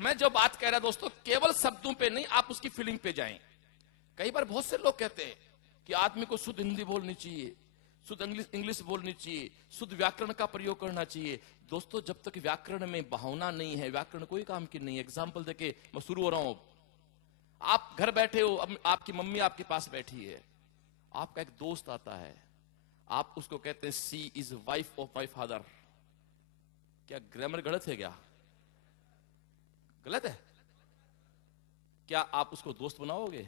मैं जो बात कह रहा दोस्तों, केवल शब्दों पे नहीं, आप उसकी फीलिंग पे जाएं। कई बार बहुत से लोग कहते हैं कि आदमी को शुद्ध हिंदी बोलनी चाहिए, शुद्ध इंग्लिश बोलनी चाहिए, शुद्ध व्याकरण का प्रयोग करना चाहिए। दोस्तों, जब तक व्याकरण में भावना नहीं है, व्याकरण कोई काम की नहीं है। एग्जाम्पल देके मैं शुरू हो रहा हूं। आप घर बैठे हो, अब आपकी मम्मी आपके पास बैठी है, आपका एक दोस्त आता है, आप उसको कहते हैं she is wife of my father. क्या ग्रामर गलत है? क्या गलत है? क्या आप उसको दोस्त बनाओगे?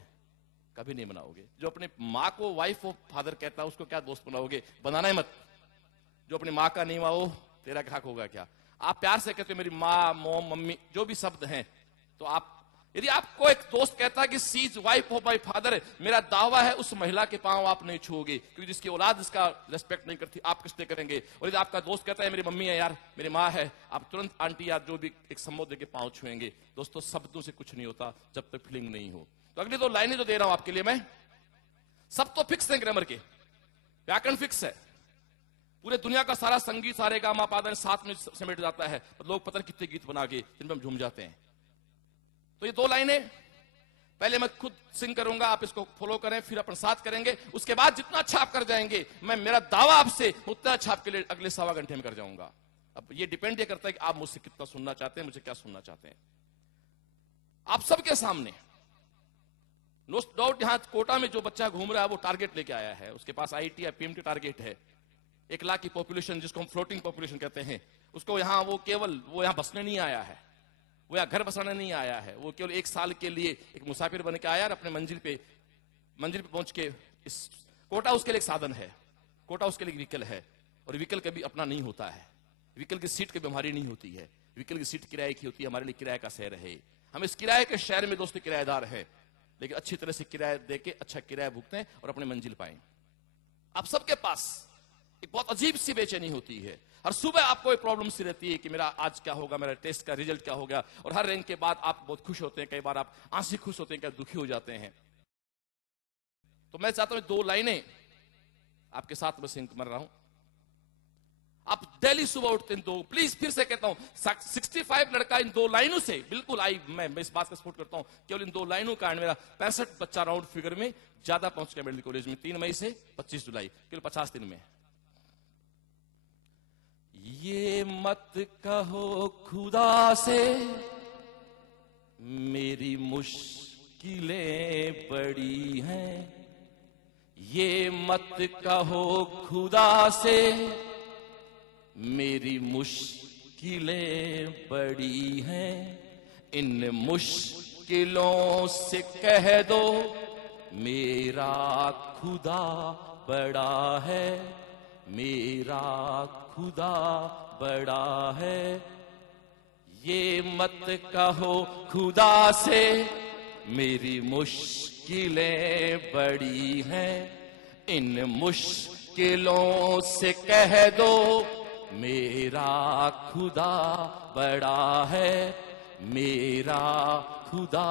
कभी नहीं बनाओगे। जो अपने माँ को वाइफ ऑफ फादर कहता है, उसको क्या दोस्त बनाओगे? बनाना ही मत। जो अपनी माँ का नहीं हुआ वो तेरा हक होगा क्या? आप प्यार से कहते हो मेरी माँ, मोम, मम्मी, जो भी शब्द हैं, तो आप, यदि आपको एक दोस्त कहता है कि she is wife of my father, मेरा दावा है उस महिला के पांव आप नहीं छूओगे, क्योंकि जिसकी औलाद इसका रेस्पेक्ट नहीं करती, आप किसने करेंगे? और यदि आपका दोस्त कहता है मेरी मम्मी है यार, मेरी माँ है, आप तुरंत आंटी यार जो भी एक संबोधन के पांव छुएंगे। दोस्तों, शब्दों से कुछ नहीं होता जब तक फीलिंग नहीं हो। तो अगली दो लाइनें जो दे रहा हूं आपके लिए मैं, सब तो फिक्स है, ग्रामर के व्याकरण फिक्स है। पूरे दुनिया का सारा संगीत, सारे गामा पादा साथ में समेट जाता है। लोग पता नहीं कितने गीत बना के जिनमें हम झूम जाते हैं। तो ये दो लाइनें पहले मैं खुद सिंग करूंगा, आप इसको फॉलो करें, फिर अपन साथ करेंगे। उसके बाद जितना अच्छा आप कर जाएंगे, मैं, मेरा दावा आपसे, उतना अच्छा आपके लिए अगले 1.25 घंटे में कर जाऊंगा। अब ये डिपेंड ये करता है कि आप मुझसे कितना सुनना चाहते हैं, मुझे क्या सुनना चाहते हैं। आप सबके सामने नो डाउट, यहां कोटा में जो बच्चा घूम रहा है वो टारगेट लेके आया है, उसके पास आईटी या पीएमटी टारगेट है। 1 लाख की पॉपुलेशन, जिसको हम फ्लोटिंग पॉपुलेशन कहते हैं, उसको यहां वो केवल वो यहां बसने नहीं आया है, वो यहां घर बसाने नहीं आया है, वो केवल 1 साल के लिए एक मुसाफिर बन के आया और अपने मंजिल पे पहुंच के, इस कोटा उसके लिए एक साधन है, कोटा उसके लिए व्हीकल है। और व्हीकल कभी अपना नहीं होता है, व्हीकल की सीट कभी हमारी नहीं होती है, व्हीकल की सीट किराए की होती है। हमारे लिए किराए का शहर है, हम इस किराए के शहर में दोस्तों किराएदार है, लेकिन अच्छी तरह से किराया देके अच्छा किराया भुगतें और अपने मंजिल पाएं। आप सबके पास एक बहुत अजीब सी बेचैनी होती है। हर सुबह आपको एक प्रॉब्लम सी रहती है कि मेरा आज क्या होगा, मेरा टेस्ट का रिजल्ट क्या होगा। और हर रैंक के बाद आप बहुत खुश होते हैं, कई बार आप आंसी खुश होते हैं, कई दुखी हो जाते हैं। तो मैं चाहता हूं 2 लाइनें आपके साथ में सिंग कर रहा हूं। आप डेली सुबह उठते हैं, 2, प्लीज फिर से कहता हूं, 65 लड़का इन 2 लाइनों से बिल्कुल मैं इस बात का सपोर्ट करता हूं। केवल इन 2 लाइनों का मेरा 65 बच्चा राउंड फिगर में ज्यादा पहुंच गया मेडिकल कॉलेज में 3 मई से 25 जुलाई, केवल 50 दिन में। ये मत कहो खुदा से मेरी मुश्किलें बड़ी हैं, ये मत कहो खुदा से मेरी मुश्किलें बड़ी हैं, इन मुश्किलों से कह दो मेरा खुदा बड़ा है, मेरा खुदा बड़ा है। ये मत कहो खुदा से मेरी मुश्किलें बड़ी हैं, इन मुश्किलों से कह दो मेरा खुदा बड़ा है, मेरा खुदा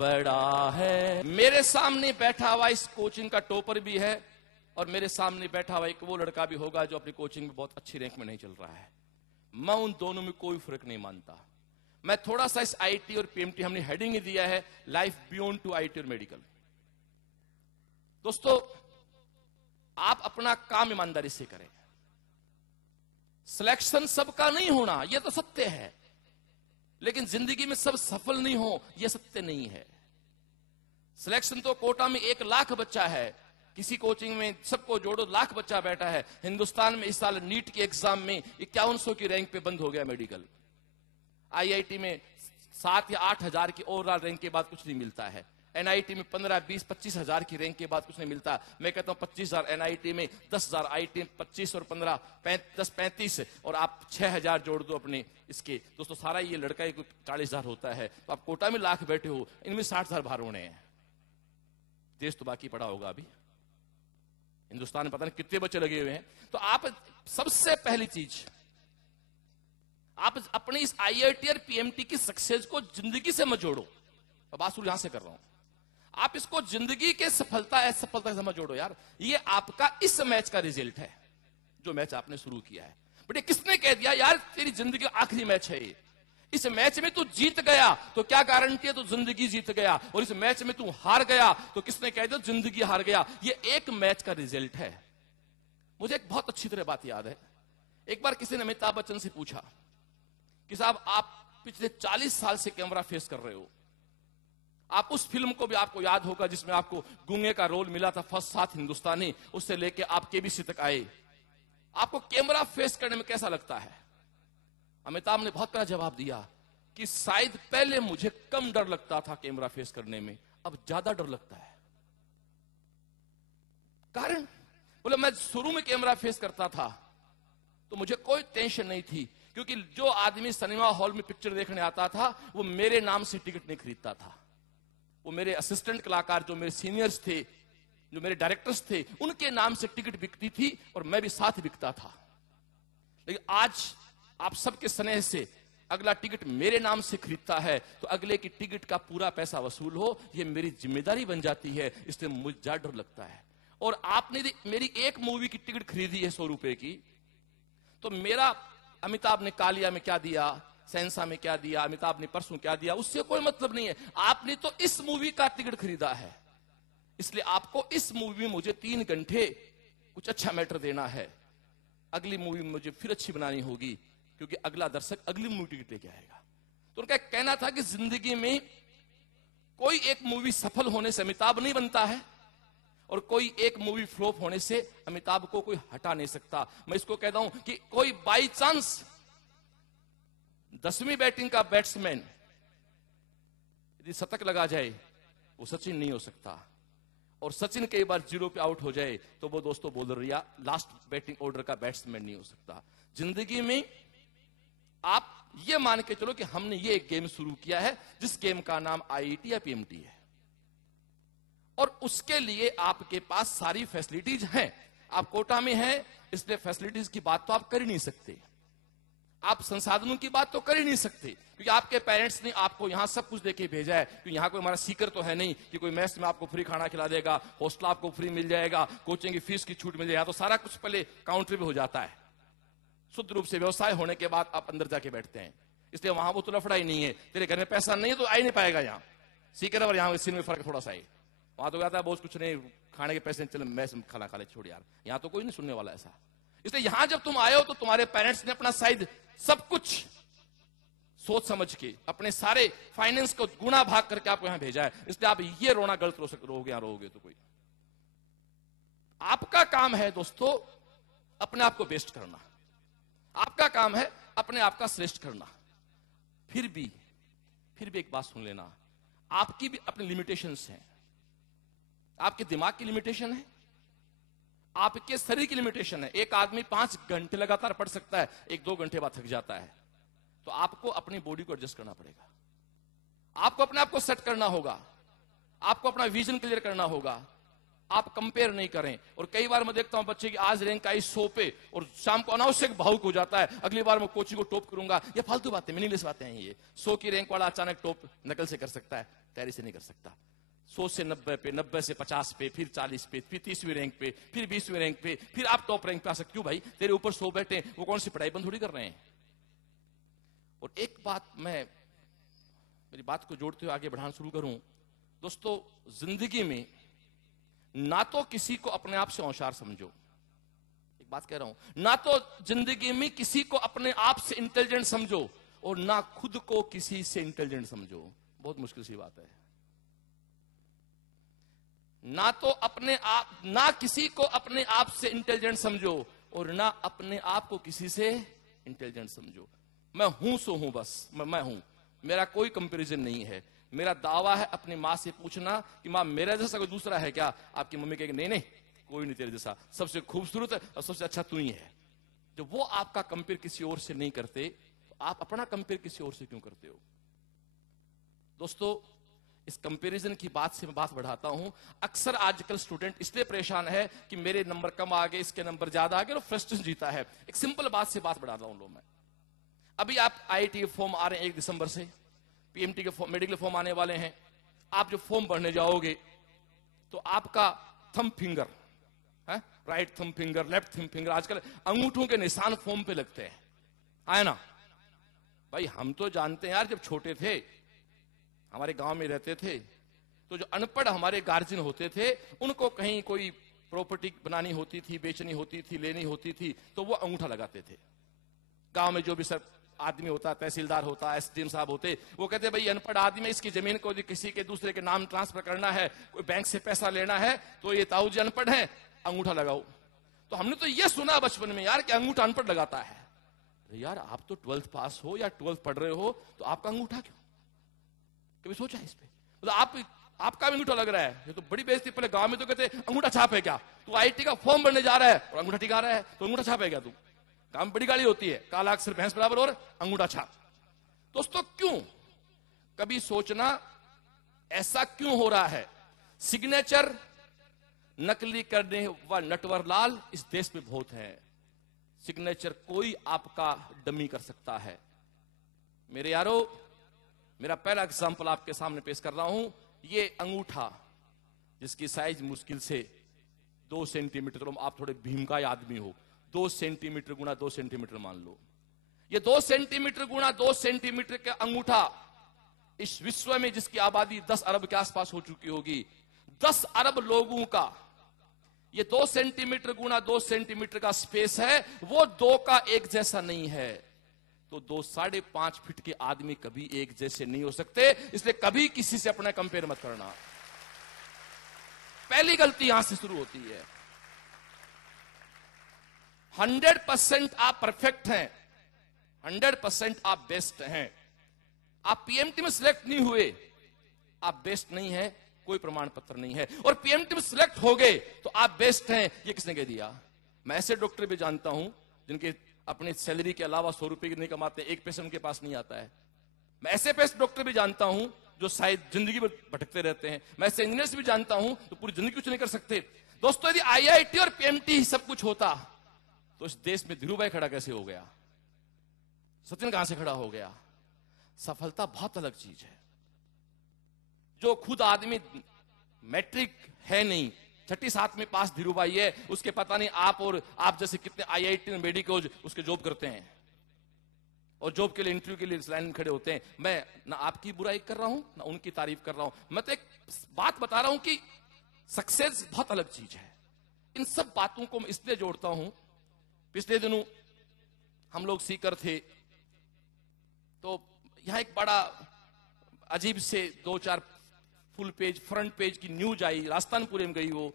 बड़ा है। मेरे सामने बैठा हुआ इस कोचिंग का टॉपर भी है, और मेरे सामने बैठा हुआ एक वो लड़का भी होगा जो अपनी कोचिंग में बहुत अच्छी रैंक में नहीं चल रहा है। मैं उन दोनों में कोई फर्क नहीं मानता। मैं थोड़ा सा इस आईटी और पीएमटी, हमने हेडिंग ही दिया है लाइफ बियॉन्ड टू आईटी और मेडिकल। दोस्तों, आप अपना काम ईमानदारी से करें। सिलेक्शन सबका नहीं होना, यह तो सत्य है, लेकिन जिंदगी में सब सफल नहीं हो, यह सत्य नहीं है। सिलेक्शन तो कोटा में 1 लाख बच्चा है, किसी कोचिंग में सबको जोड़ो 1 लाख बच्चा बैठा है। हिंदुस्तान में इस साल नीट के एग्जाम में 5100 की रैंक पे बंद हो गया मेडिकल। आईआईटी में 7 या 8 हजार की ओवरऑल रैंक के बाद कुछ नहीं मिलता है। एनआईटी में 15, 20, 25 हजार की रैंक के बाद कुछ नहीं मिलता। मैं कहता हूं 25,000 एनआईटी में, 10,000 आईटी में, 25 और 15, 10, 35, और आप 6,000 जोड़ दो अपने इसके। दोस्तों, सारा ये लड़का 40,000 होता है, तो आप कोटा में लाख बैठे हो, इनमें 60,000 बाहर होने हैं। देश तो बाकी पड़ा होगा अभी, हिंदुस्तान में पता नहीं कितने बच्चे लगे हुए हैं। तो आप सबसे पहली चीज, आप अपनी इस आईआईटी और पीएमटी की सक्सेस को जिंदगी से मत जोड़ो। बात शुरू यहां से कर रहा हूं। आप इसको जिंदगी के सफलता असफलता से मत जोड़ो यार। ये आपका इस मैच का रिजल्ट है, जो मैच आपने शुरू किया है। बट ये किसने कह दिया यार तेरी जिंदगी का आखिरी मैच है ये? इस मैच में तू जीत गया तो क्या गारंटी है तू जिंदगी जीत गया, और इस मैच में तू हार गया तो किसने कह दिया जिंदगी हार गया। ये एक मैच का रिजल्ट है। मुझे एक बहुत अच्छी तरह बात याद है, एक बार किसी ने अमिताभ बच्चन से पूछा कि साहब आप पिछले 40 साल से कैमरा फेस कर रहे हो, आप उस फिल्म को भी आपको याद होगा जिसमें आपको गूंगे का रोल मिला था, फर्स्ट साथ हिंदुस्तानी, उससे लेके आप केबीसी तक आए, आपको कैमरा फेस करने में कैसा लगता है? अमिताभ ने बहुत बड़ा जवाब दिया कि शायद पहले मुझे कम डर लगता था कैमरा फेस करने में, अब ज्यादा डर लगता है। कारण बोले मैं शुरू में कैमरा फेस करता था तो मुझे कोई टेंशन नहीं थी, क्योंकि जो आदमी सिनेमा हॉल में पिक्चर देखने आता था वो मेरे नाम से टिकट नहीं खरीदता था, वो मेरे असिस्टेंट कलाकार जो मेरे सीनियर्स थे, जो मेरे डायरेक्टर्स थे, उनके नाम से टिकट बिकती थी और मैं भी साथ बिकता था। लेकिन आज आप सबके स्नेह से अगला टिकट मेरे नाम से खरीदता है तो अगले की टिकट का पूरा पैसा वसूल हो, ये मेरी जिम्मेदारी बन जाती है, इसलिए मुझे ज्यादा डर लगता है। और आपने मेरी एक मूवी की टिकट खरीदी है 100 रुपए की, तो मेरा अमिताभ ने कालिया में क्या दिया, सेंसा में क्या दिया, अमिताभ ने परसों क्या दिया, उससे कोई मतलब नहीं है। आपने तो इस मूवी का टिकट खरीदा है, इसलिए आपको इस मूवी में मुझे 3 घंटे कुछ अच्छा मैटर देना है, अगली मूवी में मुझे फिर अच्छी बनानी होगी, क्योंकि अगला दर्शक अगली मूवी टिकट लेके आएगा। तो उनका कहना था कि जिंदगी में कोई एक मूवी सफल होने से अमिताभ नहीं बनता है और कोई एक मूवी फ्लॉप होने से अमिताभ को कोई हटा नहीं सकता। मैं इसको कहता हूं कि कोई बाई चांस 10वीं बैटिंग का बैट्समैन यदि शतक लगा जाए वो सचिन नहीं हो सकता, और सचिन कई बार 0 पे आउट हो जाए तो वो दोस्तों बोल रही लास्ट बैटिंग ऑर्डर का बैट्समैन नहीं हो सकता। जिंदगी में आप ये मान के चलो कि हमने ये एक गेम शुरू किया है जिस गेम का नाम आईआईटी या पीएमटी है, और उसके लिए आपके पास सारी फैसिलिटीज हैं। आप कोटा में हैं इसलिए फैसिलिटीज की बात तो आप कर ही नहीं सकते, आप संसाधनों की बात तो कर ही नहीं सकते, क्योंकि आपके पेरेंट्स ने आपको यहां सब कुछ देके भेजा है। क्योंकि यहां कोई हमारा सीकर तो है नहीं कि कोई मेस में आपको फ्री खाना खिला देगा, हॉस्टल आपको फ्री मिल जाएगा, कोचिंग की फीस की छूट मिल जाएगा, तो सारा कुछ पहले काउंटर पे हो जाता है। शुद्ध रूप से व्यवसाय होने के बाद आप अंदर जाके बैठते हैं, इसलिए वहां वो तो लफड़ा ही नहीं है। तेरे घर में पैसा नहीं है तो आ ही नहीं पाएगा यहाँ। सीकर और यहाँ सीन में फर्क थोड़ा सा है, वहां तो कहता है बहुत कुछ नहीं, खाने के पैसे चले मैं खाना खा ले, छोड़ यार, यहाँ तो कोई नहीं सुनने वाला ऐसा। इसलिए यहां जब तुम आए हो तो तुम्हारे पेरेंट्स ने अपना शायद सब कुछ सोच समझ के अपने सारे फाइनेंस को गुणा भाग करके आपको यहां भेजा है, इसलिए आप ये रोना गलत रोगे, यहां रोगे तो कोई। आपका काम है दोस्तों अपने आप को बेस्ट करना, आपका काम है अपने आप का श्रेष्ठ करना। फिर भी एक बात सुन लेना, आपकी भी अपनी लिमिटेशंस हैं। आपके दिमाग की लिमिटेशन है, आपके शरीर की लिमिटेशन है। एक आदमी 5 घंटे लगातार पढ़ सकता है, 1-2 घंटे बाद थक जाता है। तो आपको अपनी बॉडी को एडजस्ट करना पड़ेगा, आपको अपने आप को सेट करना होगा, आपको अपना विजन क्लियर करना होगा। आप कंपेयर नहीं करें। और कई बार मैं देखता हूं बच्चे की आज रैंक आई 100 पे और शाम को अनावश्यक भावुक हो जाता है, अगली बार मैं कोचिंग को टॉप करूंगा। ये फालतू बातें, मीनिंगलेस बातें हैं ये। 100 की रैंक वाला अचानक टॉप नकल से कर सकता है, तैयारी से नहीं कर सकता। 100 से 90 पे, 90 से 50 पे, फिर 40 पे, फिर 30वीं रैंक पे, फिर 20वीं रैंक पे, फिर आप टॉप रैंक पे आ सकते। क्यों भाई? तेरे ऊपर 100 बैठे, वो कौन सी पढ़ाई बंद थोड़ी कर रहे हैं। और एक बात मैं मेरी बात को जोड़ते हुए आगे बढ़ाना शुरू करूं दोस्तों, जिंदगी में ना तो किसी को अपने आप से होशियार समझो, एक बात कह रहा हूं, ना तो जिंदगी में किसी को अपने आप से इंटेलिजेंट समझो और ना खुद को किसी से इंटेलिजेंट समझो। बहुत मुश्किल सी बात है। ना तो अपने आप, ना किसी को अपने आप से इंटेलिजेंट समझो और ना अपने आप को किसी से इंटेलिजेंट समझो। मैं हूं सो हूं, बस मैं हूं, मेरा कोई कंपैरिजन नहीं है। मेरा दावा है अपनी मां से पूछना कि मां मेरा जैसा कोई दूसरा है क्या? आपकी मम्मी कहेगी नहीं नहीं कोई नहीं तेरे जैसा, सबसे खूबसूरत है और सबसे अच्छा तू ही है। जब वो आपका कंपेयर किसी और से नहीं करते तो आप अपना कंपेयर किसी और से क्यों करते हो? दोस्तों, इस कंपैरिजन की बात से मैं बात बढ़ाता हूं। अक्सर आजकल स्टूडेंट इसलिए परेशान है कि मेरे नंबर कम आ गए, इसके नंबर ज्यादा आ गए और फ्रस्ट्रेशन जीता है। एक सिंपल बात से बात बढ़ाता हूं। मैं अभी आप आईआईटी के फॉर्म आ रहे हैं 1 दिसंबर से, पीएमटी के मेडिकल फॉर्म आने वाले हैं। आप जो फॉर्म भरने जाओगे तो आपका थंब फिंगर है, right thumb finger, left thumb finger, आजकल अंगूठों के निशान फॉर्म पे लगते हैं, है ना? भाई हम तो जानते हैं यार, जब छोटे थे हमारे गांव में रहते थे तो जो अनपढ़ हमारे गार्जियन होते थे उनको कहीं कोई प्रॉपर्टी बनानी होती थी, बेचनी होती थी, लेनी होती थी, तो वो अंगूठा लगाते थे। गांव में जो भी सब आदमी होता, तहसीलदार होता, एसडीएम साहब होते, वो कहते भाई अनपढ़ आदमी, इसकी जमीन को किसी के दूसरे के नाम ट्रांसफर करना है, कोई बैंक से पैसा लेना है, तो ये ताऊ जी अनपढ़ है, अंगूठा लगाओ। तो हमने तो ये सुना बचपन में यार कि अंगूठा अनपढ़ लगाता है। अरे यार आप तो 12th पास हो या 12th पढ़ रहे हो, तो आपका अंगूठा क्यों? कभी सोचा इस पे? मतलब आपका अंगूठा लग रहा है, ये तो बड़ी बेइज्जती। पहले गांव में तो कहते अंगूठा छाप है क्या, तू आईटी का फॉर्म भरने जा रहा है और अंगूठा टिका रहा है, तो अंगूठा छाप है क्या तू? काम बड़ी गाड़ी होती है, काला अक्षर भैंस बराबर और अंगूठा छाप। दोस्तों क्यों? कभी सोचना ऐसा क्यों हो रहा है? सिग्नेचर नकली करने व नटवर लाल इस देश में बहुत है। सिग्नेचर कोई आपका डमी कर सकता है। मेरे यारो, मेरा पहला एग्जांपल आपके सामने पेश कर रहा हूं। ये अंगूठा जिसकी साइज मुश्किल से 2 सेंटीमीटर, आप थोड़े भीमकाय आदमी हो, 2 सेंटीमीटर गुणा 2 सेंटीमीटर मान लो, ये 2 सेंटीमीटर गुणा 2 सेंटीमीटर का अंगूठा इस विश्व में जिसकी आबादी 10 अरब के आसपास हो चुकी होगी, 10 अरब लोगों का ये 2 सेंटीमीटर गुणा 2 सेंटीमीटर का स्पेस है, वो 2 का एक जैसा नहीं है। तो 2 5.5 फीट के आदमी कभी एक जैसे नहीं हो सकते, इसलिए कभी किसी से अपना कंपेयर मत करना। पहली गलती यहां से शुरू होती है। 100% आप परफेक्ट हैं, 100% आप बेस्ट हैं। आप पीएमटी में सिलेक्ट नहीं हुए, आप बेस्ट नहीं है, कोई प्रमाण पत्र नहीं है। और पीएमटी में सिलेक्ट हो गए तो आप बेस्ट हैं, ये किसने कह दिया? मैं ऐसे डॉक्टर भी जानता हूं जिनके अपने सैलरी के अलावा 100 रुपए नहीं कमाते, एक पैसे उनके पास नहीं आता है। मैं ऐसे पेस्ट डॉक्टर भी जानता हूं जो शायद जिंदगी में भटकते रहते हैं। मैं ऐसे इंजीनियर्स भी जानता हूं तो पूरी जिंदगी कुछ नहीं कर सकते। दोस्तों यदि आईआईटी और पीएमटी ही सब कुछ होता तो इस देश में धीरू भाई खड़ा कैसे हो गया, सचिन कहां से खड़ा हो गया? सफलता बहुत अलग चीज है। जो खुद आदमी मैट्रिक है नहीं, 6ठी 7 में पास धीरू भाई है, उसके पता नहीं आप और आप जैसे कितने आईआईटी में मेडिकल उसके जॉब करते हैं और जॉब के लिए इंटरव्यू के लिए लाइन में खड़े होते हैं। मैं ना आपकी बुराई कर रहा हूं ना उनकी तारीफ कर रहा हूं, मैं तो एक बात बता रहा हूं कि सक्सेस बहुत अलग चीज है। इन सब बातों को मैं इसलिए जोड़ता हूं, पिछले दिनों हम लोग सीकर थे तो यहां एक बड़ा अजीब से 2-4 फुल पेज फ्रंट पेज की न्यूज आई, राजस्थानपुरे में गई, वो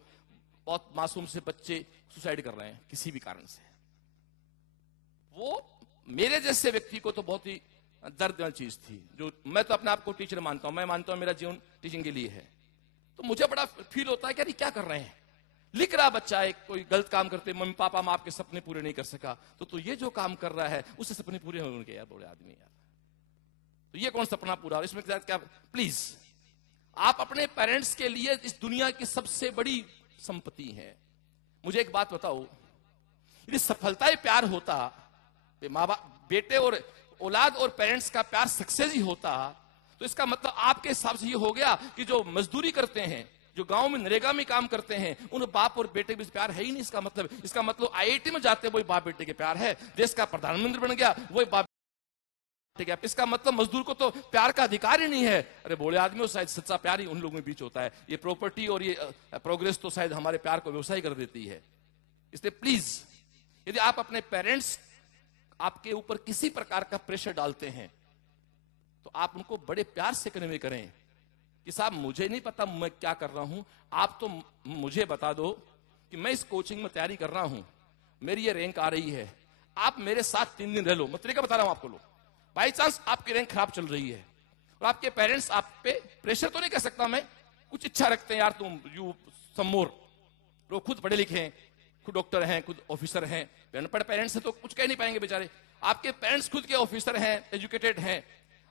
बहुत मासूम से बच्चे सुसाइड कर रहे हैं किसी भी कारण से। वो मेरे जैसे व्यक्ति को तो बहुत ही दर्दनाक चीज थी। जो मैं तो अपने आप को टीचर मानता हूं, मैं मानता हूं मेरा जीवन टीचिंग के लिए है, तो मुझे बड़ा फील होता है कि अरे क्या कर रहे हैं। लिख रहा बच्चा है कोई गलत काम करते, मम्मी पापा मैं आपके सपने पूरे नहीं कर सका, तो ये जो काम कर रहा है उससे सपने पूरे होंगे उनके। यार बड़े आदमी यार, तो ये कौन सपना पूरा? इसमें क्या? प्लीज, आप अपने पेरेंट्स के लिए इस दुनिया की सबसे बड़ी संपत्ति है। मुझे एक बात बताओ, यदि सफलता ही प्यार होता, माँ बाप, बेटे और औलाद और पेरेंट्स का प्यार सक्सेस ही होता, तो इसका मतलब आपके हिसाब से ये हो गया कि जो मजदूरी करते हैं, जो गांव में नरेगा में काम करते हैं, उन बाप और बेटे के बीच प्यार है ही नहीं। इसका मतलब आईआईटी में जाते वही बाप बेटे के प्यार है, देश का प्रधानमंत्री बन गया वही बाप, ठीक है। इसका मतलब मजदूर को तो प्यार का अधिकार ही नहीं है। अरे बोले आदमियों, शायद सच्चा प्यार ही उन लोगों के बीच होता है। ये प्रॉपर्टी और ये प्रोग्रेस तो शायद हमारे प्यार को व्यवसाय कर देती है। इसलिए प्लीज, यदि आप अपने पेरेंट्स आपके ऊपर किसी प्रकार का प्रेशर डालते हैं तो आप उनको बड़े प्यार से कन्वे करें कि साहब मुझे नहीं पता मैं क्या कर रहा हूं, आप तो मुझे बता दो कि मैं इस कोचिंग में तैयारी कर रहा हूं, मेरी ये रैंक आ रही है, आप मेरे साथ 3 दिन रह लो। मैं तरीका बता रहा हूं आपको। लो बाई चांस आपकी रैंक खराब चल रही है और आपके पेरेंट्स आप पे प्रेशर तो नहीं कह सकता मैं, कुछ इच्छा रखते हैं यार तुम यू सम मोर, लोग खुद पढ़े लिखे हैं, खुद डॉक्टर हैं, खुद ऑफिसर हैं। अनपढ़ पेरेंट्स हैं तो कुछ कह नहीं पाएंगे बेचारे। आपके पेरेंट्स खुद के ऑफिसर हैं, एजुकेटेड हैं,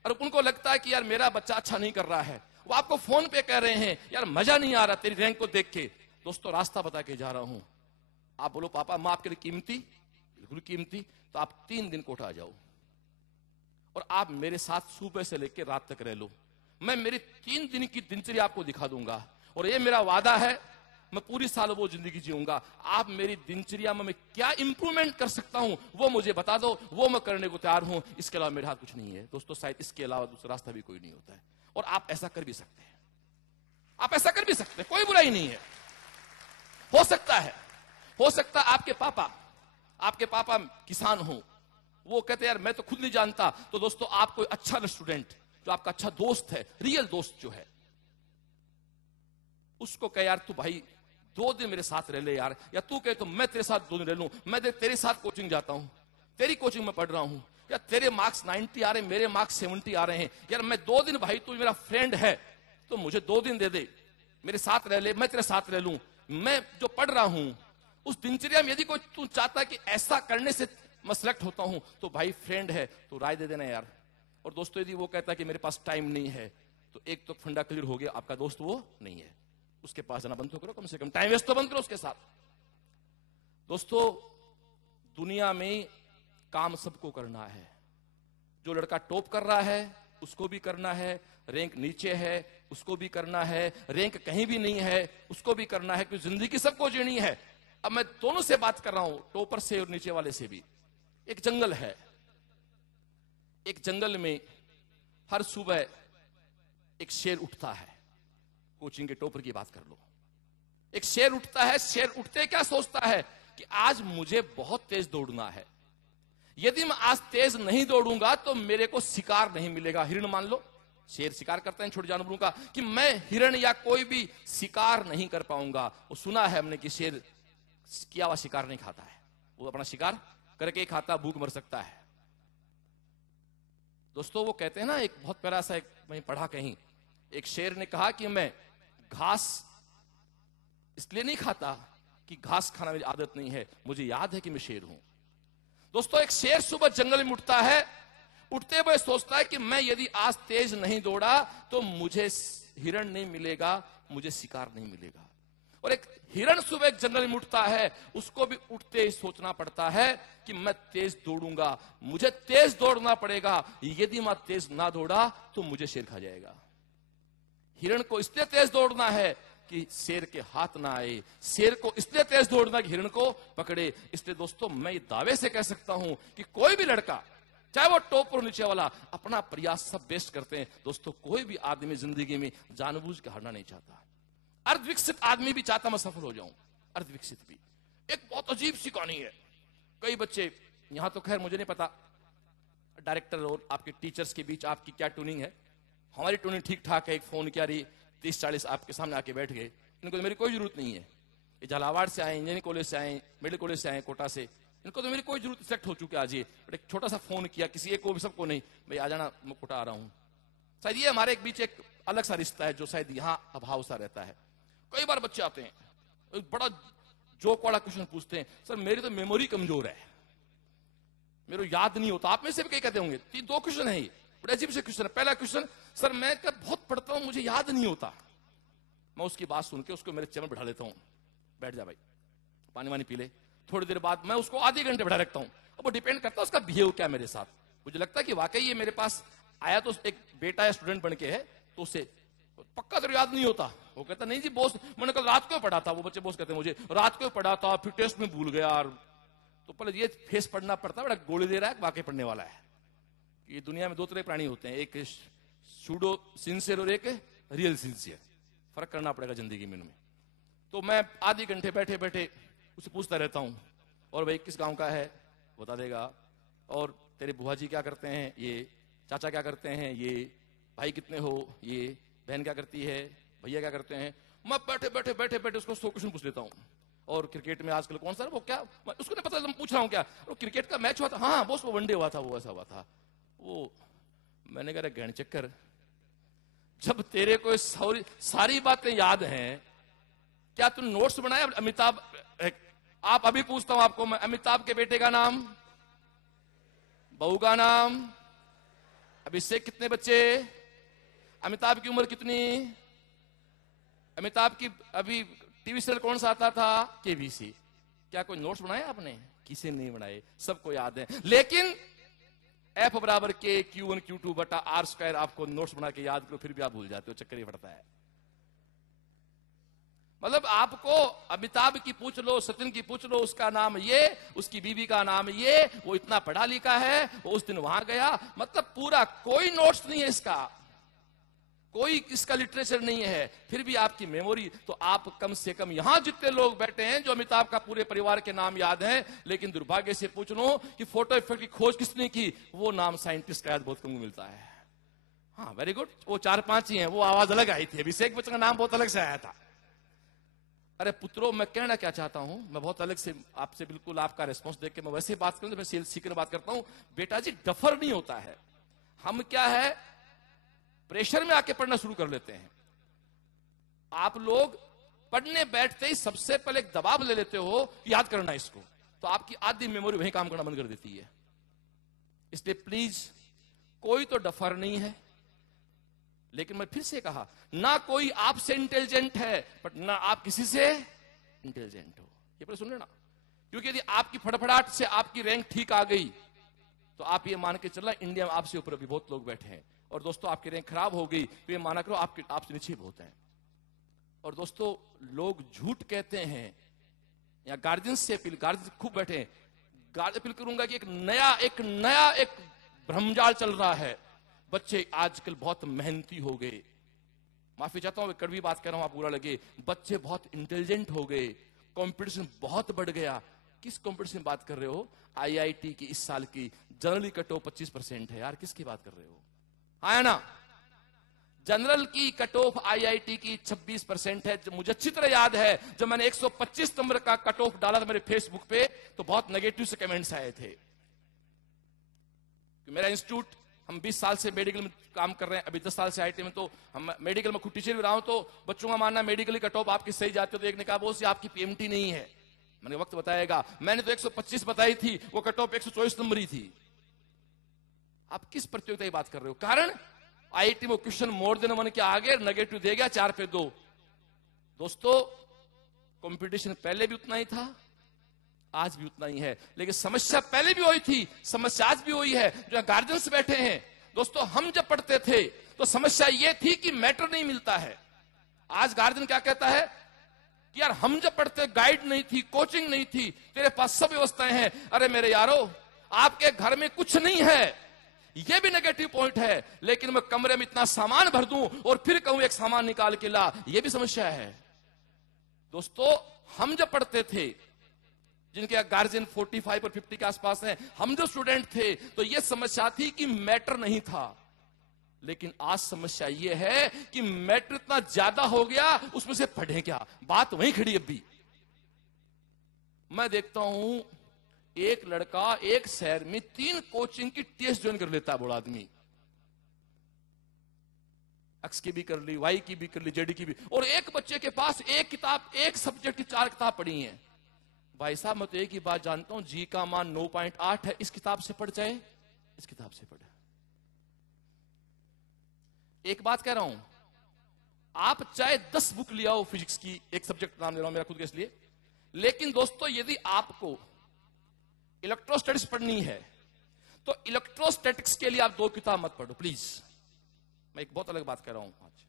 और उनको लगता है कि यार मेरा बच्चा अच्छा नहीं कर रहा है, वो आपको फोन पे कह रहे हैं यार मजा नहीं आ रहा तेरी रैंक को देख के। दोस्तों रास्ता बता के जा रहा हूं, आप बोलो पापा मैं आपके लिए कीमती, बिल्कुल कीमती, तो आप 3 दिन कोटा आ जाओ और आप मेरे साथ सुबह से लेकर रात तक रह लो। मैं मेरी 3 दिन की दिनचर्या आपको दिखा दूंगा और ये मेरा वादा है, मैं पूरी साल वो जिंदगी जीऊंगा। आप मेरी दिनचर्या में मैं क्या इंप्रूवमेंट कर सकता हूं वो मुझे बता दो, वो मैं करने को तैयार हूं। इसके अलावा मेरे हाथ कुछ नहीं है दोस्तों, शायद इसके अलावा दूसरा रास्ता भी कोई नहीं होता है। और आप ऐसा कर भी सकते हैं, आप ऐसा कर भी सकते हैं, कोई बुराई नहीं है। हो सकता है आपके पापा किसान हो, वो कहते यार मैं तो खुद नहीं जानता, तो दोस्तों आप कोई अच्छा स्टूडेंट जो आपका अच्छा दोस्त है, रियल दोस्त जो है, उसको कहे यार तू भाई 2 दिन मेरे साथ रह ले यार, या तू कहे तो मैं तेरे साथ 2 दिन रह लूं, मैं तेरे साथ कोचिंग जाता हूं, तेरी कोचिंग में पढ़ रहा हूं, या तेरे मार्क्स 90 आ रहे हैं, मेरे मार्क्स 70 आ रहे हैं, यार मैं 2 दिन, भाई तू मेरा फ्रेंड है तो मुझे 2 दिन दे दे, मेरे साथ रह ले, मैं तेरे साथ रह लूं, मैं जो पढ़ रहा हूं उस दिनचर्या में यदि कोई तू चाहता कि ऐसा करने से मैं सिलेक्ट होता हूं, तो भाई फ्रेंड है तो राय दे देना यार। और दोस्तों यदि वो कहता कि मेरे पास टाइम नहीं है, तो एक तो फंडा क्लियर हो गया, आपका दोस्त वो नहीं है, उसके पास जाना बंद तो करो, कम से कम टाइम वेस्ट तो बंद करो उसके साथ। दोस्तों दुनिया में काम सबको करना है, जो लड़का टॉप कर रहा है उसको भी करना है, रैंक नीचे है उसको भी करना है, रैंक कहीं भी नहीं है उसको भी करना है, क्योंकि जिंदगी सबको जीनी है। अब मैं दोनों से बात कर रहा हूं, टॉपर से और नीचे वाले से भी। एक जंगल है, एक जंगल में हर सुबह एक शेर उठता है, कोचिंग के टॉपर की बात कर लो, एक शेर उठता है, शेर उठते क्या सोचता है कि आज मुझे बहुत तेज दौड़ना है, यदि मैं आज तेज नहीं दौड़ूंगा तो मेरे को शिकार नहीं मिलेगा। हिरण मान लो, शेर शिकार करते हैं छोटे जानवरों का, कि मैं हिरण या कोई भी शिकार नहीं कर पाऊंगा। वो सुना है हमने कि शेर किया हुआ शिकार नहीं खाता है, वो अपना शिकार करके ही खाता, भूख मर सकता है। दोस्तों वो कहते हैं ना, एक बहुत प्यारा सा, एक मैं पढ़ा कहीं, एक शेर ने कहा कि मैं घास इसलिए नहीं खाता कि घास खाना मेरी आदत नहीं है, मुझे याद है कि मैं शेर हूं। दोस्तों एक शेर सुबह जंगल में उठता है, उठते हुए सोचता है कि मैं यदि आज तेज नहीं दौड़ा तो मुझे हिरण नहीं मिलेगा, मुझे शिकार नहीं मिलेगा। और एक हिरण सुबह एक जंगल में उठता है, उसको भी उठते ही सोचना पड़ता है कि मैं तेज दौड़ूंगा, मुझे तेज दौड़ना पड़ेगा, यदि मैं तेज ना दौड़ा तो मुझे शेर खा जाएगा। हिरण को इसलिए तेज दौड़ना है कि शेर के हाथ ना आए, शेर को इसलिए तेज दौड़ना कि हिरण को पकड़े। इसलिए दोस्तों मैं दावे से कह सकता हूं कि कोई भी लड़का, चाहे वो टॉप और नीचे वाला, अपना प्रयास सब बेस्ट करते हैं। दोस्तों कोई भी आदमी जिंदगी में जानबूझ के हारना नहीं चाहता। अर्धविकसित आदमी भी चाहता मैं सफल हो जाऊं, अर्धविकसित भी। एक बहुत अजीब सी कहानी है, कई बच्चे, यहां तो खैर मुझे नहीं पता डायरेक्टर और आपके टीचर्स के बीच आपकी क्या ट्यूनिंग है, हमारी ट्यूनिंग ठीक ठाक है। एक फोन किया रही 30-40 आपके सामने आके बैठ गए, इनको तो मेरी कोई जरूरत नहीं है, ये झालावाड़ से आए, इंजीनियरिंग कॉलेज से आए, मेडिकल कॉलेज से आए, कोटा से, इनको तो मेरी कोई जरूरत, सिलेक्ट हो चुके आज ये। बट एक छोटा सा फोन किया किसी एक को भी, सबको नहीं, भाई आ जाना, मैं कोटा आ रहा हूं। शायद ये हमारे एक बीच एक अलग सा रिश्ता है जो शायद यहां अभाव सा रहता है। कई बार बच्चे आते हैं, एक बड़ा जोक वाला क्वेश्चन पूछते हैं, सर मेरी तो मेमोरी कमजोर है, मेरे को याद नहीं होता। आप में से भी कई कहते होंगे, 2 क्वेश्चन है ये, बड़े अजीब से क्वेश्चन है। पहला क्वेश्चन, सर मैं बहुत पढ़ता हूं, मुझे याद नहीं होता। मैं उसकी बात सुन के उसको मेरे चेयर में बैठा लेता हूं, बैठ जा भाई, पानी वानी पी ले। थोड़ी देर बाद मैं उसको आधे घंटे बैठा रखता हूं। अब वो डिपेंड करता है उसका बिहेव क्या मेरे साथ। मुझे लगता है कि वाकई ये मेरे पास आया तो एक बेटा या स्टूडेंट बन के है, तो उसे पक्का तो याद नहीं होता। वो कहता नहीं जी बॉस, मैंने कल रात को पढ़ा था। वो बच्चे बॉस कहते हैं मुझे रात को पढ़ा था, फिर टेस्ट में भूल गया। तो पहले ये फेस पढ़ना पड़ता है, बड़ा गोली दे रहा है, वाकई पढ़ने वाला है। ये दुनिया में 2 तरह के प्राणी होते हैं, एक सूडो सिंसियर और एक रियल सिंसियर। फर्क करना पड़ेगा जिंदगी में इनमें। तो मैं आधे घंटे बैठे बैठे उसे पूछता रहता हूं, और भाई किस गांव का है, बता देगा। और तेरे बुआ जी क्या करते हैं, ये चाचा क्या करते हैं, ये भाई कितने हो, ये बहन क्या करती है, भैया क्या करते हैं। मैं बैठे बैठे बैठे बैठे उसको 100 क्वेश्चन पूछ लेता हूँ। और क्रिकेट में आजकल कौन सा वो क्या, उसको नहीं पता, मैं पूछ रहा हूँ क्या, वो क्रिकेट का मैच हुआ था, हाँ बॉस वो वनडे हुआ था, वो ऐसा हुआ था। वो मैंने कहा गहन चक्कर, जब तेरे को सारी बातें याद हैं, क्या तू नोट्स बनाया। अमिताभ, आप अभी पूछता हूं आपको मैं, अमिताभ के बेटे का नाम, बहू का नाम, अभिषेक कितने बच्चे, अमिताभ की उम्र कितनी, अमिताभ की अभी टीवी सीरियल कौन सा आता था, केबीसी। क्या कोई नोट्स बनाया आपने, किसी नहीं बनाए, सबको याद है। लेकिन F बराबर K Q1 Q2 बटा R² आपको नोट्स बना के याद करो, फिर भी आप भूल जाते हो, चक्कर ही पड़ता है। मतलब आपको अमिताभ की पूछ लो, सचिन की पूछ लो, उसका नाम ये, उसकी बीवी का नाम ये, वो इतना पढ़ा लिखा है, वो उस दिन वहां गया, मतलब पूरा कोई नोट्स नहीं है इसका, कोई इसका लिटरेचर नहीं है, फिर भी आपकी मेमोरी। तो आप कम से कम यहां जितने लोग बैठे हैं जो अमिताभ का पूरे परिवार के नाम याद हैं, लेकिन दुर्भाग्य से पूछ लो कि फोटो इफेक्ट की खोज किसने की, वो नाम साइंटिस्ट का याद बहुत कम मिलता है। हाँ वेरी गुड, वो 4-5 ही हैं, वो आवाज अलग आई थी, अभिषेक बच्चन का नाम बहुत अलग से आया था। अरे पुत्रों, मैं कहना क्या चाहता हूं, मैं बहुत अलग से आपसे बिल्कुल आपका रिस्पॉन्स देख के मैं वैसे बात करूं तो मैं सेल्स सीकर बात करता हूं। बेटा जी डफर नहीं होता है, हम क्या है प्रेशर में आके पढ़ना शुरू कर लेते हैं। आप लोग पढ़ने बैठते ही सबसे पहले एक दबाव ले लेते हो कि याद करना इसको, तो आपकी आधी मेमोरी वहीं काम करना बंद कर देती है। इसलिए प्लीज कोई तो डफर नहीं है, लेकिन मैं फिर से कहा, ना कोई आपसे इंटेलिजेंट है बट ना आप किसी से इंटेलिजेंट हो, ये पर सुन लेना। क्योंकि यदि आपकी फड़फड़ाहट से आपकी रैंक ठीक आ गई तो आप ये मान के चलना इंडिया में आपसे ऊपर अभी बहुत लोग बैठे हैं, और दोस्तों आपकी रैंक खराब हो गई तो ये माना करो आपसे नीचे बहुत है। और दोस्तों लोग झूठ कहते हैं, या गार्जियन से अपील, गार्जियन खूब बैठे हैं, अपील करूंगा कि एक नया भ्रमजाल चल रहा है, बच्चे आजकल बहुत मेहनती हो गए, माफी चाहता हूं कड़वी बात कर रहा हूं, आप बुरा लगे, बच्चे बहुत इंटेलिजेंट हो गए, कंपटीशन बहुत बढ़ गया। किस कंपटीशन की बात कर रहे हो? आईआईटी की इस साल की जनरली कट ऑफ 25% है यार, किसकी बात कर रहे हो? हाँ ना, जनरल की कट ऑफ आईआईटी की 26% है। मुझे अच्छी तरह याद है जब मैंने 125 नंबर का कट ऑफ डाला था मेरे फेसबुक पे, तो बहुत नेगेटिव से कमेंट्स आए थे। मेरा इंस्टीट्यूट, हम 20 साल से मेडिकल में काम कर रहे हैं, अभी 10 साल से आईटी में, तो हम मेडिकल में खुद टीचर भी रहा हूं, तो बच्चों का मानना मेडिकल कट ऑफ आपकी सही जाती है, तो एक ने कहा बोस आपकी पीएमटी नहीं है। मैंने वक्त बताएगा, मैंने तो 125 बताई थी, वो कट ऑफ 124 नंबर ही थी। आप किस प्रतियोगिता की बात कर रहे हो? कारण आईआईटी में क्वेश्चन मोर देन 1 के आगे नेगेटिव दे गया 4 पे 2। दोस्तों कंपटीशन पहले भी उतना ही था, आज भी उतना ही है, लेकिन समस्या पहले भी वही थी, समस्या आज भी वही है। जो गार्जियंस बैठे हैं दोस्तों, हम जब पढ़ते थे तो समस्या ये थी कि मैटर नहीं मिलता है। आज गार्जियन क्या कहता है कि यार हम जब पढ़ते गाइड नहीं थी, कोचिंग नहीं थी, तेरे पास सब व्यवस्थाएं हैं। अरे मेरे यारो, आपके घर में कुछ नहीं है, यह भी नेगेटिव पॉइंट है, लेकिन मैं कमरे में इतना सामान भर दूं और फिर कहूं एक सामान निकाल के ला, यह भी समस्या है। दोस्तों हम जब पढ़ते थे, जिनके गार्जियन 45 और 50 के आसपास हैं, हम जो स्टूडेंट थे, तो यह समस्या थी कि मैटर नहीं था। लेकिन आज समस्या यह है कि मैटर इतना ज्यादा हो गया, उसमें से पढ़े क्या, बात वहीं खड़ी। अभी मैं देखता हूं एक लड़का एक शहर में 3 कोचिंग की टेस्ट ज्वाइन कर लेता है, बड़ा आदमी, एक्स की भी कर ली, वाई की भी कर ली, जेडी की भी, और एक बच्चे के पास एक किताब, एक सब्जेक्ट की 4 किताब पढ़ी हैं। भाई साहब मैं तो एक ही बात जानता हूं, जी का मान 9.8 है, इस किताब से पढ़ जाए, इस किताब से पढ़े। एक बात कह रहा हूं, आप चाहे 10 बुक ले आओ फिजिक्स की, एक सब्जेक्ट नाम ले रहा हूं मेरा खुद के इसलिए, लेकिन दोस्तों यदि आपको इलेक्ट्रोस्टैटिक्स पढ़नी है तो इलेक्ट्रोस्टैटिक्स के लिए आप 2 किताब मत पढ़ो प्लीज। मैं एक बहुत अलग बात कर रहा हूं आज,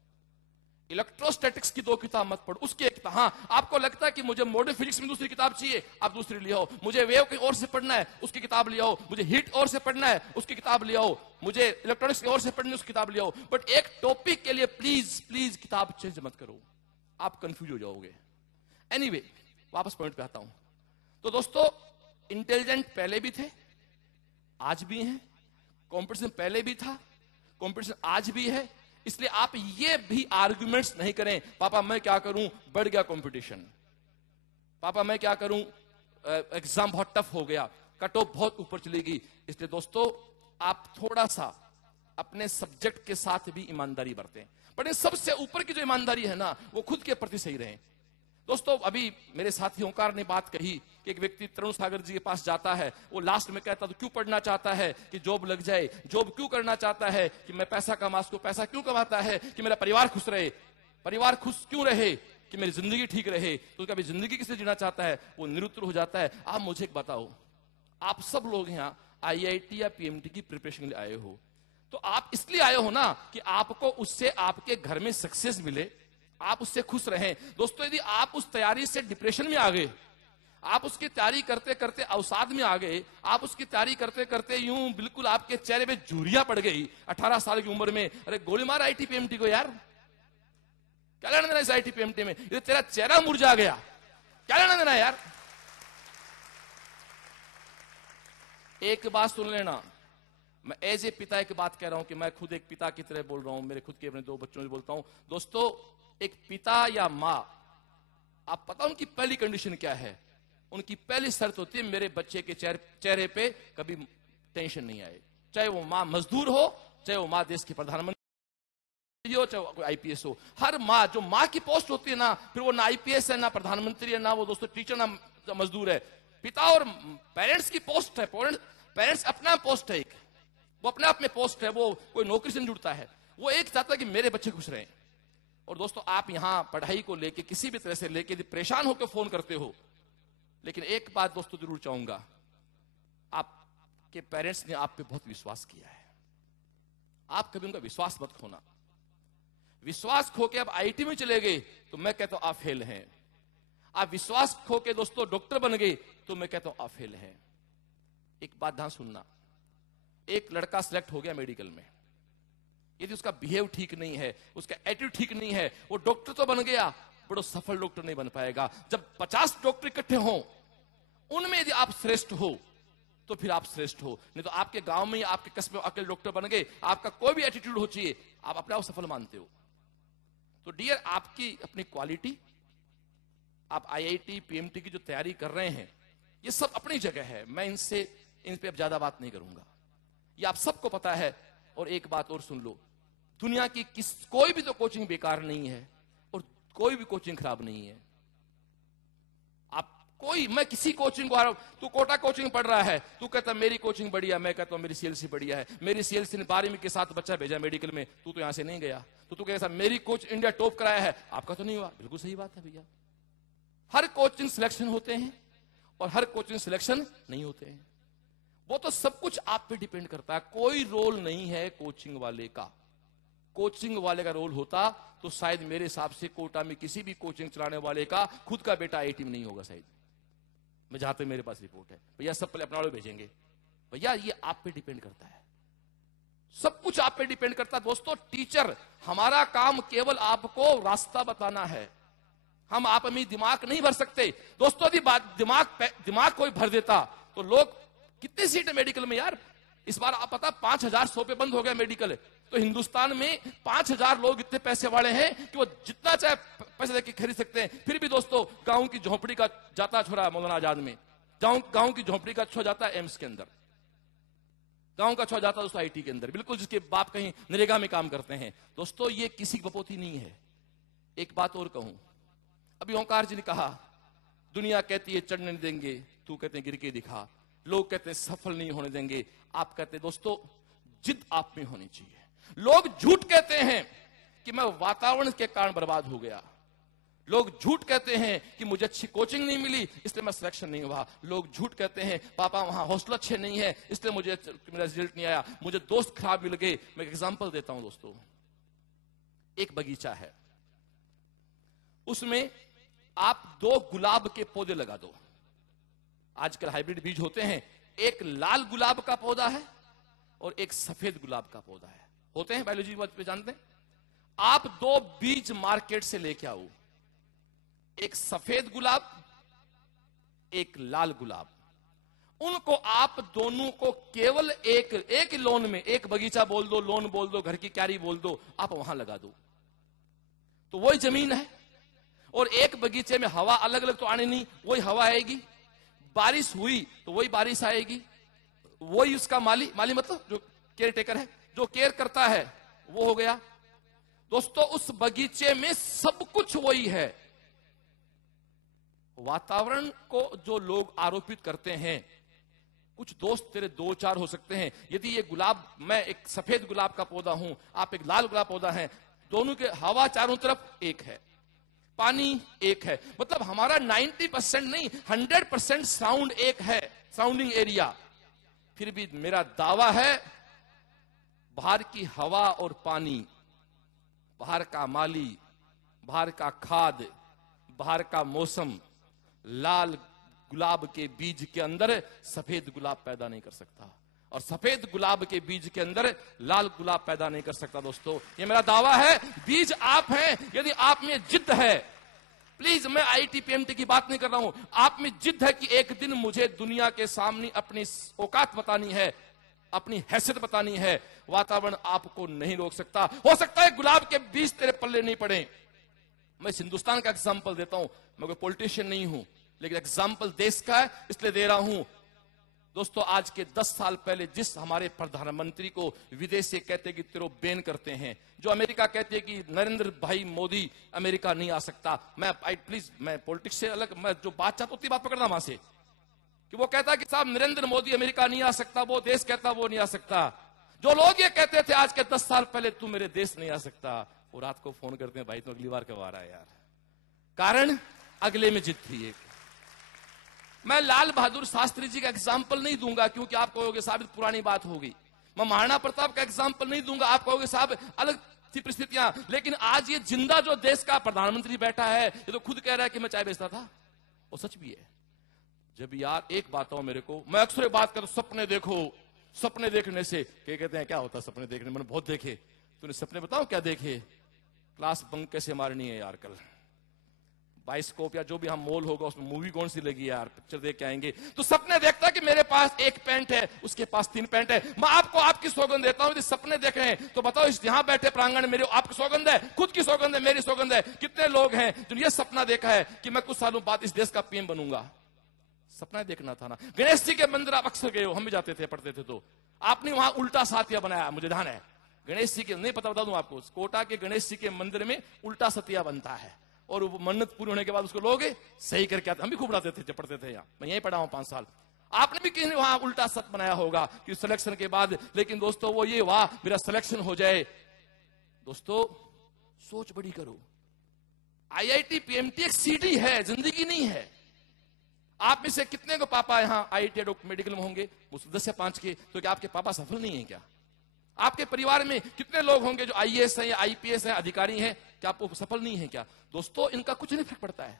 इलेक्ट्रोस्टैटिक्स की 2 किताब मत पढ़ो, उसकी एक किताब। हाँ आपको लगता है कि मुझे मॉडर्न फिजिक्स में दूसरी किताब चाहिए, आप दूसरी ले आओ। मुझे वेव की ओर से पढ़ना है, उसकी किताब ले आओ। मुझे हीट और से पढ़ना है, उसकी किताब ले आओ। मुझे इलेक्ट्रॉनिक्स की ओर से पढ़नी है, उसकी किताब ले आओ। बट एक टॉपिक के लिए प्लीज प्लीज किताब चेंज मत करो, आप कंफ्यूज हो जाओगे। एनीवे, वापस पॉइंट पे आता हूं। तो दोस्तों इंटेलिजेंट पहले भी थे, आज भी हैं, कंपटीशन पहले भी था, कंपटीशन आज भी है। इसलिए आप ये भी आर्गुमेंट्स नहीं करें, पापा मैं क्या करूं, बढ़ गया कंपटीशन, पापा मैं क्या करूं, एग्जाम बहुत टफ हो गया, कट ऑफ बहुत ऊपर चलेगी। इसलिए दोस्तों आप थोड़ा सा अपने सब्जेक्ट के साथ भी ईमानदारी बरतें, पर इन सबसे ऊपर की जो ईमानदारी है ना, वो खुद के प्रति सही रहें। दोस्तों अभी मेरे साथी ओंकार ने बात कही कि एक व्यक्ति तरुण सागर जी के पास जाता है, वो लास्ट में कहता तो क्यों पढ़ना चाहता है कि जॉब लग जाए, जॉब क्यों करना चाहता है कि मैं पैसा कमा सकूं, पैसा क्यों कमाता है कि मेरा परिवार खुश रहे, परिवार खुश क्यों रहे कि मेरी जिंदगी ठीक रहे। तो कभी जिंदगी किससे जीना चाहता है, वो निरुत्तर हो जाता है। आप मुझे एक बताओ, आप सब लोग यहाँ आईआईटी या पीएमटी की प्रिपरेशन के लिए आए हो, तो आप इसलिए आए हो ना कि आपको उससे आपके घर में सक्सेस मिले, आप उससे खुश रहें। दोस्तों यदि आप उस तैयारी से डिप्रेशन में आ गए, आप उसकी तैयारी करते करते अवसाद में आ गए, आप उसकी तैयारी करते करते यूं बिल्कुल आपके चेहरे पे झुर्रियां पड़ गई 18 साल की उम्र में, अरे गोली मार आईटीपीएमटी को यार, क्या लेना देना इस आईटीपीएमटी में, ये तेरा चेहरा मुरझा गया, क्या लेना देना यार। एक बात सुन लेना, मैं एज ए पिता एक बात कह रहा हूं कि मैं खुद एक पिता की तरह बोल रहा हूं, मेरे खुद के अपने 2 बच्चों से बोलता हूं। दोस्तों एक पिता या मां, आप पता उनकी पहली कंडीशन क्या है? उनकी पहली शर्त होती है मेरे बच्चे के चेहरे पे कभी टेंशन नहीं आए, चाहे वो मां मजदूर हो, चाहे वो मां देश की प्रधानमंत्री हो, चाहे कोई आईपीएस हो। हर मां, जो मां की पोस्ट होती है ना, फिर वो ना आईपीएस है, ना प्रधानमंत्री है, ना वो दोस्तों टीचर, ना मजदूर है। पिता और पेरेंट्स की पोस्ट है, पेरेंट्स अपना पोस्ट है, एक वो अपने आप में पोस्ट है, वो कोई नौकरी से नहीं जुड़ता है, वो एक चाहता है कि मेरे बच्चे खुश रहें। और दोस्तों आप यहां पढ़ाई को लेके किसी भी तरह से लेके परेशान होकर फोन करते हो, लेकिन एक बात दोस्तों जरूर चाहूंगा, आपके पेरेंट्स ने आप पे बहुत विश्वास किया है, आप कभी उनका विश्वास मत खोना। विश्वास खो के आप आईटी में चले गए तो मैं कहता हूं आप फेल हैं। आप विश्वास खो के दोस्तों डॉक्टर बन गए तो मैं कहता हूं आप फेल हैं। एक बात ध्यान सुनना, एक लड़का सिलेक्ट हो गया मेडिकल में, यदि उसका बिहेव ठीक नहीं है, उसका एटीट्यूड ठीक नहीं है, वो डॉक्टर तो बन गया, बड़ा सफल डॉक्टर नहीं बन पाएगा। जब 50 डॉक्टर इकट्ठे हों, उनमें यदि आप श्रेष्ठ हो तो फिर आप श्रेष्ठ हो, नहीं तो आपके गांव में, आपके कस्बे में अकेले डॉक्टर बन गए, आपका कोई भी एटीट्यूड हो चाहिए, आप अपने आप सफल मानते हो। तो डियर, आपकी अपनी क्वालिटी, आप आईआईटी पीएमटी की जो तैयारी कर रहे हैं, ये सब अपनी जगह है, मैं इन पे अब ज्यादा बात नहीं करूंगा, ये आप सबको पता है। और एक बात और सुन लो, दुनिया की कोई भी तो कोचिंग बेकार नहीं है और कोई भी कोचिंग खराब नहीं है। आप कोई, मैं किसी कोचिंग को आ रहा हूं, तू कोटा कोचिंग पढ़ रहा है, तू कहता मेरी कोचिंग बढ़िया, मैं कहता हूं मेरी सीएलसी बढ़िया है, मेरी सीएलसी ने 12वीं के साथ बच्चा भेजा मेडिकल में, तू तो यहां से नहीं गया, तो तू कहता मेरी कोच इंडिया टॉप कराया है, आपका तो नहीं हुआ। बिल्कुल सही बात है भैया, हर कोचिंग सिलेक्शन होते हैं और हर कोचिंग सिलेक्शन नहीं होते हैं, वो तो सब कुछ आप पे डिपेंड करता है। कोई रोल नहीं है कोचिंग वाले का, कोचिंग वाले का रोल होता तो शायद मेरे हिसाब से कोटा में किसी भी कोचिंग चलाने वाले का खुद का बेटा आईआईटी में नहीं होगा शायद, मैं जहां तक मेरे पास रिपोर्ट है। भैया सब पहले अपना वाले भेजेंगे, भैया ये आप पे डिपेंड करता है, सब कुछ आप पे डिपेंड करता है। दोस्तों टीचर, हमारा काम केवल आपको रास्ता बताना है, हम आप में दिमाग नहीं भर सकते। दोस्तों यदि दिमाग कोई भर देता तो लोग, कितनी सीट है मेडिकल में यार, इस बार आप पता 5100 पे बंद हो गया मेडिकल, तो हिंदुस्तान में 5000 लोग इतने पैसे वाले हैं कि वो जितना चाहे पैसे देके खरीद सकते हैं। फिर भी दोस्तों गांव की झोपड़ी का जाता छोरा मौलाना आजाद में, गांव की झोपड़ी का छुआ जाता है एम्स के अंदर, गांव का छुआ जाता है दोस्तों आईटी के अंदर, बिल्कुल जिसके बाप कहीं नरेगा में काम करते हैं। दोस्तों ये किसी की बपोती नहीं है। एक बात और कहूं, अभी ओंकार जी ने कहा दुनिया कहती है चढ़ने नहीं देंगे, तू कहते हैं गिर के दिखा, लोग कहते हैं सफल नहीं होने देंगे, आप कहते हैं दोस्तों जिद आप में होनी चाहिए। लोग झूठ कहते हैं कि मैं वातावरण के कारण बर्बाद हो गया, लोग झूठ कहते हैं कि मुझे अच्छी कोचिंग नहीं मिली इसलिए मैं सिलेक्शन नहीं हुआ, लोग झूठ कहते हैं पापा वहां हॉस्टल अच्छे नहीं है इसलिए मुझे मेरा रिजल्ट नहीं आया, मुझे दोस्त खराब मिल गए। मैं एग्जांपल देता हूं दोस्तों, एक बगीचा है, उसमें आप 2 गुलाब के पौधे लगा दो, आजकल हाइब्रिड बीज होते हैं, एक लाल गुलाब का पौधा है और एक सफेद गुलाब का पौधा है, होते हैं बायोलॉजी पे जानते हैं। आप 2 बीज मार्केट से लेके आओ, एक सफेद गुलाब एक लाल गुलाब, उनको आप दोनों को केवल एक लोन में, एक बगीचा बोल दो, लोन बोल दो, घर की क्यारी बोल दो, आप वहां लगा दो तो वही जमीन है। और एक बगीचे में हवा अलग अलग तो आने नहीं, वही हवा आएगी, बारिश हुई तो वही बारिश आएगी, वही उसका माली मतलब जो केयर टेकर है, जो केयर करता है वो हो गया। दोस्तों उस बगीचे में सब कुछ वही है। वातावरण को जो लोग आरोपित करते हैं, कुछ दोस्त तेरे 2-4 हो सकते हैं, यदि ये गुलाब, मैं एक सफेद गुलाब का पौधा हूं, आप एक लाल गुलाब पौधा है, दोनों के हवा चारों तरफ एक है, पानी एक है, मतलब हमारा 90% नहीं 100% साउंड एक है, साउंडिंग एरिया। फिर भी मेरा दावा है बाहर की हवा और पानी, बाहर का माली, बाहर का खाद, बाहर का मौसम लाल गुलाब के बीज के अंदर सफेद गुलाब पैदा नहीं कर सकता, और सफेद गुलाब के बीज के अंदर लाल गुलाब पैदा नहीं कर सकता। दोस्तों, ये मेरा दावा है, बीज आप हैं। यदि आप में जिद है, प्लीज, मैं आईटी पीएमटी की बात नहीं कर रहा हूं, आप में जिद है कि एक दिन मुझे दुनिया के सामने अपनी औकात बतानी है, अपनी हैसियत बतानी है, वातावरण आपको नहीं रोक सकता। हो सकता है गुलाब के बीज तेरे पल्ले नहीं पड़े। मैं हिंदुस्तान का एग्जाम्पल देता हूं, मैं कोई पॉलिटिशियन नहीं हूं, लेकिन एग्जाम्पल देश का है इसलिए दे रहा हूं। दोस्तों, आज के 10 साल पहले जिस हमारे प्रधानमंत्री को विदेश से कहते कि तेरो बैन करते हैं, जो अमेरिका कहते हैं कि नरेंद्र भाई मोदी अमेरिका नहीं आ सकता, मैं पॉलिटिक्स से अलग, मैं जो बात चाहता उतनी बात पकड़ना वहां से, कि वो कहता कि साहब नरेंद्र मोदी अमेरिका नहीं आ सकता, वो देश कहता वो नहीं आ सकता। जो लोग ये कहते थे आज के 10 साल पहले तू मेरे देश नहीं आ सकता, वो रात को फोन करते हैं, भाई तो अगली बार कब आ रहा है यार। कारण अगले में जिद थी एक। मैं लाल बहादुर शास्त्री जी का एग्जाम्पल नहीं दूंगा, क्योंकि आप कहोगे साहब पुरानी बात होगी। मैं महाराणा प्रताप का एग्जाम्पल नहीं दूंगा, आप कहोगे साहब अलग थी परिस्थितियां। लेकिन आज ये जिंदा जो देश का प्रधानमंत्री बैठा है, ये तो खुद कह रहा है कि मैं चाय बेचता था, और सच भी है। जब यार एक बात हो मेरे को, मैं अक्सर बात करता, सपने देखो, सपने देखने से कहते हैं क्या होता है सपने देखने, मैंने बहुत देखे। तूने सपने बताओ क्या देखे? क्लास बंक कैसे मारनी है यार, कल बाइस्कोप या जो भी हम मॉल होगा उसमें मूवी कौन सी लगी यार, पिक्चर देख के आएंगे। तो सपने देखता कि मेरे पास एक पैंट है, उसके पास 3 पैंट है। मैं आपको आपकी सौगंध देता हूं, यदि सपने देख रहे हैं तो बताओ, इस यहां बैठे प्रांगण मेरी आपकी सौगंध है, खुद की सौगंध है, मेरी सौगंध है। कितने लोग हैं जो ये सपना देखा है कि मैं कुछ सालों बाद इस देश का पीएम बनूंगा? सपना देखना था ना। गणेश जी के मंदिर आप अक्सर गए हो, हम भी जाते थे, पढ़ते थे, तो आपने वहां उल्टा सातिया बनाया, मुझे ध्यान है। गणेश जी के नहीं पता, बता दूं आपको, कोटा के गणेश जी के मंदिर में उल्टा सतिया बनता है, और वो मन्नत पूरी होने के बाद उसको लोग सही करके आते। हम भी खूब पढ़ाते थे जब पढ़ते थे यहाँ, मैं यहीं पढ़ा हूं 5 साल। आपने भी कहीं वहां उल्टा सत बनाया होगा कि सिलेक्शन के बाद। लेकिन दोस्तों वो ये, वाह मेरा सिलेक्शन हो जाए। दोस्तों सोच बड़ी करो। आईआईटी पीएमटी एक सीडी है, जिंदगी नहीं है। आप में से कितने को पापा यहाँ आईआईटी मेडिकल में होंगे? 10 या 5 के। तो क्या आपके पापा सफल नहीं है क्या? आपके परिवार में कितने लोग होंगे जो आईएएस हैं या आईपीएस हैं, अधिकारी हैं, क्या आप वो सफल नहीं है क्या? दोस्तों इनका कुछ नहीं फर्क पड़ता है।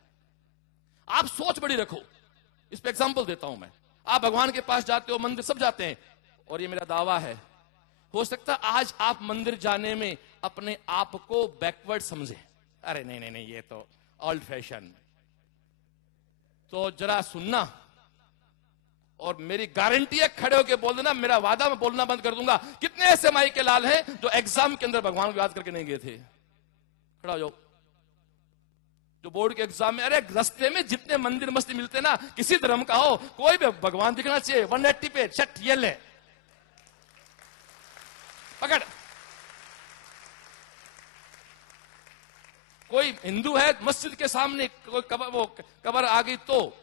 आप सोच बड़ी रखो। इस पे एग्जांपल देता हूं मैं। आप भगवान के पास जाते हो, मंदिर सब जाते हैं, और ये मेरा दावा है, हो सकता है आज आप मंदिर जाने में अपने आप को बैकवर्ड समझे। अरे नहीं नहीं नहीं, ये तो ओल्ड फैशन। तो जरा सुनना, और मेरी गारंटी है, खड़े होकर बोल देना, मेरा वादा मैं बोलना बंद कर दूंगा। कितने ऐसे माई के लाल हैं जो एग्जाम के अंदर भगवान को याद करके नहीं गए थे? खड़ा हो जाओ। जो बोर्ड के एग्जाम में, अरे रास्ते में जितने मंदिर मस्ती मिलते ना, किसी धर्म का हो, कोई भी भगवान दिखना चाहिए, 180 पे छठ ये ले पकड़। कोई हिंदू है, मस्जिद के सामने कोई कबर आ गई तो,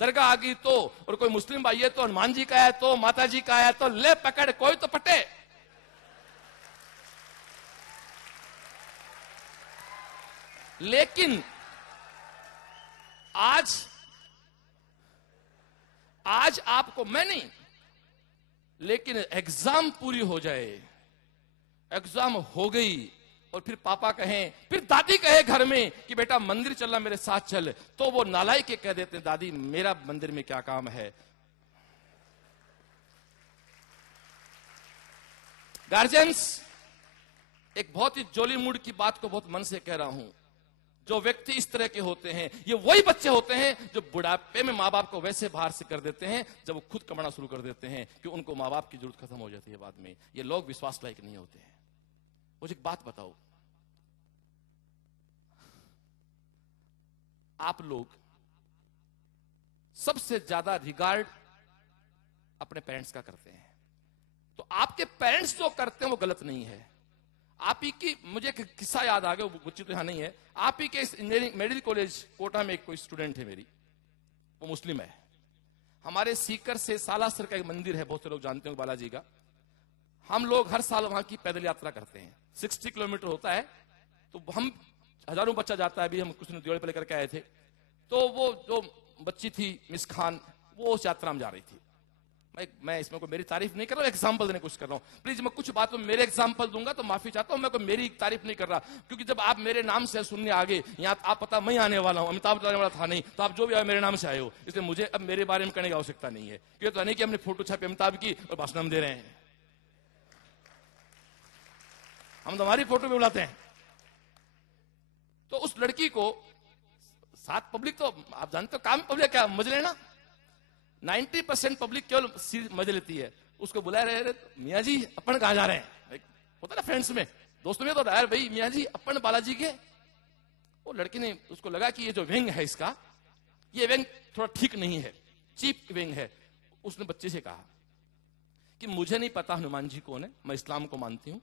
दरगाह आ गई तो, और कोई मुस्लिम भाई है तो हनुमान जी का है तो, माता जी का है तो, ले पकड़, कोई तो पटे। लेकिन आज आपको, मैं नहीं, लेकिन एग्जाम पूरी हो जाए, एग्जाम हो गई, और फिर पापा कहें, फिर दादी कहे घर में कि बेटा मंदिर चलना मेरे साथ चल, तो वो नालायक के कह देते हैं, दादी मेरा मंदिर में क्या काम है। गार्जियंस, एक बहुत ही जोली मूड की बात को बहुत मन से कह रहा हूं। जो व्यक्ति इस तरह के होते हैं, ये वही बच्चे होते हैं जो बुढ़ापे में माँ बाप को वैसे बाहर से कर देते हैं जब वो खुद कमाना शुरू कर देते हैं कि उनको माँ बाप की जरूरत खत्म हो जाती है बाद में। ये लोग विश्वास लायक नहीं होते हैं। मुझे एक बात बताओ, आप लोग सबसे ज्यादा रिगार्ड अपने पेरेंट्स का करते हैं, तो आपके पेरेंट्स जो करते हैं वो गलत नहीं है। आप ही की, मुझे एक किस्सा याद आ गया, वो बच्ची तो यहां नहीं है। आप ही के इंजीनियरिंग मेडिकल कॉलेज कोटा में एक कोई स्टूडेंट है मेरी, वो मुस्लिम है। हमारे सीकर से सालासर का एक मंदिर है, बहुत से लोग जानते हो, बालाजी का। हम लोग हर साल वहां की पैदल यात्रा करते हैं, 60 किलोमीटर होता है। तो हम हजारों बच्चा जाता है, अभी हम कुछ दिन दिवाली पे लेकर के आए थे। तो वो जो बच्ची थी मिस खान, वो उस यात्रा में जा रही थी। मैं इसमें कोई मेरी तारीफ नहीं कर रहा हूं, एग्जांपल देने की कोशिश कर रहा हूं। प्लीज मैं कुछ बातों में मेरे एग्जांपल दूंगा तो माफी चाहता हूं, मैं कोई मेरी तारीफ नहीं कर रहा, क्योंकि जब आप मेरे नाम से सुनने आगे, यहाँ आप पता मैं आने वाला हूं, अमिताभ बताने वाला था नहीं, तो आप जो भी आए मेरे नाम से आए हो, इसलिए मुझे अब मेरे बारे में कहने की आवश्यकता नहीं है। ये तो नहीं कि हमने फोटो छापी अमिताभ की और भाषण हम दे रहे हैं, हम तो हमारी फोटो भी बुलाते हैं। तो उस लड़की को साथ पब्लिक, तो आप जानते हो काम पब्लिक क्या मजे लेना, 90% पब्लिक केवल मजे लेती है। उसको बुला रहे, मियाँ जी अपन कहाँ जा रहे हैं, होता ना फ्रेंड्स में, दोस्तों में, तो यार भाई मियाँ जी अपन बालाजी के। वो लड़की ने, उसको लगा कि ये जो व्यंग है इसका, ये व्यंग थोड़ा ठीक नहीं है, चीप व्यंग है। उसने बच्चे से कहा कि मुझे नहीं पता हनुमान जी कौन है, मैं इस्लाम को मानती हूं,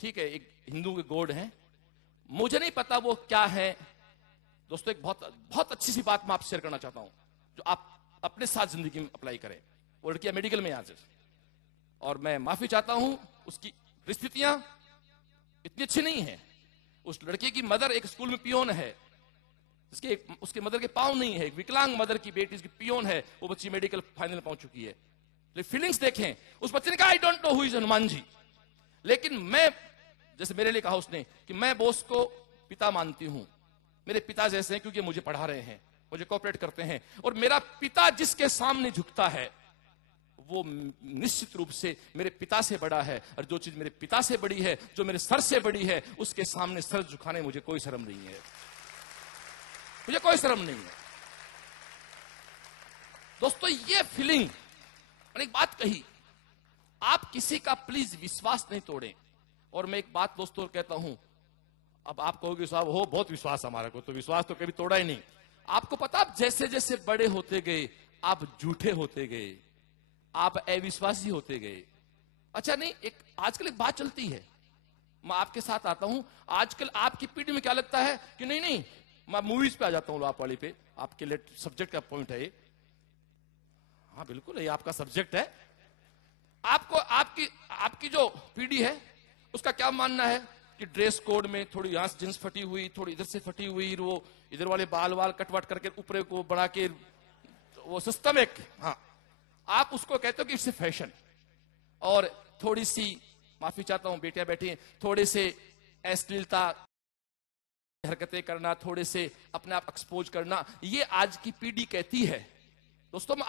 ठीक है, एक हिंदू के गॉड है, मुझे नहीं पता वो क्या है। दोस्तों एक बहुत बहुत अच्छी सी बात मैं आपसे शेयर करना चाहता हूं, जो आप अपने साथ जिंदगी में अप्लाई करें। वो लड़कियां मेडिकल में आज, और मैं माफी चाहता हूं, उसकी परिस्थितियां इतनी अच्छी नहीं है। उस लड़की की मदर एक स्कूल में पियोन है, उसके मदर के पांव नहीं है, एक विकलांग मदर की बेटी उसकी पियोन है, वो बच्ची मेडिकल फाइनल पहुंच चुकी है। फीलिंग्स देखें, उस बच्चे ने कहा I don't know who is Hanuman ji, लेकिन मैं, जैसे मेरे लिए कहा उसने कि मैं बॉस को पिता मानती हूं, मेरे पिता जैसे हैं, क्योंकि मुझे पढ़ा रहे हैं, मुझे कोऑपरेट करते हैं, और मेरा पिता जिसके सामने झुकता है वो निश्चित रूप से मेरे पिता से बड़ा है, और जो चीज मेरे पिता से बड़ी है, जो मेरे सर से बड़ी है, उसके सामने सर झुकाने मुझे कोई शर्म नहीं है, मुझे कोई शर्म नहीं है। दोस्तों ये फीलिंग, मैंने एक बात कही, आप किसी का प्लीज विश्वास नहीं तोड़ें। और मैं एक बात दोस्तों कहता हूं, अब आप कहोगे साहब हो बहुत विश्वास हमारे को, तो विश्वास तो कभी तोड़ा ही नहीं। आपको पता, आप जैसे जैसे बड़े होते गए आप झूठे होते गए, आप अविश्वासी होते गए। अच्छा नहीं, एक आजकल एक बात चलती है, मैं आपके साथ आता हूं, आजकल आपकी पीढ़ी में क्या लगता है कि नहीं नहीं, मैं मूवीज पे आ जाता हूं, आप वाली पे, आपके लिए सब्जेक्ट का पॉइंट है ये। हाँ बिल्कुल, ये आपका सब्जेक्ट है। आपको आपकी आपकी जो पीढ़ी है उसका क्या मानना है कि ड्रेस कोड में थोड़ी यहां से जींस फटी हुई, थोड़ी इधर से फटी हुई, वो इधर वाले बाल वाल कटवट करके ऊपर को बढ़ा के, वो सिस्टम एक, हाँ, आप उसको कहते हो कि इट्स फैशन। और थोड़ी सी, माफी चाहता हूं बेटियां बैठी हैं, थोड़े से अश्लीलता हरकतें करना, थोड़े से अपने आप एक्सपोज करना, ये आज की पीढ़ी कहती है। दोस्तों मैं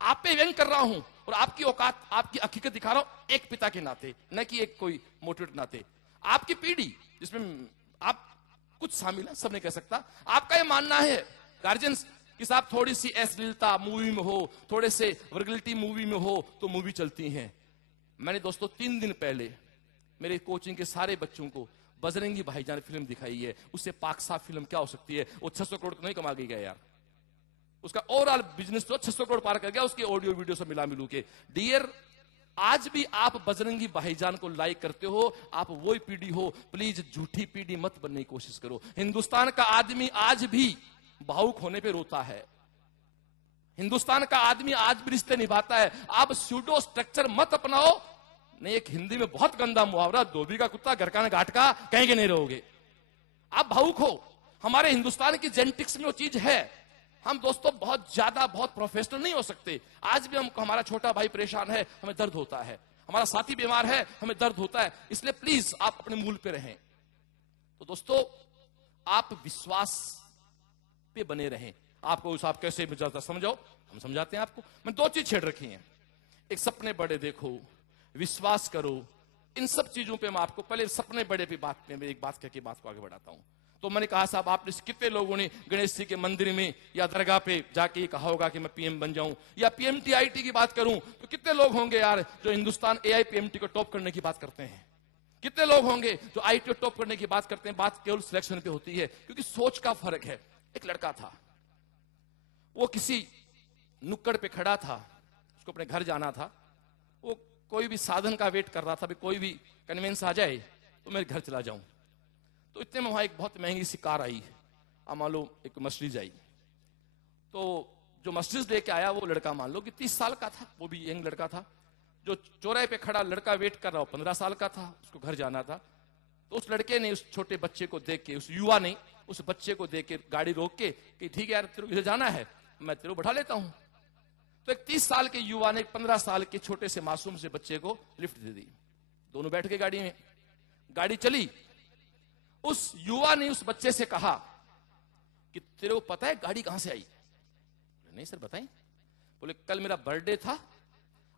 आप पे व्यंग कर रहा हूं, और आपकी औकात, आपकी हकीकत दिखा रहा हूं एक पिता के नाते, न कि एक कोई मोटिवेट नाते। आपकी पीढ़ी जिसमें आप कुछ शामिल है, सब नहीं कह सकता, आपका ये मानना है गार्जियंस कि साहब थोड़ी सी अश्लीलता मूवी में हो, थोड़े से वर्गलिटी मूवी में हो तो मूवी चलती है। मैंने दोस्तों 3 दिन पहले मेरे कोचिंग के सारे बच्चों को बजरंगी भाईजान फिल्म दिखाई है। उससे पाक साफ फिल्म क्या हो सकती है, वो 600 करोड़ तो नहीं कमा गया यार, उसका ओवरऑल बिजनेस तो 600 करोड़ पार कर गया, उसके ऑडियो वीडियो सब मिला मिलू के। डियर, आज भी आप बजरंगी भाईजान को लाइक करते हो, आप वही पीढ़ी हो, प्लीज झूठी पीढ़ी मत बनने की कोशिश करो। हिंदुस्तान का आदमी आज भी भावुक होने पे रोता है, हिंदुस्तान का आदमी आज भी रिश्ते निभाता है। आप स्यूडो स्ट्रक्चर मत अपनाओ। नहीं, एक हिंदी में बहुत गंदा मुहावरा, धोबी का कुत्ता घर का घाट का, कहीं के नहीं रहोगे। आप भावुक हो, हमारे हिंदुस्तान की जेनेटिक्स में वो चीज है। हम दोस्तों बहुत ज्यादा, बहुत प्रोफेशनल नहीं हो सकते। आज भी हमको, हमारा छोटा भाई परेशान है, हमें दर्द होता है, हमारा साथी बीमार है, हमें दर्द होता है। इसलिए प्लीज आप अपने मूल पे रहें। तो दोस्तों आप विश्वास पे बने रहें। आपको साहब कैसे समझाओ, हम समझाते हैं आपको। मैं 2 चीज छेड़ रखी हैं, एक सपने बड़े देखो, विश्वास करो। इन सब चीजों पे मैं आपको पहले सपने बड़े पे बात में एक बात कह के बात को आगे बढ़ाता हूं। तो मैंने कहा साहब आपने कितने लोगों ने गणेश जी के मंदिर में या दरगाह पे जाके ये कहा होगा कि मैं पीएम बन जाऊं, या पीएमटीआईटी की बात करूं तो कितने लोग होंगे यार जो हिंदुस्तान एआईपीएमटी को टॉप करने की बात करते हैं। कितने लोग होंगे जो आईटी को टॉप करने की बात करते हैं। बात केवल सिलेक्शन पे होती है, क्योंकि सोच का फर्क है। एक लड़का था, वो किसी नुक्कड़ पे खड़ा था, उसको अपने घर जाना था, वो कोई भी साधन का वेट कर रहा था, कोई भी कन्वेंस आ जाए तो मैं घर चला जाऊं। तो इतने में वहां एक बहुत महंगी सी कार आई, आप मान लो एक मर्सिडीज आई। तो जो मर्सिडीज लेके आया वो लड़का मान लो कि 30 साल का था, वो भी यंग लड़का था। जो चौराहे पे खड़ा लड़का वेट कर रहा हो 15 साल का था, उसको घर जाना था। तो उस लड़के ने उस छोटे बच्चे को देख के, उस युवा ने उस बच्चे को देख के गाड़ी रोक के कि ठीक है यार तेरे को इधर जाना है, मैं तेरे को बैठा लेता हूं। तो एक 30 साल के युवा ने 15 साल के छोटे से मासूम से बच्चे को लिफ्ट दे दी। दोनों बैठ के गाड़ी में, गाड़ी चली। उस युवा ने उस बच्चे से कहा कि तेरे को पता है गाड़ी कहां से आई? नहीं सर बताएं। बोले कल मेरा बर्थडे था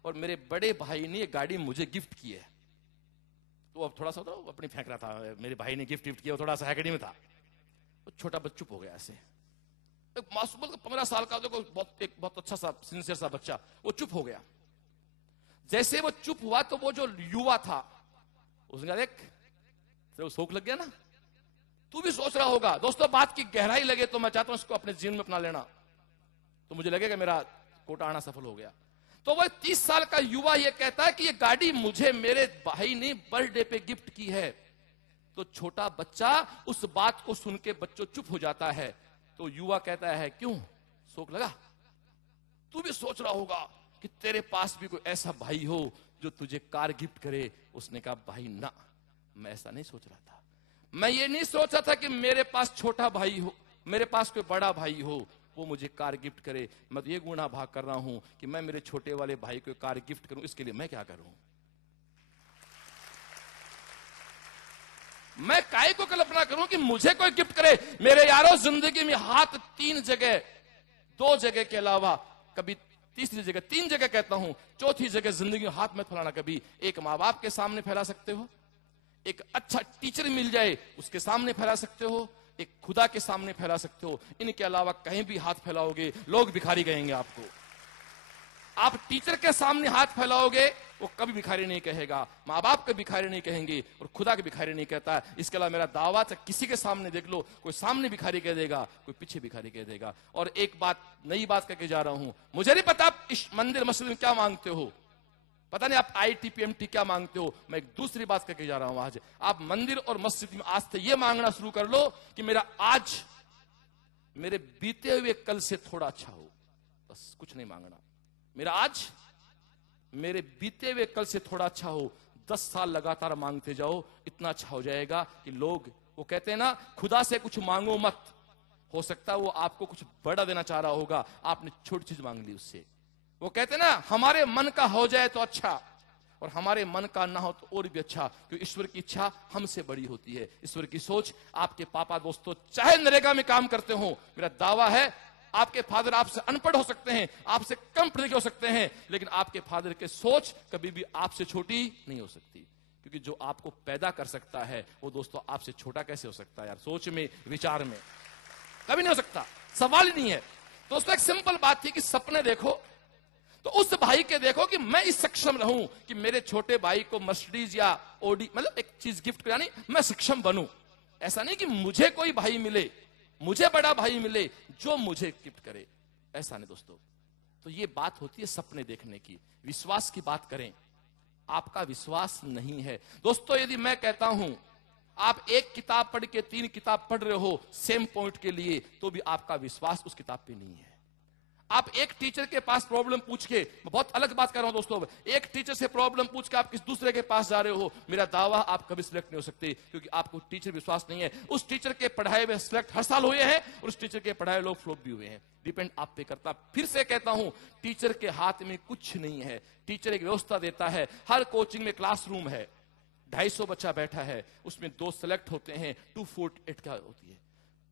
और मेरे बड़े भाई ने ये गाड़ी मुझे गिफ्ट की है। तो अब थोड़ा सा तो अपनी फेंक रहा था, मेरे भाई ने गिफ्ट किया, थोड़ा सा हैकड़ी में था। तो छोटा बच्चा चुप हो गया ऐसे। एक मासूम 15 साल का देखो, एक बहुत अच्छा सा सिंसियर सा बच्चा, वो चुप हो गया। जैसे वो चुप हुआ तो वो जो युवा था उसने कहा देख तेरे को शौक लग गया ना, तू भी सोच रहा होगा। दोस्तों बात की गहराई लगे तो मैं चाहता हूं इसको अपने जीवन में अपना लेना, तो मुझे लगेगा मेरा कोटा आना सफल हो गया। तो वह 30 साल का युवा ये कहता है कि ये गाड़ी मुझे मेरे भाई ने बर्थडे पे गिफ्ट की है। तो छोटा बच्चा उस बात को सुन के बच्चों चुप हो जाता है। तो युवा कहता है क्यों शौक लगा? तू भी सोच रहा होगा कि तेरे पास भी कोई ऐसा भाई हो जो तुझे कार गिफ्ट करे। उसने कहा भाई ना, मैं ऐसा नहीं सोच रहा था। मैं ये नहीं सोच रहा था कि मेरे पास छोटा भाई हो, मेरे पास कोई बड़ा भाई हो वो मुझे कार गिफ्ट करे। मैं तो ये गुना भाग कर रहा हूं कि मैं मेरे छोटे वाले भाई को कार गिफ्ट करूं, इसके लिए मैं क्या करूं? मैं काय को कल्पना करूं कि मुझे कोई गिफ्ट करे? मेरे यारों जिंदगी में हाथ 3 जगह, 2 जगह के अलावा कभी तीसरी जगह, 3 जगह कहता हूं, चौथी जगह जिंदगी में हाथ मत फैलाना कभी। एक माँ बाप के सामने फैला सकते हो, एक अच्छा टीचर मिल जाए उसके सामने फैला सकते हो, एक खुदा के सामने फैला सकते हो। इनके अलावा कहीं भी हाथ फैलाओगे लोग भिखारी कहेंगे आपको। आप टीचर के सामने हाथ फैलाओगे वो कभी भिखारी नहीं कहेगा, माँ बाप के भिखारी नहीं कहेंगे और खुदा के भिखारी नहीं कहता। इसके अलावा मेरा दावा है किसी के सामने देख लो, कोई सामने भिखारी कह देगा, कोई पीछे भिखारी कह देगा। और एक बात, नई बात करके जा रहा हूं, मुझे नहीं पता आप इस मंदिर मस्जिद में क्या मांगते हो, पता नहीं आप ITPMT क्या मांगते हो। मैं एक दूसरी बात करके जा रहा हूं आज। आप मंदिर और मस्जिद में आज से ये मांगना शुरू कर लो कि मेरा आज मेरे बीते हुए कल से थोड़ा अच्छा हो, बस कुछ नहीं मांगना। मेरा आज मेरे बीते हुए कल से थोड़ा अच्छा हो। 10 साल लगातार मांगते जाओ, इतना अच्छा हो जाएगा कि लोग, वो कहते हैं ना खुदा से कुछ मांगो मत, हो सकता है वो आपको कुछ बड़ा देना चाह रहा होगा, आपने छोटी चीज मांग ली उससे। वो कहते हैं ना हमारे मन का हो जाए तो अच्छा, और हमारे मन का ना हो तो और भी अच्छा, क्योंकि ईश्वर की इच्छा हमसे बड़ी होती है। ईश्वर की सोच, आपके पापा दोस्तों चाहे नरेगा में काम करते हो, मेरा दावा है आपके फादर आपसे अनपढ़ हो सकते हैं, आपसे कम पढ़े लिखे हो सकते हैं, लेकिन आपके फादर के सोच कभी भी आपसे छोटी नहीं हो सकती, क्योंकि जो आपको पैदा कर सकता है वो दोस्तों आपसे छोटा कैसे हो सकता है यार? सोच में, विचार में कभी नहीं हो सकता, सवाल ही नहीं है। दोस्तों एक सिंपल बात थी कि सपने देखो तो उस भाई के देखो कि मैं इस सक्षम रहूं कि मेरे छोटे भाई को मर्सिडीज या ओडी, मतलब एक चीज गिफ्ट करा, नहीं मैं सक्षम बनूं। ऐसा नहीं कि मुझे कोई भाई मिले, मुझे बड़ा भाई मिले जो मुझे गिफ्ट करे, ऐसा नहीं दोस्तों। तो ये बात होती है सपने देखने की। विश्वास की बात करें, आपका विश्वास नहीं है दोस्तों। यदि मैं कहता हूं आप एक किताब पढ़ के 3 किताब पढ़ रहे हो सेम पॉइंट के लिए, तो भी आपका विश्वास उस किताब पे नहीं है। आप एक टीचर के पास प्रॉब्लम पूछ के, मैं बहुत अलग बात कर रहा हूं दोस्तों, एक टीचर से प्रॉब्लम पूछ के आप किस दूसरे के पास जा रहे हो, मेरा दावा आप कभी सिलेक्ट नहीं हो सकते, क्योंकि आपको टीचर विश्वास नहीं है। उस टीचर के पढ़ाए हुए सिलेक्ट हर साल हुए हैं और उस टीचर के पढ़ाए लोग फ्लॉप भी हुए हैं। डिपेंड आप पे करता। फिर से कहता हूं टीचर के हाथ में कुछ नहीं है, टीचर एक व्यवस्था देता है। हर कोचिंग में क्लासरूम है, 250 बच्चा बैठा है, उसमें 2 सेलेक्ट होते हैं, 248 क्या होती है,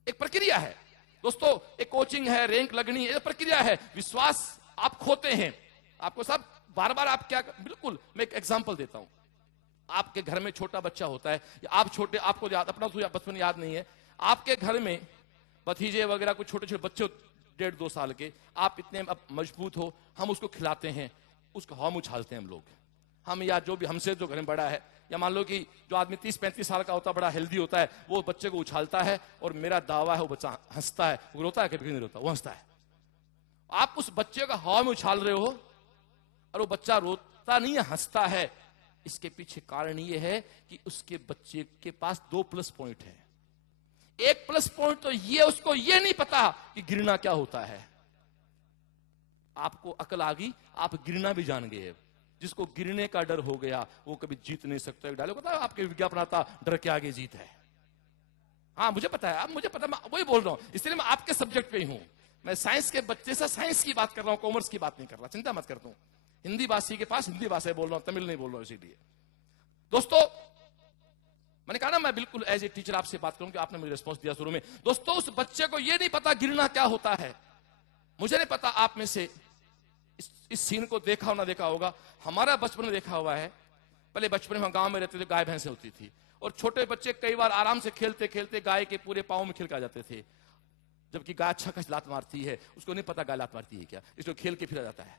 एक प्रक्रिया है दोस्तों। एक कोचिंग है, रैंक लगनी है, प्रक्रिया है। विश्वास आप खोते हैं, आपको सब बार बार आप क्या, बिल्कुल मैं एक एग्जांपल देता हूं। आपके घर में छोटा बच्चा होता है, आप छोटे, आपको याद, अपना तो बचपन याद नहीं है, आपके घर में भतीजे वगैरह कुछ छोटे छोटे बच्चे 1.5-2 साल के, आप इतने मजबूत हो, हम उसको खिलाते हैं, उसको हम उछालते हैं हम लोग, हम या जो भी हमसे जो घर में बड़ा है, या मान लो कि जो आदमी 30-35 साल का होता है, बड़ा हेल्दी होता है, वो बच्चे को उछालता है और मेरा दावा है वो बच्चा हंसता है। वो रोता है कभी नहीं रोता, वो हंसता है। आप उस बच्चे का हवा में उछाल रहे हो और वो बच्चा रोता नहीं है, हंसता है। इसके पीछे कारण ये है कि उसके बच्चे के पास 2 प्लस पॉइंट है। एक प्लस पॉइंट तो ये, उसको ये नहीं पता कि गिरना क्या होता है। आपको अकल आ गई, आप गिरना भी जान गए। जिसको गिरने का डर हो गया वो कभी जीत नहीं सकता। एक डायलॉग पता है आपके, विज्ञापन आता, डर के आगे जीत है। हाँ मुझे पता है, अब मुझे पता, मैं वही बोल रहा हूं, इसलिए मैं आपके सब्जेक्ट पे ही हूं। मैं साइंस के बच्चे से साइंस की बात कर रहा हूं, कॉमर्स की बात नहीं कर रहा, चिंता मत करता हूं। हिंदी भाषी के पास हिंदी भाषा बोल रहा हूं, तमिल नहीं बोल रहा हूं। इसीलिए दोस्तों मैंने कहा ना, मैं बिल्कुल एज ए टीचर आपसे बात करूं कि आपने मुझे रिस्पॉन्स दिया शुरू में। दोस्तों उस बच्चे को यह नहीं पता गिरना क्या होता है। मुझे नहीं पता आप में से इस सीन को देखा हो ना देखा होगा, हमारा बचपन में देखा हुआ है। पहले बचपन में हम गांव में रहते थे, गाय भैंसे होती थी, और छोटे बच्चे कई बार आराम से खेलते खेलते गाय के पूरे पांव में खिलका जाते थे, जबकि गाय अच्छा खासा लात मारती है, उसको नहीं पता गाय लात मारती है क्या, इसको खेल के फिरा जाता है।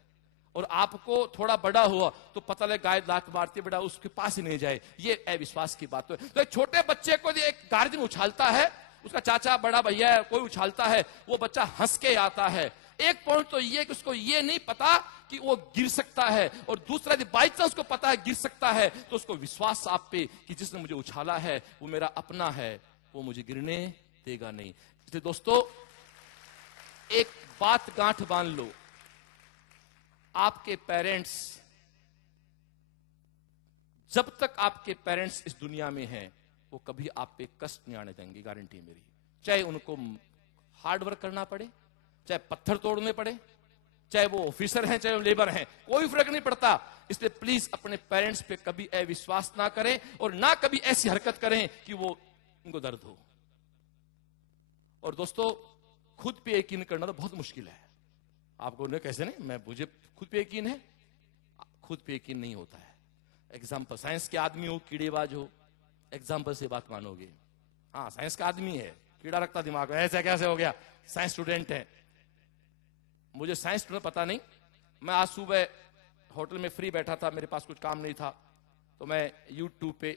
और आपको थोड़ा बड़ा हुआ तो पता लगे गाय लात मारती है, बेटा उसके पास ही नहीं जाए, ये अविश्वास की बात है। तो एक छोटे बच्चे को एक गार्जियन उछालता है, उसका चाचा बड़ा भैया कोई उछालता है, वो बच्चा हंस के आता है। एक पॉइंट तो ये कि उसको ये नहीं पता कि वो गिर सकता है, और दूसरा यदि बाई चांस को पता है गिर सकता है तो उसको विश्वास आप पे कि जिसने मुझे उछाला है वो मेरा अपना है, वो मुझे गिरने देगा नहीं। इसलिए दोस्तों एक बात गांठ बांध लो, आपके पेरेंट्स, जब तक आपके पेरेंट्स इस दुनिया में हैं वो कभी आप पे कष्ट नहीं आने देंगे, गारंटी मेरी। चाहे उनको हार्ड वर्क करना पड़े, चाहे पत्थर तोड़ने पड़े, चाहे वो ऑफिसर हैं चाहे वो लेबर हैं, कोई फर्क नहीं पड़ता। इसलिए प्लीज अपने पेरेंट्स पे कभी अविश्वास ना करें, और ना कभी ऐसी हरकत करें कि वो उनको दर्द हो। और दोस्तों खुद पे यकीन करना तो बहुत मुश्किल है। आपको ने कैसे नहीं, मैं मुझे खुद पे यकीन है, खुद पे यकीन नहीं होता है। एग्जाम्पल, साइंस के आदमी हो, कीड़ेबाज हो, एग्जाम्पल से बात मानोगे। हाँ साइंस का आदमी है, कीड़ा रखता दिमाग में, ऐसा कैसे हो गया, साइंस स्टूडेंट है। मुझे साइंस स्टूडेंट पता नहीं। मैं आज सुबह होटल में फ्री बैठा था, मेरे पास कुछ काम नहीं था, तो मैं यूट्यूब पे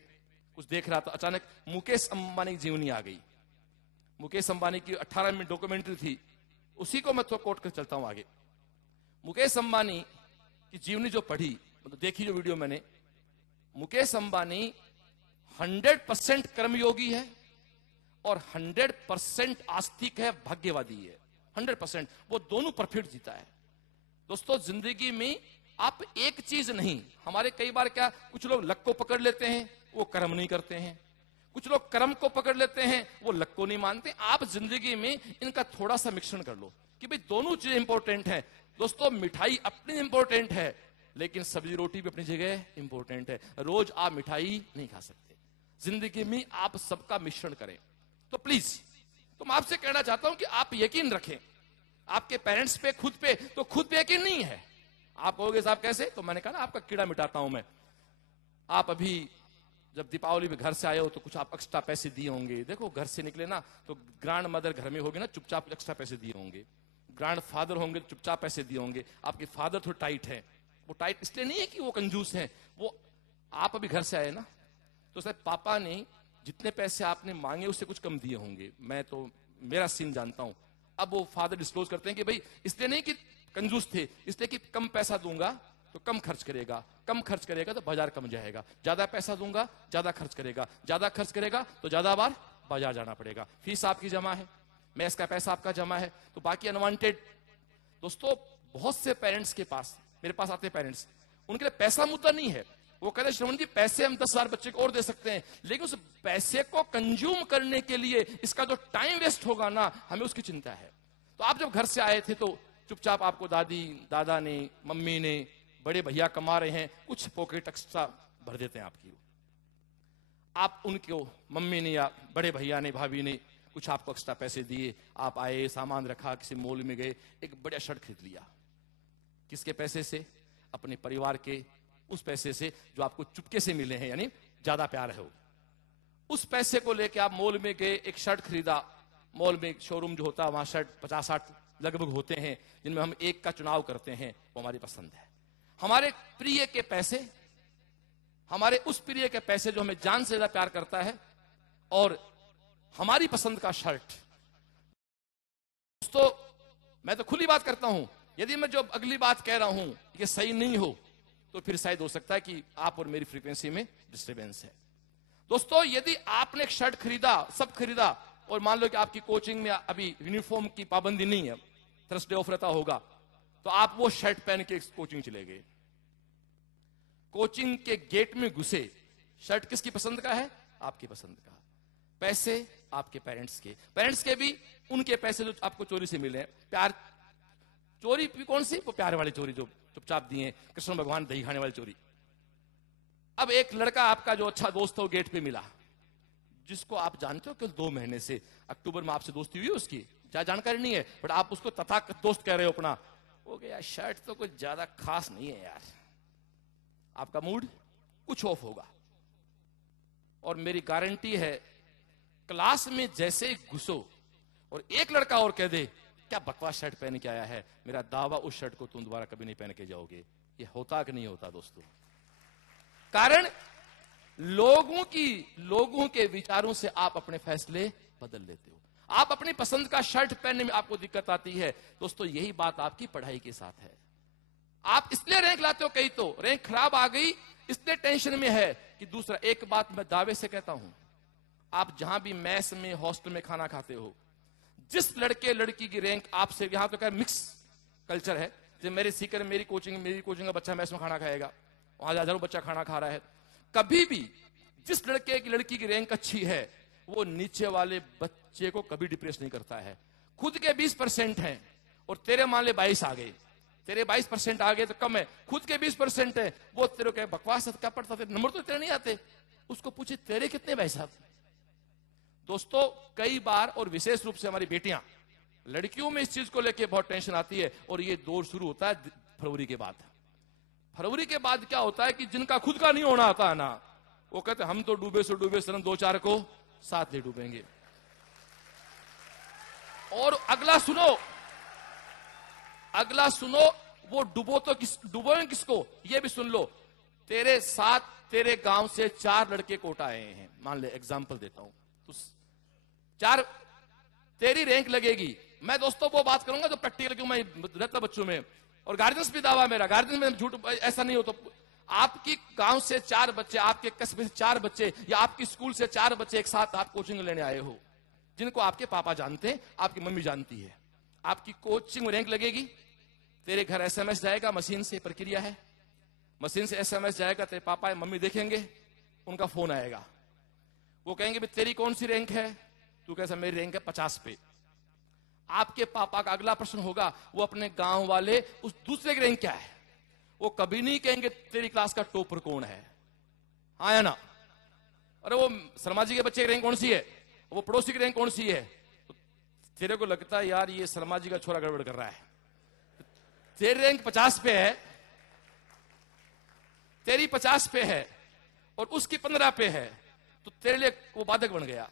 कुछ देख रहा था, अचानक मुकेश अंबानी की जीवनी आ गई। मुकेश अंबानी की 18 मिनट डॉक्यूमेंट्री थी, उसी को मैं तो कोट कर चलता हूं आगे। मुकेश अंबानी की जीवनी जो पढ़ी, मतलब देखी जो वीडियो मैंने, मुकेश अंबानी 100% कर्मयोगी है और 100% आस्तिक है, भाग्यवादी है। 100% वो दोनों परफेक्ट जीता है। दोस्तों जिंदगी में आप एक चीज नहीं, हमारे कई बार क्या, कुछ लोग लक को पकड़ लेते हैं वो कर्म नहीं करते हैं, कुछ लोग कर्म को पकड़ लेते हैं वो लक को नहीं मानते। आप जिंदगी में इनका थोड़ा सा मिश्रण कर लो कि भाई दोनों चीजें इंपॉर्टेंट है। दोस्तों मिठाई अपनी इंपॉर्टेंट है, लेकिन सब्जी रोटी भी अपनी जगह इंपॉर्टेंट है। रोज आप मिठाई नहीं खा सकते, जिंदगी में आप सबका मिश्रण करें। तो प्लीज तो मैं आपसे कहना चाहता हूं कि आप यकीन रखें आपके पेरेंट्स पे, खुद पे। तो खुद पे यकीन नहीं है, आप कहोगे साहब कैसे, तो मैंने कहा ना आपका कीड़ा मिटाता हूं मैं। आप अभी जब दीपावली में घर से आए हो तो कुछ आप एक्स्ट्रा पैसे दिए होंगे। देखो घर से निकले ना तो ग्रैंड मदर घर में होगी ना, चुपचाप एक्स्ट्रा पैसे दिए होंगे। ग्रैंड फादर होंगे तो चुपचाप पैसे दिए होंगे। आपके फादर थोड़े टाइट है, वो टाइट इसलिए नहीं है कि वो कंजूस है, वो आप अभी घर से आए ना तो शायद पापा ने जितने पैसे आपने मांगे उससे कुछ कम दिए होंगे। मैं तो मेरा सीन जानता हूं। अब वो फादर डिस्क्लोज करते हैं कि भाई इसलिए नहीं कि कंजूस थे, इसलिए कि कम पैसा दूंगा तो कम खर्च करेगा, कम खर्च करेगा तो बाजार कम जाएगा, ज्यादा पैसा दूंगा ज्यादा खर्च करेगा, ज्यादा खर्च करेगा तो ज्यादा बार बाजार जाना पड़ेगा। फीस आपकी जमा है, मैस का पैसा आपका जमा है, तो बाकी अनवांटेड। दोस्तों बहुत से पेरेंट्स के पास, मेरे पास आते पेरेंट्स, उनके लिए पैसा मुद्दा नहीं है। वो कहते हैं श्रवण जी पैसे हम 10,000 बच्चे को और दे सकते हैं, लेकिन उस पैसे को कंज्यूम करने के लिए इसका जो टाइम वेस्ट होगा ना, हमें उसकी चिंता है। तो आप जब घर से आए थे तो चुपचाप आपको दादी दादा ने, मम्मी ने, बड़े भैया कमा रहे हैं, कुछ पॉकेट एक्स्ट्रा भर देते हैं आपकी। आप उनको, मम्मी ने या बड़े भैया ने, भाभी ने कुछ आपको एक्स्ट्रा पैसे दिए, आप आए, सामान रखा, किसी मॉल में गए, एक बढ़िया शर्ट खरीद लिया। किसके पैसे से? अपने परिवार के उस पैसे से जो आपको चुपके से मिले हैं, यानी ज्यादा प्यार है वो। उस पैसे को लेके आप मॉल में गए, एक शर्ट खरीदा। मॉल में शोरूम जो होता है वहां शर्ट 50-60 लगभग होते हैं, जिनमें हम एक का चुनाव करते हैं, वो हमारी पसंद है। हमारे प्रिय के पैसे, हमारे उस प्रिय के पैसे जो हमें जान से ज्यादा प्यार करता है, और हमारी पसंद का शर्ट। दोस्तों मैं तो खुली बात करता हूं, यदि मैं जो अगली बात कह रहा हूं ये सही नहीं हो तो फिर शायद हो सकता है कि आप और मेरी फ्रीक्वेंसी में डिस्टर्बेंस है। दोस्तों यदि आपने एक शर्ट खरीदा, सब खरीदा, और मान लो कि आपकी कोचिंग में अभी यूनिफॉर्म की पाबंदी नहीं है, थर्सडे ऑफ रहता होगा, तो आप वो शर्ट पहन के कोचिंग चले गए। कोचिंग के गेट में घुसे, शर्ट किसकी पसंद का है? आपकी पसंद का। पैसे आपके पेरेंट्स के भी उनके पैसे जो आपको चोरी से मिले हैं। प्यार चोरी भी कौन सी? वो प्यार वाली चोरी जो चुपचाप दिए, कृष्ण भगवान दही खाने वाली चोरी। अब एक लड़का आपका जो अच्छा दोस्त हो गेट पे मिला, जिसको आप जानते हो कि 2 महीने से, अक्टूबर में आपसे दोस्ती हुई उसकी, क्या जानकारी नहीं है, बट आप उसको तथाकथित दोस्त कह रहे हो अपना। वो यार शर्ट तो कुछ ज्यादा खास नहीं है यार, आपका मूड कुछ ऑफ होगा। और मेरी गारंटी है, क्लास में जैसे घुसो और एक लड़का और कह दे क्या बकवास शर्ट पहन के आया है, मेरा दावा उस शर्ट को तुम दोबारा कभी नहीं पहन के जाओगे। ये होता कि नहीं होता दोस्तों? कारण लोगों के विचारों से आप अपने फैसले बदल लेते हो। आप अपनी पसंद का शर्ट पहनने में आपको दिक्कत आती है दोस्तों, यही बात आपकी पढ़ाई के साथ है। आप इसलिए रैंक लाते हो, कई तो रैंक खराब आ गई इसलिए टेंशन में है कि दूसरा, एक बात मैं दावे से कहता हूं, आप जहां भी मैस में हॉस्टल में खाना खाते हो, जिस लड़के लड़की की रैंक आपसे, यहां तो क्या मिक्स कल्चर है, जब मेरे सीकर मेरी कोचिंग का बच्चा मैस में खाना खाएगा, वहां हजारों बच्चा खाना खा रहा है, कभी भी जिस लड़के की लड़की की रैंक अच्छी है वो नीचे वाले बच्चे को कभी डिप्रेस नहीं करता है। खुद के 20% हैं और तेरे मान ले 22 आ गए, तेरे 22% आ गए तो कम है, खुद के 20% है, वो तेरे को बकवास क्या पढ़ता, तेरे नंबर तो तेरे नहीं आते, उसको पूछे तेरे कितने भाई साहब। दोस्तों कई बार, और विशेष रूप से हमारी बेटियां, लड़कियों में इस चीज को लेकर बहुत टेंशन आती है, और ये दौर शुरू होता है फरवरी के बाद। फरवरी के बाद क्या होता है कि जिनका खुद का नहीं होना आता है ना, वो कहते हम तो डूबे सो डूबे सनम 2-4 को साथ ले डूबेंगे। और अगला सुनो, वो डुबोएं किसको, ये भी सुन लो। तेरे साथ तेरे गांव से 4 लड़के कोटा आए हैं, मान ले एग्जांपल देता हूं, तो 4 तेरी रैंक लगेगी। मैं दोस्तों वो बात करूंगा जो प्रैक्टिकल, क्यों मैं रहता बच्चों में, और गार्जियंस भी दावा मेरा, गार्जियंस में झूठ ऐसा नहीं हो। तो आपकी गांव से 4 बच्चे, आपके कस्बे से 4 बच्चे, या आपकी स्कूल से 4 बच्चे एक साथ आप कोचिंग लेने आए हो, जिनको आपके पापा जानते हैं, आपकी मम्मी जानती है, आपकी कोचिंग में रैंक लगेगी। तेरे घर एसएमएस जाएगा, मशीन से प्रक्रिया है, मशीन से एसएमएस जाएगा, तेरे पापा मम्मी देखेंगे, उनका फोन आएगा, वो कहेंगे भी तेरी कौन सी रैंक है, तू कैसा, मेरी रैंक है 50 पे। आपके पापा का अगला प्रश्न होगा, वो अपने गांव वाले उस दूसरे की रैंक क्या है, वो कभी नहीं कहेंगे तेरी क्लास का टॉपर कौन है, हाँ या ना। अरे वो शर्मा जी के बच्चे की रैंक कौन सी है, वो पड़ोसी की रैंक कौन सी है, तो तेरे को लगता है यार ये शर्मा जी का छोरा गड़बड़ कर रहा है, तेरी रैंक 50 पे है, तेरी 50 पे है और उसकी 15 पे है, तो तेरे लिए वो बाधक बन गया।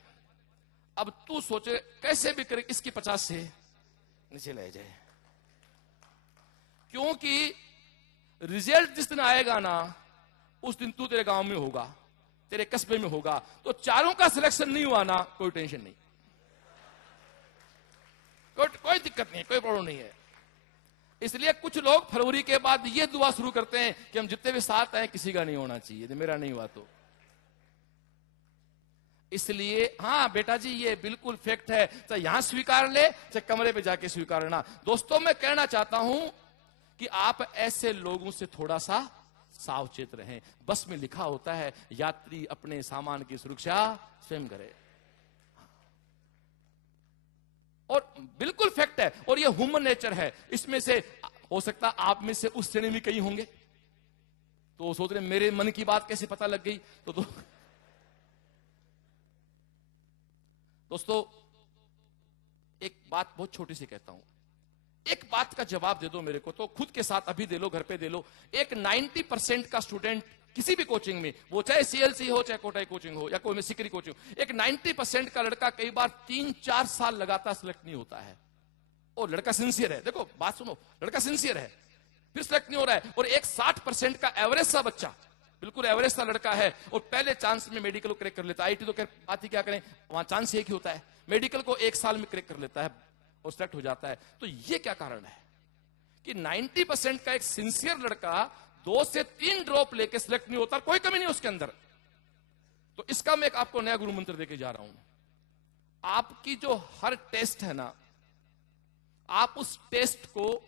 अब तू सोचे कैसे भी करे इसकी 50 से नीचे ले जाए, क्योंकि रिजल्ट जिस दिन आएगा ना, उस दिन तू तेरे गांव में होगा, तेरे कस्बे में होगा, तो 4 का सिलेक्शन नहीं हुआ ना, कोई टेंशन नहीं, कोई दिक्कत नहीं है, कोई प्रॉब्लम नहीं है। इसलिए कुछ लोग फरवरी के बाद ये दुआ शुरू करते हैं कि हम जितने भी साथ आए किसी का नहीं होना चाहिए, मेरा नहीं हुआ तो। इसलिए हाँ बेटा जी ये बिल्कुल फैक्ट है, चाहे यहां स्वीकार ले चाहे कमरे पे जाके स्वीकारना। दोस्तों मैं कहना चाहता हूं कि आप ऐसे लोगों से थोड़ा सा सावचेत रहें। बस में लिखा होता है यात्री अपने सामान की सुरक्षा स्वयं करे, और बिल्कुल फैक्ट है, और ये ह्यूमन नेचर है। इसमें से हो सकता आप में से उस श्रेणी में कई होंगे तो सोच रहे मेरे मन की बात कैसे पता लग गई, तो दोस्तों एक बात बहुत छोटी सी कहता हूं, एक बात का जवाब दे दो मेरे को, तो खुद के साथ अभी दे लो, घर पे दे लो। एक 90% का स्टूडेंट किसी भी कोचिंग में, वो चाहे सीएलसी हो चाहे कोटाई कोचिंग हो या कोई सिकरी कोचिंग, एक 90% का लड़का कई बार 3-4 साल लगातार सिलेक्ट नहीं होता है। और लड़का सिंसियर है, देखो बात सुनो, लड़का सिंसियर है फिर सिलेक्ट नहीं हो रहा है। और एक 60% का एवरेज सा बच्चा, बिल्कुल एवरेज सा लड़का है और पहले चांस में मेडिकल को क्रैक कर लेता है। आईटी तो बात ही क्या करें, वहां चांस एक ही होता है, मेडिकल को 1 साल में क्रैक कर लेता है और सिलेक्ट हो जाता है। तो ये क्या कारण है कि 90% का एक सिंसियर लड़का 2 से 3 ड्रॉप लेके सिलेक्ट नहीं होता, कोई कमी नहीं उसके अंदर। तो इसका मैं एक आपको नया गुरु मंत्र देके जा रहा हूं। आपकी जो हर टेस्ट है ना, आप उस टेस्ट को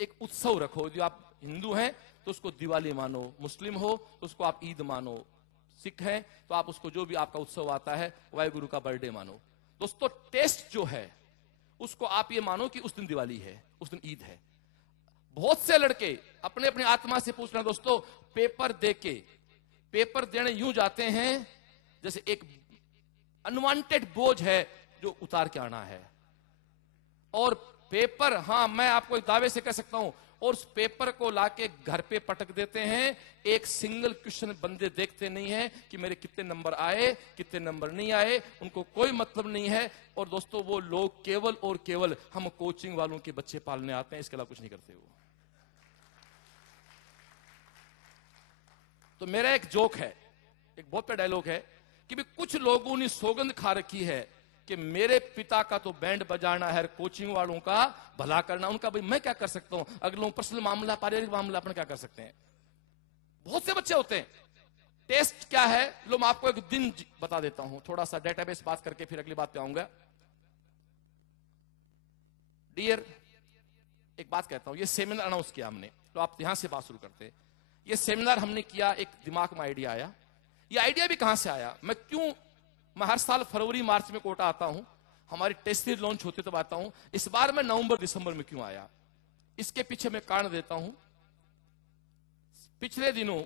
एक उत्सव रखो। जो आप हिंदू हैं तो उसको दिवाली मानो, मुस्लिम हो तो उसको आप ईद मानो, सिख हैं तो आप उसको जो भी आपका उत्सव आता है वाहिगुरु का बर्थडे मानो। दोस्तों टेस्ट जो है उसको आप ये मानो कि उस दिन दिवाली है, उस दिन ईद है। बहुत से लड़के अपने अपनी आत्मा से पूछ रहे हैं दोस्तों, पेपर देने यूं जाते हैं जैसे एक अनवांटेड बोझ है जो उतार के आना है। और पेपर, हां मैं आपको एक दावे से कह सकता हूं, और उस पेपर को लाके घर पे पटक देते हैं। एक सिंगल क्वेश्चन बंदे देखते नहीं है कि मेरे कितने नंबर आए, कितने नंबर नहीं आए, उनको कोई मतलब नहीं है। और दोस्तों वो लोग केवल और केवल हम कोचिंग वालों के बच्चे पालने आते हैं, इसके अलावा कुछ नहीं करते वो। तो मेरा एक जोक है, एक बहुत बड़ा डायलॉग है कि भी कुछ लोगों ने सौगंध खा रखी है कि मेरे पिता का तो बैंड बजाना है, कोचिंग वालों का भला करना। उनका भाई मैं क्या कर सकता हूं, अगलों पर्सनल मामला, पारिवारिक मामला, अपन क्या कर सकते हैं। बहुत से बच्चे होते हैं। टेस्ट क्या है, लो मैं आपको एक दिन बता देता हूं, थोड़ा सा डेटाबेस बात करके फिर अगली बात पे आऊंगा। डियर, एक बात कहता हूं, ये सेमिनार अनाउंस किया हमने, तो आप यहां से बात शुरू करते हैं। ये सेमिनार हमने किया, एक दिमाग में आइडिया आया। ये आइडिया भी कहां से आया, मैं हर साल फरवरी मार्च में कोटा आता हूं, हमारी टेस्ट सीरीज लॉन्च होती तब आता हूं। इस बार मैं नवंबर दिसंबर में क्यों आया, इसके पीछे मैं कारण देता हूं। पिछले दिनों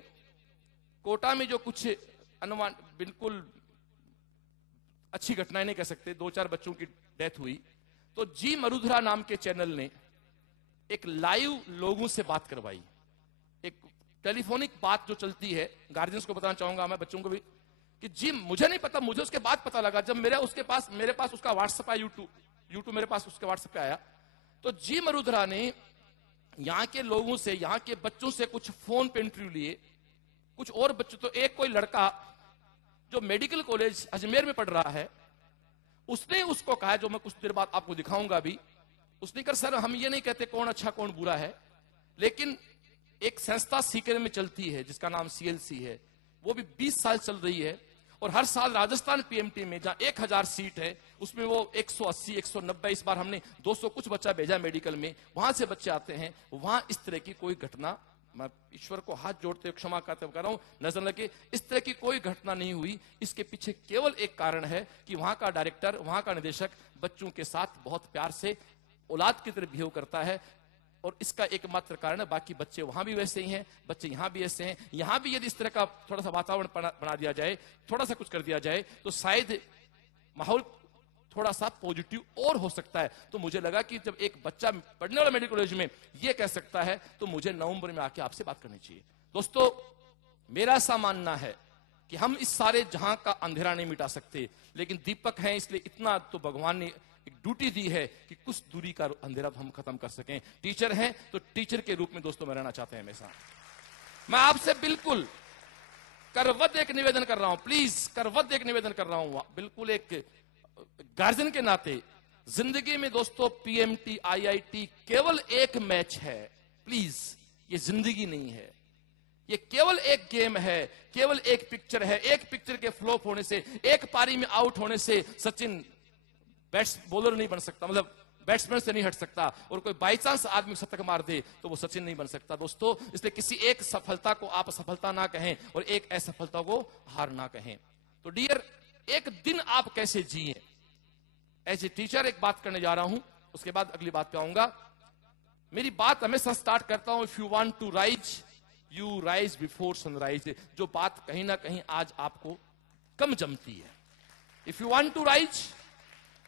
कोटा में जो कुछ अनुमान, बिल्कुल अच्छी घटनाएं नहीं कह सकते, 2-4 बच्चों की डेथ हुई, तो जी मरुधरा नाम के चैनल ने एक लाइव लोगों से बात करवाई। एक टेलीफोनिक बात जो चलती है, गार्जियंस को बताना चाहूंगा मैं, बच्चों को भी, कि जी मुझे नहीं पता, मुझे उसके बाद पता लगा जब मेरे पास उसका व्हाट्सएप आया, यूट्यूब मेरे पास उसके व्हाट्सएप पे आया। तो जी मरुधरा ने यहां के लोगों से, यहां के बच्चों से कुछ फोन पे इंटरव्यू लिए, कुछ और बच्चों, तो एक कोई लड़का जो मेडिकल कॉलेज अजमेर में पढ़ रहा है, उसने उसको कहा, जो मैं कुछ देर बाद आपको दिखाऊंगा भी, उसने कहा सर हम ये नहीं कहते कौन अच्छा कौन बुरा है, लेकिन एक संस्था सीकर में चलती है जिसका नाम CLC है, वो भी 20 साल चल रही है, और हर साल राजस्थान PMT में जहां 1000 सीट है उसमें वो 180, 190, इस बार हमने 200 कुछ बच्चा भेजा मेडिकल में, वहां से बच्चे आते हैं। वहां इस तरह की कोई घटना, मैं ईश्वर को हाथ जोड़ते क्षमा करते हुए कह रहा हूं, नजर लगे, इस तरह की कोई घटना नहीं हुई। इसके पीछे केवल एक कारण है कि वहां का डायरेक्टर, वहां का निदेशक बच्चों के साथ बहुत प्यार से औलाद की तरह बिहेव करता है, और इसका एकमात्र कारण है। बाकी बच्चे वहां भी वैसे ही हैं, बच्चे यहां भी ऐसे हैं। यहां भी यदि इस तरह का थोड़ा सा वातावरण बना दिया जाए, थोड़ा सा कुछ कर दिया जाए, तो शायद माहौल थोड़ा सा पॉजिटिव और हो सकता है। तो मुझे लगा कि जब एक बच्चा पढ़ने वाला मेडिकल कॉलेज में ये कह सकता है, तो मुझे नवंबर में आके आपसे बात करनी चाहिए। दोस्तों मेरा ऐसा मानना है कि हम इस सारे जहां का अंधेरा नहीं मिटा सकते, लेकिन दीपक हैं, इसलिए इतना तो भगवान ने एक ड्यूटी दी है कि कुछ दूरी का अंधेरा हम खत्म कर सकें। टीचर हैं तो टीचर के रूप में दोस्तों में रहना चाहते हैं हमेशा। मैं आपसे बिल्कुल करवत एक निवेदन कर रहा हूं, प्लीज करवत एक निवेदन कर रहा हूं, बिल्कुल एक गार्जियन के नाते। जिंदगी में दोस्तों PMT IIT केवल एक मैच है, प्लीज, ये जिंदगी नहीं है, ये केवल एक गेम है, केवल एक पिक्चर है। एक पिक्चर के फ्लॉप होने से, एक पारी में आउट होने से सचिन बॉलर नहीं बन सकता, मतलब बैट्समैन से नहीं हट सकता, और कोई बाई चांस आदमी शतक मार दे तो वो सचिन नहीं बन सकता दोस्तों। इसलिए किसी एक सफलता को आप सफलता ना कहें और एक असफलता को हार ना कहें। तो डियर, एक दिन आप कैसे जिए, एज ए टीचर एक बात करने जा रहा हूं, उसके बाद अगली बात पे आऊंगा। मेरी बात हमेशा स्टार्ट करता हूं, if you want to rise you rise before sunrise. जो बात कहीं ना कहीं आज आपको कम जमती है, if you want to rise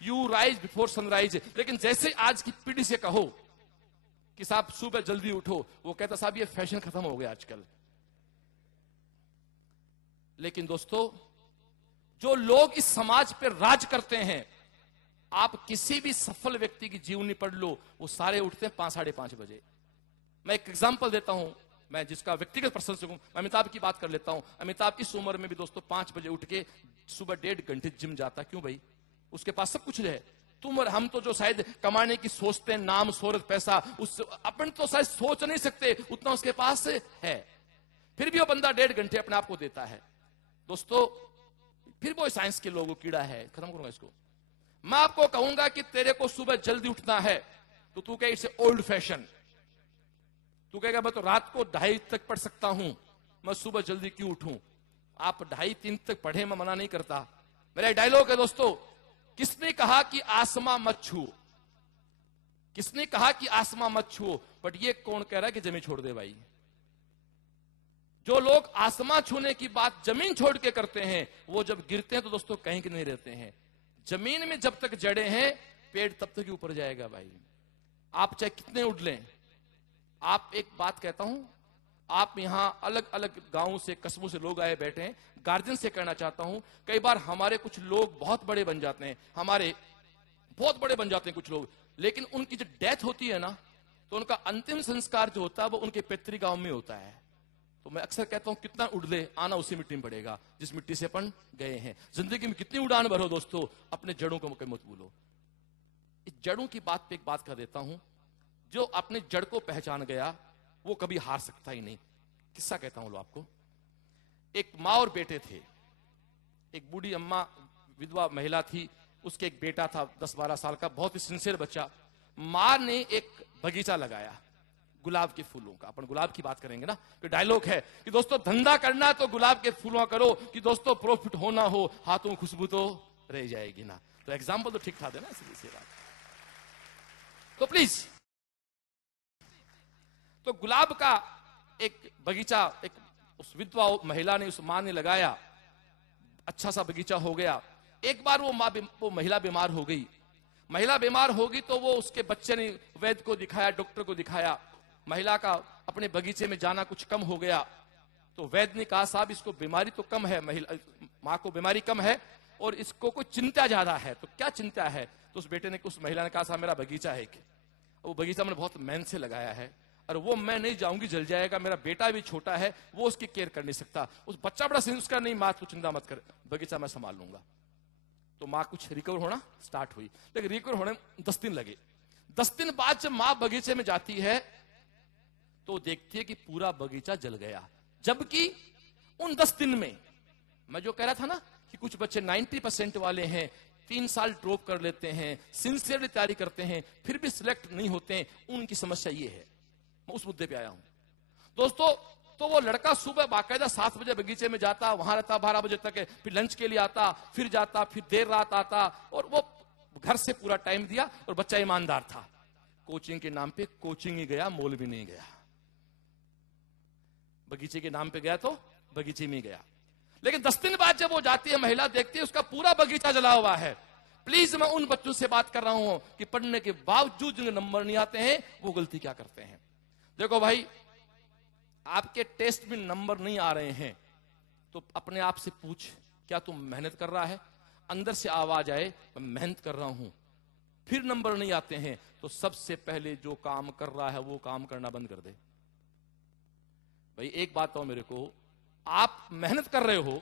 you rise before sunrise. लेकिन जैसे आज की पीढ़ी से कहो कि साहब सुबह जल्दी उठो, वो कहता साहब ये फैशन खत्म हो गया आजकल। लेकिन दोस्तों जो लोग इस समाज पर राज करते हैं, आप किसी भी सफल व्यक्ति की जीवनी पढ़ लो, वो सारे उठते हैं 5-5:30 बजे। मैं एक एग्जांपल देता हूं, मैं जिसका व्यक्तिगत प्रशंसक हूं, अमिताभ की बात कर लेता हूं। अमिताभ इस उम्र में भी दोस्तों 5 बजे उठ के सुबह 1.5 घंटे जिम जाता। क्यों भाई? उसके पास सब कुछ है। तुम और हम तो जो शायद कमाने की सोचते हैं, नाम शोहरत पैसा, उस अपन तो शायद सोच नहीं सकते उतना उसके पास है, फिर भी वो बंदा 1.5 घंटे अपने आप को देता है। दोस्तों फिर वो साइंस के लोगों कीड़ा है, खत्म करूंगा इसको। मैं आपको कहूंगा कि तेरे को सुबह जल्दी उठना है तो तू कहे इट्स ओल्ड फैशन, तू कहेगा मैं तो रात को 2:30 तक पढ़ सकता हूं, मैं सुबह जल्दी क्यों उठूं? आप 2:30-3 तक पढ़े, मैं मना नहीं करता। मेरा डायलॉग है दोस्तों किसने कहा कि आसमां मत छुओ? किसने कहा कि आसमां मत छुओ? बट ये कौन कह रहा है कि जमीन छोड़ दे भाई? जो लोग आसमां छूने की बात जमीन छोड़ के करते हैं, वो जब गिरते हैं तो दोस्तों कहीं के नहीं रहते हैं। जमीन में जब तक जड़े हैं, पेड़ तब तक ही ऊपर जाएगा भाई। आप चाहे कितने उड़ लें। आप एक बात कहता हूं, आप यहां अलग अलग गांवों से, कस्बों से लोग आए बैठे हैं। गार्जियन से कहना चाहता हूं, कई बार हमारे कुछ लोग बहुत बड़े बन जाते हैं, हमारे बहुत बड़े बन जाते हैं कुछ लोग, लेकिन उनकी जो डेथ होती है ना, तो उनका अंतिम संस्कार जो होता है वो उनके पैतृक गांव में होता है। तो मैं अक्सर कहता हूं, कितना उड़ ले, आना उसी मिट्टी में पड़ेगा जिस मिट्टी से अपन गए हैं। जिंदगी में कितनी उड़ान भरो दोस्तों, अपने जड़ों को मत भूलो। इस जड़ों की बात पे एक बात कर देता हूं, जो अपने जड़ को पहचान गया वो कभी हार सकता ही नहीं। किस्सा कहता हूं लो आपको। एक माँ और बेटे थे। एक बूढ़ी अम्मा, विधवा महिला थी, उसके एक बेटा था 10-12 साल का, बहुत ही सिंसियर बच्चा। माँ ने एक बगीचा लगाया गुलाब के फूलों का। अपन गुलाब की बात करेंगे ना, कि डायलॉग है कि दोस्तों धंधा करना तो गुलाब के फूलों करो, कि दोस्तों प्रॉफिट होना हो हाथों खुशबू तो रह जाएगी ना। तो एग्जाम्पल तो ठीक था देना इसी बात। तो प्लीज, तो गुलाब का एक बगीचा एक उस विधवा महिला ने, उस मां ने लगाया। अच्छा सा बगीचा हो गया। एक बार वो महिला बीमार हो गई। महिला बीमार होगी तो वो उसके बच्चे ने वैद्य को दिखाया, डॉक्टर को दिखाया। महिला का अपने बगीचे में जाना कुछ कम हो गया। तो वैद्य ने कहा, साहब इसको बीमारी तो कम है, महिला मां को बीमारी कम है और इसको कोई चिंता ज्यादा है। तो क्या चिंता है? तो उस बेटे ने, उस महिला ने कहा, साहब मेरा बगीचा है, वो बगीचा मैंने बहुत मेहनत से लगाया है और वो मैं नहीं जाऊंगी, जल जाएगा। मेरा बेटा भी छोटा है, वो उसकी केयर कर नहीं सकता। उस बच्चा बड़ा उसका, नहीं मां तू चिंता मत कर, बगीचा मैं संभाल लूंगा। तो मां कुछ रिकवर होना स्टार्ट हुई, लेकिन रिकवर होने 10 दिन लगे। 10 दिन बाद जब मां बगीचे में जाती है तो देखती है कि पूरा बगीचा जल गया। जबकि उन 10 दिन में, मैं जो कह रहा था ना कि कुछ बच्चे 90% वाले हैं, 3 साल ड्रॉप कर लेते हैं, सिंसियरली तैयारी करते हैं, फिर भी सिलेक्ट नहीं होते हैं, उनकी समस्या ये है। मैं उस मुद्दे पे आया हूं दोस्तों। तो वो लड़का सुबह बाकायदा 7 बजे बगीचे में जाता, वहां रहता 12 बजे तक, फिर लंच के लिए आता, फिर जाता, फिर देर रात आता, और वो घर से पूरा टाइम दिया। और बच्चा ईमानदार था। कोचिंग के नाम पे कोचिंग ही गया, मॉल भी नहीं गया। बगीचे के नाम पे गया तो बगीचे में ही गया। लेकिन 10 दिन बाद जब वो जाती है, महिला देखती है उसका पूरा बगीचा जला हुआ है। प्लीज, मैं उन बच्चों से बात कर रहा हूं कि पढ़ने के बावजूद जिनके नंबर नहीं आते हैं, वो गलती क्या करते हैं। देखो भाई, आपके टेस्ट में नंबर नहीं आ रहे हैं तो अपने आप से पूछ, क्या तुम मेहनत कर रहा है? अंदर से आवाज आए, मैं मेहनत कर रहा हूं। फिर नंबर नहीं आते हैं तो सबसे पहले जो काम कर रहा है वो काम करना बंद कर दे। भाई एक बात तो मेरे को, आप मेहनत कर रहे हो,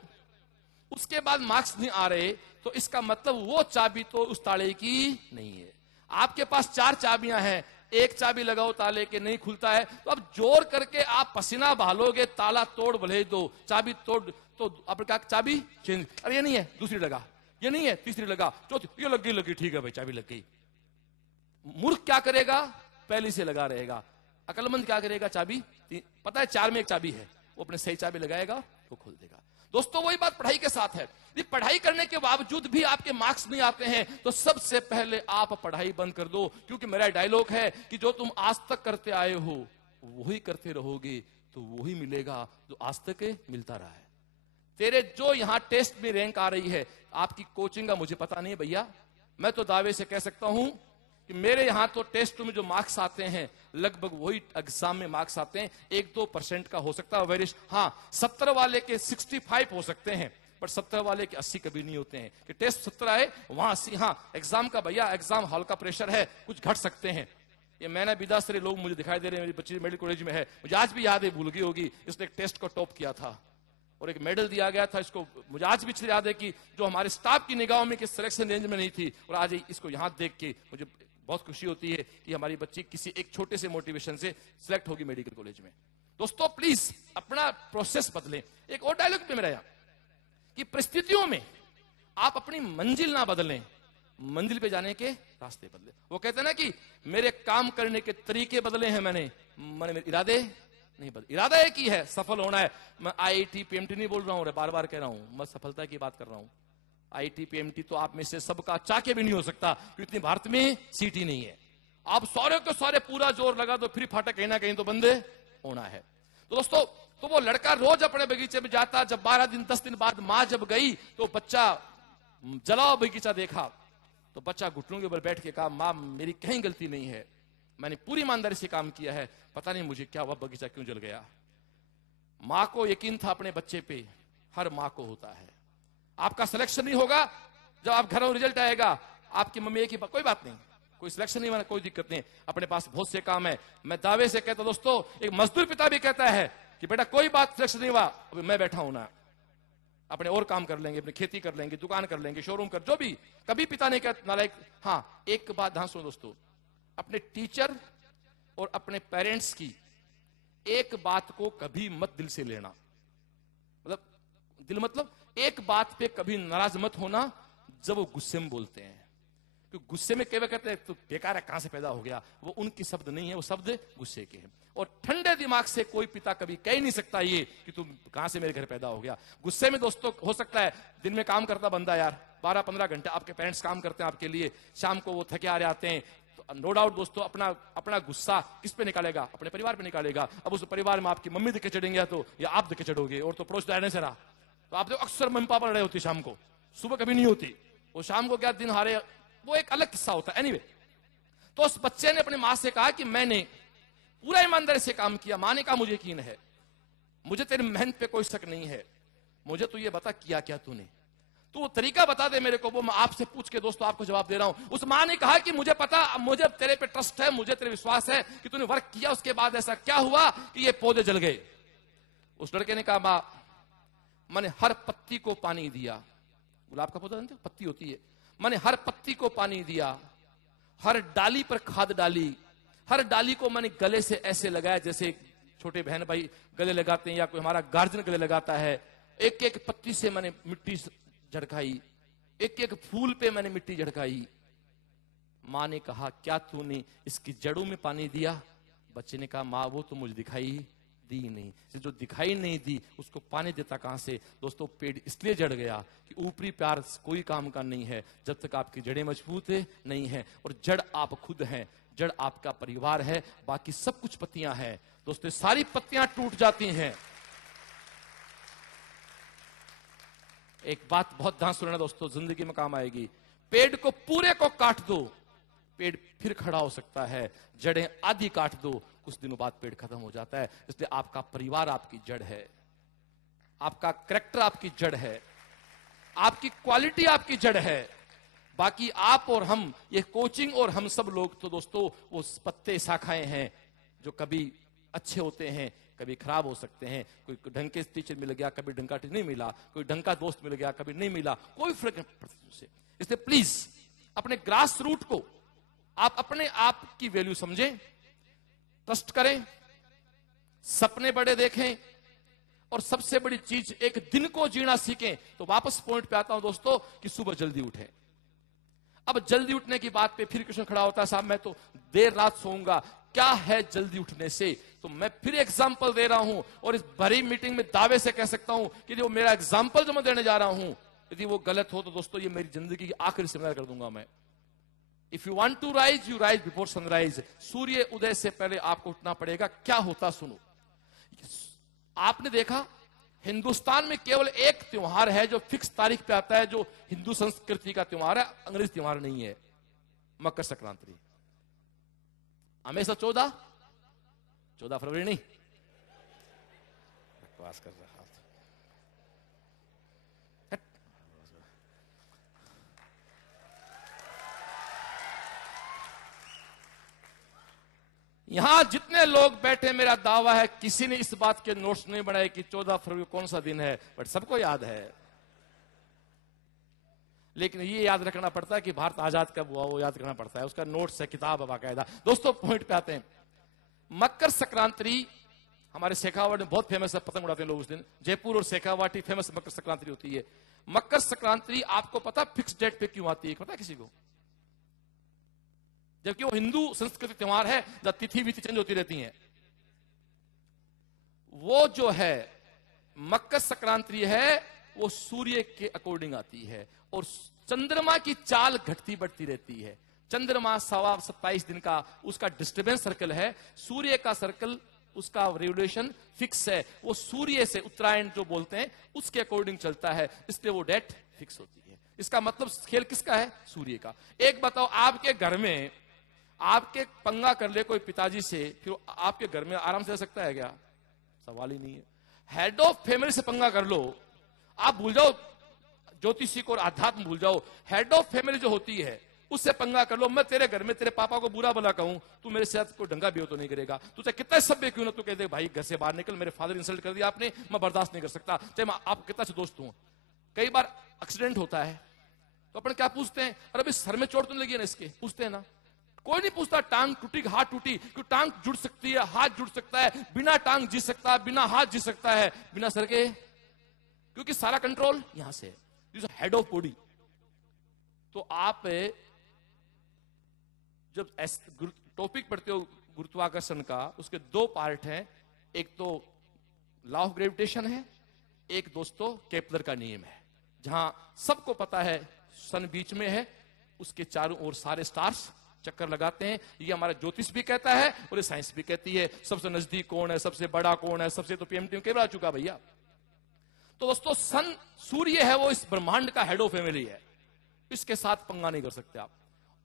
उसके बाद मार्क्स नहीं आ रहे, तो इसका मतलब वो चाबी तो उस ताले की नहीं है। आपके पास 4 चाबियां हैं, एक चाबी लगाओ ताले के, नहीं खुलता है, तो अब जोर करके आप पसीना बहालोगे, ताला तोड़ भले दो, चाबी तोड़, तो अब क्या, चाबी चेंज, अरे ये नहीं है दूसरी लगा, ये नहीं है तीसरी लगा, चौथी, ये लगी, ठीक है भाई चाबी लग गई। मूर्ख क्या करेगा? पहली से लगा रहेगा। अकलमंद क्या करेगा? चाबी पता है 4 में एक चाबी है, वो अपने सही चाबी लगाएगा, वो खोल देगा। दोस्तों वही बात पढ़ाई के साथ है। यदि पढ़ाई करने के बावजूद भी आपके मार्क्स नहीं आते हैं तो सबसे पहले आप पढ़ाई बंद कर दो। क्योंकि मेरा डायलॉग है कि जो तुम आज तक करते आए हो वही करते रहोगे तो वही मिलेगा जो आज तक मिलता रहा है। तेरे जो यहां टेस्ट में रैंक आ रही है, आपकी कोचिंग का मुझे पता नहीं भैया, मैं तो दावे से कह सकता हूं कि मेरे यहां तो टेस्ट में जो मार्क्स आते हैं लगभग वही एग्जाम में मार्क्स आते हैं। 1-2% का हो सकता है वेरिएशन, हाँ 70 वाले के 65 हो सकते हैं, पर 70 वाले के 80 कभी नहीं होते हैं। कि टेस्ट 70 है वहां 80, हाँ एग्जाम का भैया, एग्जाम हॉल का प्रेशर है, कुछ घट सकते हैं। ये मैंने विदासरे लोग मुझे दिखाई दे रहे हैं, मेरी बच्ची मेडिकल कॉलेज में है, मुझे आज भी याद है, भूल गई होगी, इसने एक टेस्ट को टॉप किया था और एक मेडल दिया गया था इसको। मुझे आज भी याद है कि जो हमारे स्टाफ की निगाहों में कि सिलेक्शन रेंज में नहीं थी, और आज इसको यहां देख के मुझे बहुत खुशी होती है कि हमारी बच्ची किसी एक छोटे से मोटिवेशन से सिलेक्ट होगी मेडिकल कॉलेज में। दोस्तों प्लीज अपना प्रोसेस बदलें। एक और डायलॉग पे मेरा कि परिस्थितियों में आप अपनी मंजिल ना बदलें, मंजिल पे जाने के रास्ते बदले। वो कहते हैं ना कि मेरे काम करने के तरीके बदले हैं मैंने मेरे इरादे नहीं बदले। इरादा एक ही है, सफल होना है। मैं IIT PMT नहीं बोल रहा हूं, बार बार कह रहा हूं, मैं सफलता की बात कर रहा हूं। IIT PMT तो आप में से सबका चाह के भी नहीं हो सकता, क्योंकि इतनी भारत में सीट ही नहीं है। आप सारे के सारे पूरा जोर लगा दो, फिर फाटक कहीं ना कहीं तो बंद होना है। तो दोस्तों, तो वो लड़का रोज अपने बगीचे में जाता। जब 12 दिन 10 दिन बाद मां जब गई तो बच्चा जला बगीचा देखा, तो बच्चा घुटनों के ऊपर बैठ के कहा, मां मेरी कहीं गलती नहीं है, मैंने पूरी ईमानदारी से काम किया है, पता नहीं मुझे क्या हुआ, बगीचा क्यों जल गया। मां को यकीन था अपने बच्चे पे, हर मां को होता है। आपका सिलेक्शन नहीं होगा, जब आप घर में रिजल्ट आएगा, आपकी मम्मी एक ही कोई बात नहीं, कोई सिलेक्शन नहीं बना, कोई दिक्कत नहीं, अपने पास बहुत से काम है। मैं दावे से कहता दोस्तों, एक मजदूर पिता भी कहता है कि बेटा कोई बात सिलेक्शन नहीं हुआ, अभी मैं बैठा हूं ना, अपने और काम कर लेंगे, अपनी खेती कर लेंगे, दुकान कर लेंगे, शोरूम कर, जो भी। कभी पिता नहीं कहता नालायक। हाँ, एक बात ध्यान सुनो दोस्तों, अपने टीचर और अपने पेरेंट्स की एक बात को कभी मत दिल से लेना। मतलब दिल मतलब एक बात पे कभी नाराज मत होना जब वो गुस्से में बोलते हैं, क्योंकि गुस्से में केवल कहते हैं तो बेकार है, कहां से पैदा हो गया, वो उनकी शब्द नहीं है, वो शब्द गुस्से के हैं। और ठंडे दिमाग से कोई पिता कभी कह ही नहीं सकता ये कि तुम कहां से मेरे घर पैदा हो गया। गुस्से में दोस्तों हो सकता है दिन में काम करता बंदा यार 12-15 घंटे आपके पेरेंट्स काम करते हैं आपके लिए, शाम को वो थके आ रहे आते हैं, तो नो डाउट दोस्तों अपना गुस्सा किस पे निकालेगा, अपने परिवार पे निकालेगा। अब उस परिवार में आपकी मम्मी दिखे चढ़ेंगे तो या आप दिखे चढ़ोगे, और तो पड़ोस रहने से रहा, तो आप देखो अक्सर मम्मी पापा लड़ाई होती शाम को, सुबह कभी नहीं होती, वो शाम को क्या दिन हारे, वो एक अलग किस्सा होता है। एनीवे, तो उस बच्चे ने अपनी मां से कहा कि मैंने पूरा ईमानदारी से काम किया। मां ने कहा मुझे यकीन है, मुझे तेरी मेहनत पे कोई शक नहीं है, मुझे तो ये बता किया क्या तूने, तू वो तरीका बता दे मेरे को, वो मैं आपसे पूछ के दोस्तों आपको जवाब दे रहा हूं। उस मां ने कहा कि मुझे पता, मुझे तेरे पे ट्रस्ट है, मुझे तेरे विश्वास है कि तूने वर्क किया, उसके बाद ऐसा क्या हुआ कि ये पौधे जल गए। उस लड़के ने कहा, मां मैंने हर पत्ती को पानी दिया, गुलाब का पौधा जानते हो पत्ती होती है, मैंने हर पत्ती को पानी दिया, हर डाली पर खाद डाली, हर डाली को मैंने गले से ऐसे लगाया जैसे छोटे बहन भाई गले लगाते हैं या कोई हमारा गार्जियन गले लगाता है। एक एक पत्ती से मैंने मिट्टी झड़काई, एक एक फूल पे मैंने मिट्टी झड़काई। मां ने कहा क्या तूने इसकी जड़ों में पानी दिया? बच्चे ने कहा मां वो तो मुझे दिखाई दी नहीं, जो दिखाई नहीं दी उसको पानी देता कहां से? दोस्तों पेड़ इसलिए जड़ गया कि ऊपरी प्यार कोई काम का नहीं है जब तक आपकी जड़ें मजबूत नहीं है, और जड़ आप खुद हैं, जड़ आपका परिवार है, बाकी सब कुछ पत्तियां हैं। दोस्तों सारी पत्तियां टूट जाती हैं। एक बात बहुत ध्यान सुनना दोस्तों, जिंदगी में काम आएगी। पेड़ को पूरे को काट दो, पेड़ फिर खड़ा हो सकता है, जड़ें आधी काट दो, कुछ दिनों बाद पेड़ खत्म हो जाता है। इसलिए आपका परिवार आपकी जड़ है, आपका कैरेक्टर आपकी जड़ है, आपकी क्वालिटी आपकी जड़ है। बाकी आप और हम, ये कोचिंग और हम सब लोग तो दोस्तों वो पत्ते शाखाएं हैं जो कभी अच्छे होते हैं, कभी खराब हो सकते हैं। कोई ढंग के टीचर मिल गया, कभी ढंग का टीचर नहीं मिला, कोई ढंग का दोस्त मिल गया, कभी नहीं मिला, कोई फर्क नहीं पड़ता उससे। इसलिए प्लीज अपने ग्रास रूट को आप अपने आप की वैल्यू समझें, ट्रस्ट करें, सपने बड़े देखें, और सबसे बड़ी चीज एक दिन को जीना सीखें। तो वापस पॉइंट पे आता हूं दोस्तों कि सुबह जल्दी उठें। अब जल्दी उठने की बात पे फिर क्वेश्चन खड़ा होता है, साहब मैं तो देर रात सोऊंगा, क्या है जल्दी उठने से? तो मैं फिर एग्जांपल दे रहा हूं, और इस भरी मीटिंग में दावे से कह सकता हूं कि जो मेरा एग्जांपल जो मैं देने जा रहा हूं, यदि वो गलत हो तो दोस्तों ये मेरी जिंदगी की आखिरी सेमिनार कर दूंगा मैं। If you want to rise, you rise before sunrise. सूर्य उदय से पहले आपको उठना पड़ेगा। क्या होता सुनो, आपने देखा हिंदुस्तान में केवल एक त्योहार है जो फिक्स तारीख पे आता है, जो हिंदू संस्कृति का त्योहार है, अंग्रेजी त्योहार नहीं है, मकर संक्रांति। हमेशा 14 फरवरी नहीं, बकवास कर रहा। यहां जितने लोग बैठे, मेरा दावा है किसी ने इस बात के नोट्स नहीं बनाए कि 14 फरवरी कौन सा दिन है, बट सबको याद है। लेकिन ये याद रखना पड़ता है कि भारत आजाद कब हुआ, वो याद रखना पड़ता है, उसका नोट्स है, किताब है बाकायदा। दोस्तों पॉइंट पे आते हैं। मकर संक्रांति हमारे शेखावाटी में बहुत फेमस है, पतंग उड़ाते हैं लोग उस दिन। जयपुर और शेखावाटी फेमस मकर संक्रांति होती है। मकर संक्रांति आपको पता फिक्स डेट पे क्यों आती है, पता है किसी को? जबकि वो हिंदू संस्कृति त्योहार है, जब तिथि विधि चेंज होती रहती हैं। वो जो है मकर संक्रांति है, वो सूर्य के अकॉर्डिंग आती है, और चंद्रमा की चाल घटती बढ़ती रहती है। चंद्रमा 27 दिन का उसका डिस्टर्बेंस सर्कल है, सूर्य का सर्कल उसका रेवोल्यूशन फिक्स है, वो सूर्य से उत्तरायण जो बोलते हैं उसके अकॉर्डिंग चलता है, इसलिए वो डेट फिक्स होती है। इसका मतलब खेल किसका है? सूर्य का। एक बताओ, आपके घर में आपके पंगा कर ले कोई पिताजी से, फिर आपके घर में आराम से रह सकता है क्या? सवाल ही नहीं है। हेड ऑफ फैमिली से पंगा कर लो, आप भूल जाओ ज्योतिषी को और अध्यात्म भूल जाओ, हेड ऑफ फैमिली जो होती है उससे पंगा कर लो, मैं तेरे घर में तेरे पापा को बुरा भला कहूं, तू मेरे साथ कोई ढंगा भी हो तो नहीं करेगा, तू चाहे कितना सभ्य क्यों ना, तू कह दे भाई घर से बाहर निकल, मेरे फादर इंसल्ट कर दिया आपने, मैं बर्दाश्त नहीं कर सकता, चाहे मैं आप कितना से दोस्त हूं। कई बार एक्सीडेंट होता है तो अपन क्या पूछते हैं? अरे अभी सर में चोट तो नहीं लगी है ना इसके? पूछते हैं ना? कोई नहीं पूछता टांग टूटी हाथ टूटी, क्यों? टांग जुड़ सकती है, हाथ जुड़ सकता है, बिना टांग जी सकता है, बिना हाथ जी सकता है, बिना सर के, क्योंकि सारा कंट्रोल यहां से है, हेड ऑफ बॉडी। तो आप जब टॉपिक पढ़ते हो गुरुत्वाकर्षण का, उसके दो पार्ट हैं, एक तो लॉ ऑफ ग्रेविटेशन है, एक दोस्तों केपलर का नियम है, जहां सबको पता है सन बीच में है, उसके चारों ओर सारे स्टार्स चक्कर लगाते हैं। ये हमारा ज्योतिष भी कहता है और ये साइंस भी कहती है। सबसे नजदीक कौन है, सबसे बड़ा कौन है, सबसे तो पीएमटी केवल आ चुका भैया। तो दोस्तों सन सूर्य है, वो इस ब्रह्मांड का हेड ऑफ फैमिली है, इसके साथ पंगा नहीं कर सकते आप।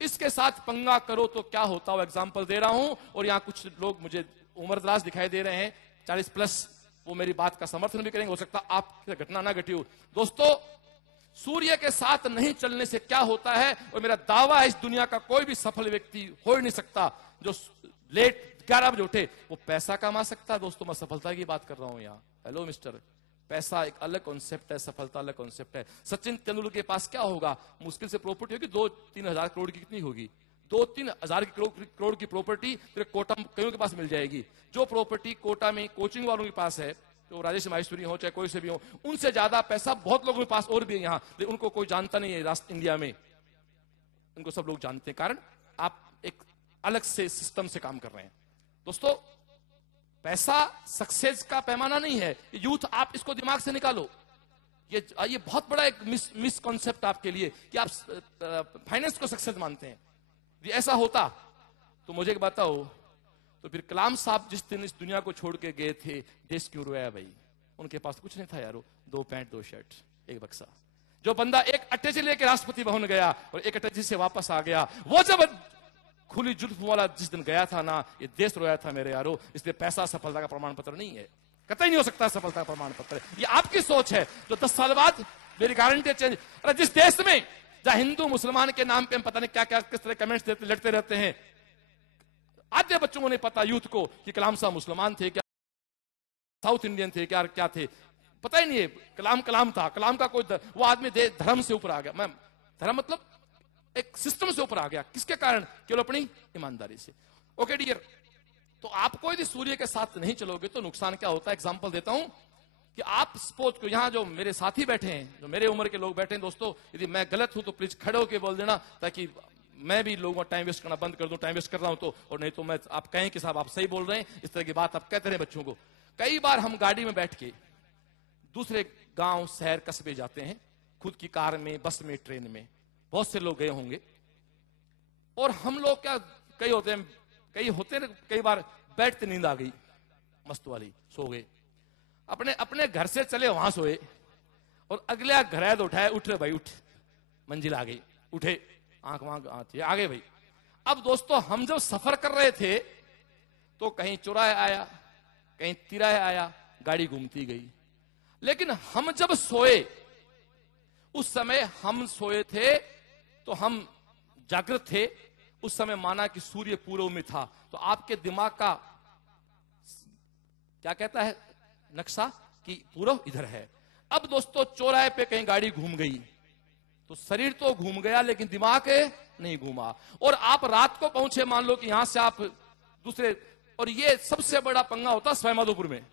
इसके साथ पंगा करो तो क्या होता है, एग्जाम्पल दे रहा हूं, और यहां कुछ लोग मुझे उम्रदराज दिखाई दे रहे हैं 40+, वो मेरी बात का समर्थन भी करेंगे, हो सकता आप घटना ना घटी हो। दोस्तों सूर्य के साथ नहीं चलने से क्या होता है, और मेरा दावा है इस दुनिया का कोई भी सफल व्यक्ति हो ही नहीं सकता जो लेट 11 बजे उठे, वो पैसा कमा सकता है। दोस्तों मैं सफलता की बात कर रहा हूं यहाँ। हेलो मिस्टर, पैसा एक अलग कॉन्सेप्ट है, सफलता अलग कॉन्सेप्ट है। सचिन तेंदुलकर के पास क्या होगा? मुश्किल से प्रॉपर्टी होगी 2-3 हजार करोड़ की, कितनी होगी? 2-3 हजार करोड़ की प्रॉपर्टी तेरे कोटा कईयों के पास मिल जाएगी। जो प्रॉपर्टी कोटा में कोचिंग वालों के पास है, तो राजेश माहेश्वरी हो चाहे कोई से भी हो, उनसे ज्यादा पैसा बहुत लोगों के पास और भी है यहाँ, लेकिन उनको कोई जानता नहीं है राष्ट्र इंडिया में, उनको सब लोग जानते हैं, कारण आप एक अलग से सिस्टम से काम कर रहे हैं। दोस्तों पैसा सक्सेस का पैमाना नहीं है, यूथ आप इसको दिमाग से निकालो। ये बहुत बड़ा एक मिस कॉन्सेप्ट आपके लिए कि आप फाइनेंस को सक्सेस मानते हैं। यदि ऐसा होता तो मुझे एक बताओ, तो फिर कलाम साहब जिस दिन इस दुनिया को छोड़ के गए थे, देश क्यों रोया भाई? उनके पास कुछ नहीं था यारो, 2 पैंट 2 शर्ट 1 बक्सा। जो बंदा एक अटैची लेके राष्ट्रपति भवन गया और एक अटैची से वापस आ गया, वो जब खुली जुल्फ वाला जिस दिन गया था ना, ये देश रोया था मेरे यारो। इसलिए पैसा सफलता का प्रमाण पत्र नहीं है, कतई नहीं हो सकता सफलता का प्रमाण पत्र। ये आपकी सोच है जो 10 साल बाद मेरी गारंटी चेंज। अरे जिस देश में जहां हिंदू मुसलमान के नाम पे हम पता नहीं क्या क्या किस तरह कमेंट्स देते लड़ते रहते हैं, आधे बच्चों को नहीं पता यूथ को कि कलाम साहब मुसलमान थे क्या, साउथ इंडियन थे क्या, क्या थे, पता ही नहीं है। कलाम था, कलाम का कोई वो आदमी धर्म से ऊपर आ गया। मैं धर्म मतलब एक सिस्टम से ऊपर आ गया, किसके कारण? केवल अपनी ईमानदारी से। ओके डियर, तो आपको यदि सूर्य के साथ नहीं चलोगे तो नुकसान क्या होता है? एग्जांपल देता हूं कि आप सपोज को यहां जो मेरे साथी बैठे हैं, जो मेरे उम्र के लोग बैठे हैं, दोस्तों यदि मैं गलत हूं तो प्लीज खड़े होकर बोल देना, ताकि मैं भी लोगों का टाइम वेस्ट करना बंद कर दूं। टाइम वेस्ट कर रहा हूं तो, और नहीं तो मैं आप कहें कि साहब आप सही बोल रहे हैं, इस तरह की बात आप कहते रहे बच्चों को। कई बार हम गाड़ी में बैठ के दूसरे गांव शहर कस्बे जाते हैं, खुद की कार में, बस में, ट्रेन में, बहुत से लोग गए होंगे। और हम लोग क्या, कई होते हैं कई बार बैठते नींद आ गई मस्त वाली, सो गए, अपने घर से चले वहां सोए, और अगले घर आए तो उठाए, उठ रहे भाई उठ, मंजिल आ गई, उठे, आंख आ गए भाई। अब दोस्तों हम जब सफर कर रहे थे तो कहीं चौराहे आया, कहीं तिराहे आया, गाड़ी घूमती गई। लेकिन हम जब सोए, उस समय हम सोए थे तो हम जागृत थे, उस समय माना कि सूर्य पूर्व में था, तो आपके दिमाग का क्या कहता है नक्शा कि पूर्व इधर है। अब दोस्तों चौराहे पे कहीं गाड़ी घूम गई तो शरीर तो घूम गया लेकिन दिमाग नहीं घूमा, और आप रात को पहुंचे, मान लो कि यहां से आप दूसरे, और ये सबसे बड़ा पंगा होता स्वयं माधोपुर में।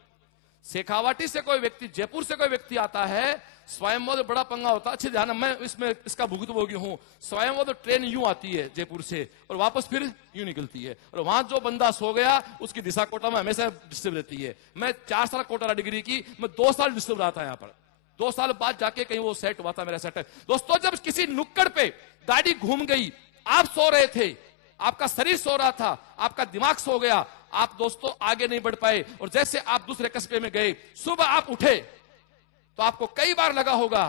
शेखावाटी से कोई व्यक्ति, जयपुर से कोई व्यक्ति आता है, स्वयं बड़ा पंगा होता है। अच्छे ध्यान, मैं इसमें इसका भुगतभोगी हूं। स्वयं ट्रेन यूं आती है जयपुर से और वापस फिर यूं निकलती है, और वहां जो बंदा सो गया उसकी दिशा कोटा में हमेशा डिस्टर्ब रहती है। मैं 4 साल कोटा डिग्री की, मैं 2 साल डिस्टर्ब रहा था यहाँ पर, 2 साल बाद जाके कहीं वो सेट हुआ था, मेरा सेट है। दोस्तों जब किसी नुक्कड़ पे गाड़ी घूम गई, आप सो रहे थे, आपका शरीर सो रहा था, आपका दिमाग सो गया, आप दोस्तों आगे नहीं बढ़ पाए, और जैसे आप दूसरे कस्बे में गए, सुबह आप उठे तो आपको कई बार लगा होगा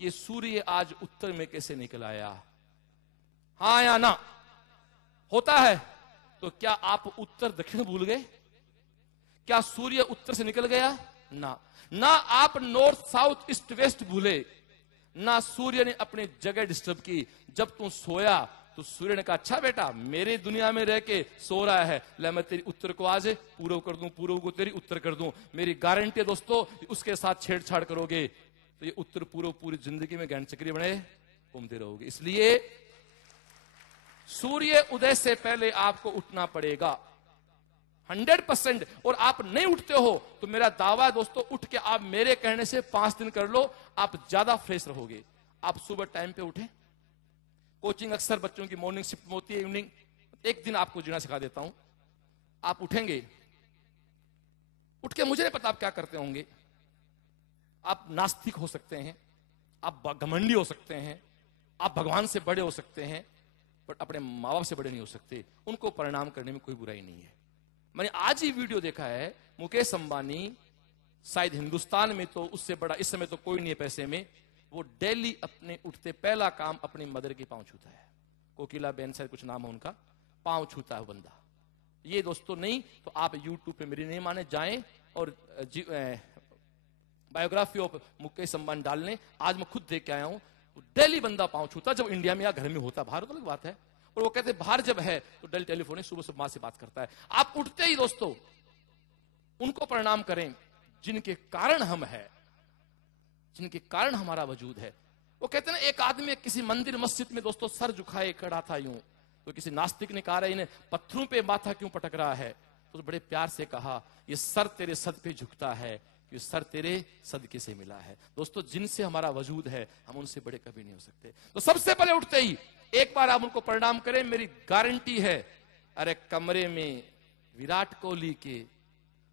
कि ये सूर्य आज उत्तर में कैसे निकल आया। हाँ या ना? होता है। तो क्या आप उत्तर दक्षिण भूल गए? क्या सूर्य उत्तर से निकल गया? ना आप नॉर्थ साउथ ईस्ट वेस्ट भूले, ना सूर्य ने अपनी जगह डिस्टर्ब की। जब तू सोया तो सूर्य ने कहा, अच्छा बेटा मेरे दुनिया में रह के सो रहा है, ले मैं तेरी उत्तर को आज पूर्व कर दूं, पूर्व को तेरी उत्तर कर दूं। मेरी गारंटी है दोस्तों, उसके साथ छेड़छाड़ करोगे तो ये उत्तर पूर्व पूरी जिंदगी में गैंड चक्री बने घूमते रहोगे। इसलिए सूर्य उदय से पहले आपको उठना पड़ेगा 100%। और आप नहीं उठते हो तो मेरा दावा है दोस्तों, उठ के आप मेरे कहने से 5 दिन कर लो, आप ज्यादा फ्रेश रहोगे। आप सुबह टाइम पे उठे। कोचिंग अक्सर बच्चों की मॉर्निंग शिफ्ट में होती है, इवनिंग। एक दिन आपको जीना सिखा देता हूं। आप उठेंगे, उठ के मुझे नहीं पता आप क्या करते होंगे। आप नास्तिक हो सकते हैं, आप घमंडी हो सकते हैं, आप भगवान से बड़े हो सकते हैं, पर अपने माँ बाप से बड़े नहीं हो सकते। उनको परिणाम करने में कोई बुराई नहीं है। मैंने आज ही वीडियो देखा है, मुकेश अंबानी शायद हिंदुस्तान में तो उससे बड़ा इस समय तो कोई नहीं है पैसे में, वो डेली अपने उठते पहला काम अपनी मदर की पांव छूता है। कोकिला बेन शायद कुछ नाम है उनका, पांव छूता है बंदा। ये दोस्तों नहीं तो आप यूट्यूब पे मेरी नहीं माने जाएं और बायोग्राफी ऑफ मुकेश अंबानी डालने। आज मैं खुद देख के आया हूं, डेली बंदा पांव छूता। जब इंडिया में या घर में होता, बाहर तो अलग बात है। और वो कहते बाहर जब है तो डेली टेलीफोन सुबह सुबह मां से बात करता है। आप उठते ही दोस्तों उनको प्रणाम करें जिनके कारण हम है, जिनके कारण हमारा वजूद है। वो कहते हैं ना, एक आदमी किसी मंदिर मस्जिद में दोस्तों सर झुकाए खड़ा था यूं, तो किसी नास्तिक ने कहा रहा इन्हें पत्थरों पे माथा क्यों पटक रहा है? तो बड़े प्यार से कहा, ये सर तेरे सद पे झुकता है, ये सर तेरे सदके से मिला है। दोस्तों जिनसे हमारा वजूद है हम उनसे बड़े कभी नहीं हो सकते। तो सबसे पहले उठते ही एक बार आप उनको प्रणाम करें। मेरी गारंटी है, अरे कमरे में विराट कोहली के,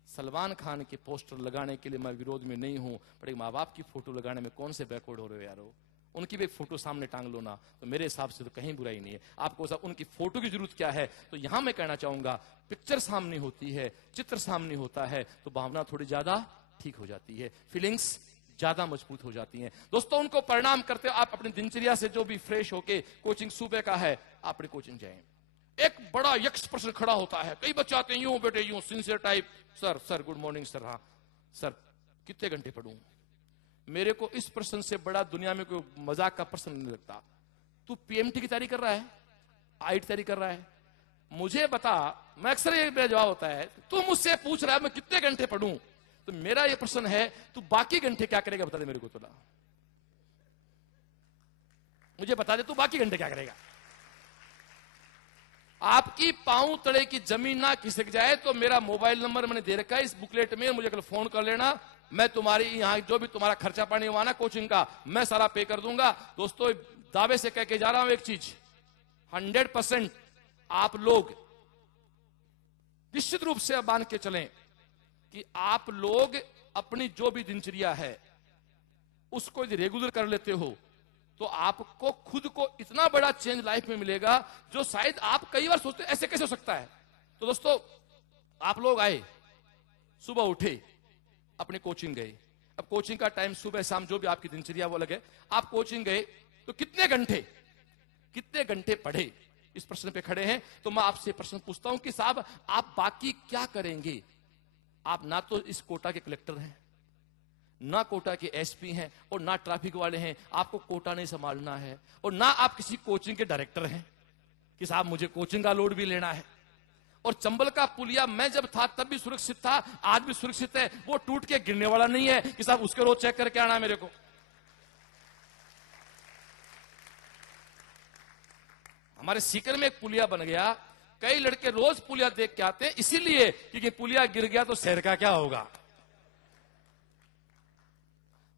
सलमान खान के पोस्टर लगाने के लिए मैं विरोध में नहीं हूं, पर एक माँ बाप की फोटो लगाने में कौन से बैकवर्ड हो रहे हो यारो? उनकी भी एक फोटो सामने टांग लो ना, तो मेरे हिसाब से तो कहीं बुराई नहीं है। आपको उनकी फोटो की जरूरत क्या है? तो यहां मैं कहना चाहूंगा, पिक्चर सामने होती है, चित्र सामने होता है तो भावना थोड़ी ज्यादा ठीक हो जाती है, फीलिंग्स ज्यादा मजबूत हो जाती हैं। दोस्तों उनको प्रणाम करते हो आप अपनी दिनचर्या से जो भी फ्रेश होके, कोचिंग सुबह का है, आप अपनी कोचिंग जाएं। एक बड़ा यक्ष प्रश्न खड़ा होता है, कई बच्चे आते हैं यूं बेटे यूं sincere type, sir good morning sir, हाँ सर कितने घंटे पढ़ूं? मेरे को इस प्रश्न से बड़ा दुनिया में कोई मजाक का प्रश्न नहीं लगता। तू पीएमटी की तैयारी कर रहा है, आईटी तैयारी कर रहा है, मुझे बता। मैं अक्सर ये मेरा जवाब होता है, तू मुझसे पूछ रहा है मैं कितने घंटे पढ़ूं, तो मेरा ये प्रश्न है तू बाकी घंटे क्या करेगा बता दे मेरे को। तो मुझे बता दे तू बाकी घंटे क्या करेगा। आपकी पांव तले की जमीन ना खिसक जाए तो मेरा मोबाइल नंबर मैंने दे रखा है इस बुकलेट में, मुझे कल फोन कर लेना। मैं तुम्हारी यहां जो भी तुम्हारा खर्चा पानी हुआ ना कोचिंग का, मैं सारा पे कर दूंगा। दोस्तों दावे से कह के जा रहा हूं एक चीज, 100% आप लोग निश्चित रूप से मान के चलें कि आप लोग अपनी जो भी दिनचर्या है उसको यदि रेगुलर कर लेते हो तो आपको खुद को इतना बड़ा चेंज लाइफ में मिलेगा जो शायद आप कई बार सोचते ऐसे कैसे हो सकता है। तो दोस्तों आप लोग आए, सुबह उठे, अपनी कोचिंग गए। अब कोचिंग का टाइम सुबह शाम जो भी आपकी दिनचर्या वो लगे, आप कोचिंग गए तो कितने घंटे पढ़े, इस प्रश्न पे खड़े हैं। तो मैं आपसे प्रश्न पूछता हूं कि साहब आप बाकी क्या करेंगे? आप ना तो इस कोटा के कलेक्टर हैं, ना कोटा के एसपी हैं, और ना ट्रैफिक वाले हैं, आपको कोटा नहीं संभालना है, और ना आप किसी कोचिंग के डायरेक्टर हैं कि साहब मुझे कोचिंग का लोड भी लेना है। और चंबल का पुलिया मैं जब था तब भी सुरक्षित था, आज भी सुरक्षित है, वो टूट के गिरने वाला नहीं है कि साहब उसके रोज चेक करके आना मेरे को। हमारे सीकर में एक पुलिया बन गया, कई लड़के रोज पुलिया देख के आते हैं, इसीलिए क्योंकि पुलिया गिर गया तो शहर का क्या होगा।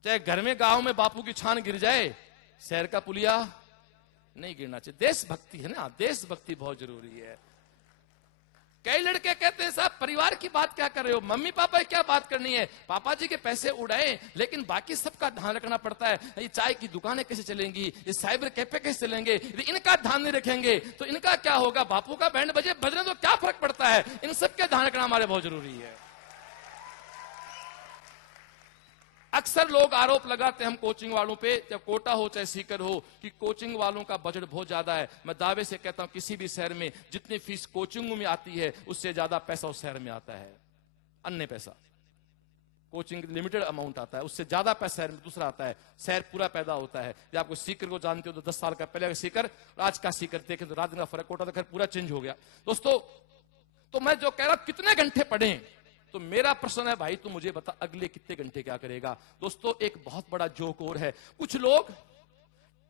चाहे घर में गांव में बापू की छान गिर जाए, शहर का पुलिया नहीं गिरना चाहिए। देशभक्ति है ना, देशभक्ति बहुत जरूरी है। कई लड़के कहते हैं साहब परिवार की बात क्या कर रहे हो, मम्मी पापा की क्या बात करनी है, पापा जी के पैसे उड़ाए लेकिन बाकी सबका ध्यान रखना पड़ता है। ये चाय की दुकानें कैसे चलेंगी, ये साइबर कैफे कैसे चलेंगे, इनका ध्यान नहीं रखेंगे तो इनका क्या होगा, बापू का बैंड बजे बजने तो क्या फर्क पड़ता है, इन सबके ध्यान रखना हमारे बहुत जरूरी है। अक्सर लोग आरोप लगाते हैं हम कोचिंग वालों पे, चाहे कोटा हो चाहे सीकर हो, कि कोचिंग वालों का बजट बहुत ज्यादा है। मैं दावे से कहता हूं किसी भी शहर में जितनी फीस कोचिंग में आती है उससे ज्यादा पैसा उस शहर में आता है। अन्य पैसा कोचिंग लिमिटेड अमाउंट आता है, उससे ज्यादा पैसा शहर में दूसरा आता है, शहर पूरा पैदा होता है। जब आपको सीकर को जानते हो तो 10 साल का पहले का सीकर और आज का सीकर देखें तो रात का फर्क, कोटा तो खैर पूरा चेंज हो गया। दोस्तों तो मैं जो कह रहा कितने घंटे पढ़ें, तो मेरा प्रश्न है भाई तू मुझे बता अगले कितने घंटे क्या करेगा। दोस्तों एक बहुत बड़ा जोक और है, कुछ लोग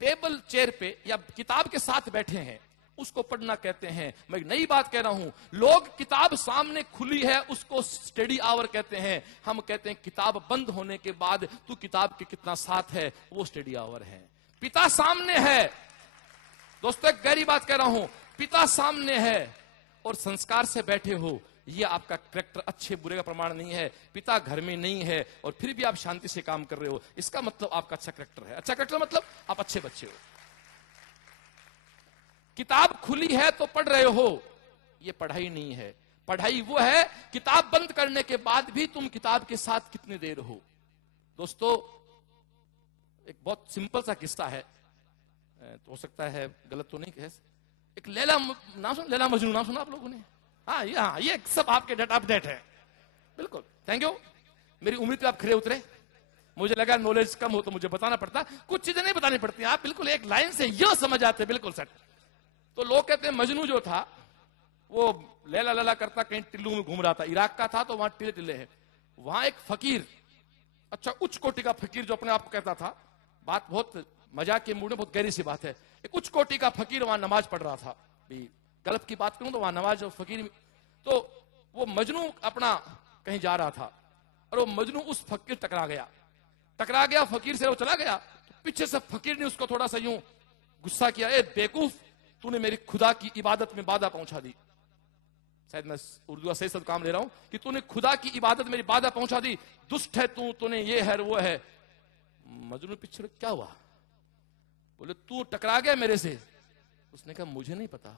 टेबल चेयर पे या किताब के साथ बैठे हैं उसको पढ़ना कहते हैं। मैं नई बात कह रहा हूं, लोग किताब सामने खुली है उसको स्टडी आवर कहते हैं, हम कहते हैं किताब बंद होने के बाद तू किताब के कितना साथ है वो स्टडी आवर है। पिता सामने है, दोस्तों एक गहरी बात कह रहा हूं, पिता सामने है और संस्कार से बैठे हो, ये आपका कैरेक्टर अच्छे बुरे का प्रमाण नहीं है। पिता घर में नहीं है और फिर भी आप शांति से काम कर रहे हो, इसका मतलब आपका अच्छा कैरेक्टर है। अच्छा कैरेक्टर मतलब आप अच्छे बच्चे हो। किताब खुली है तो पढ़ रहे हो, ये पढ़ाई नहीं है। पढ़ाई वो है किताब बंद करने के बाद भी तुम किताब के साथ कितनी देर हो। दोस्तों एक बहुत सिंपल सा किस्सा है, तो हो सकता है गलत तो नहीं कह, एक लैला नाम सुन, लैला मजनू नाम सुना आप लोगों ने? हाँ, ये सब आपके डेट अपडेट है, बिल्कुल थैंक यू। मेरी उम्मीद पे आप खरे उतरे, मुझे लगा नॉलेज कम हो तो मुझे बताना पड़ता, कुछ चीजें नहीं बतानी पड़ती, आप बिल्कुल एक लाइन से यो समझ आते बिल्कुल सट। तो लोग कहते हैं मजनू जो था वो लैला लैला करता कहीं टिल्लू में घूम रहा था, इराक का था तो वहां टिल्ले टिल्ले है। वहां एक फकीर, अच्छा उच्च कोटि का फकीर जो अपने आप को कहता था, बात बहुत मजाक के मूड में बहुत गहरी सी बात है, एक उच्च कोटि का फकीर वहां नमाज पढ़ रहा था। गलत की बात करूं तो वहां नवाज और फकीर, तो वो मजनू अपना कहीं जा रहा था और वो मजनू उस फकीर टकरा गया फकीर से वो चला गया, तो पीछे से फकीर ने उसको थोड़ा सा यूं गुस्सा किया, ए बेवकूफ तूने मेरी खुदा की इबादत में बाधा पहुंचा दी। शायद मैं उर्दू का सही काम ले रहा हूं कि तूने खुदा की इबादत मेरी बाधा पहुंचा दी, दुष्ट है तूने ये है वो है। मजनू पीछे क्या हुआ, बोले तू टकरा गया मेरे से। उसने कहा मुझे नहीं पता।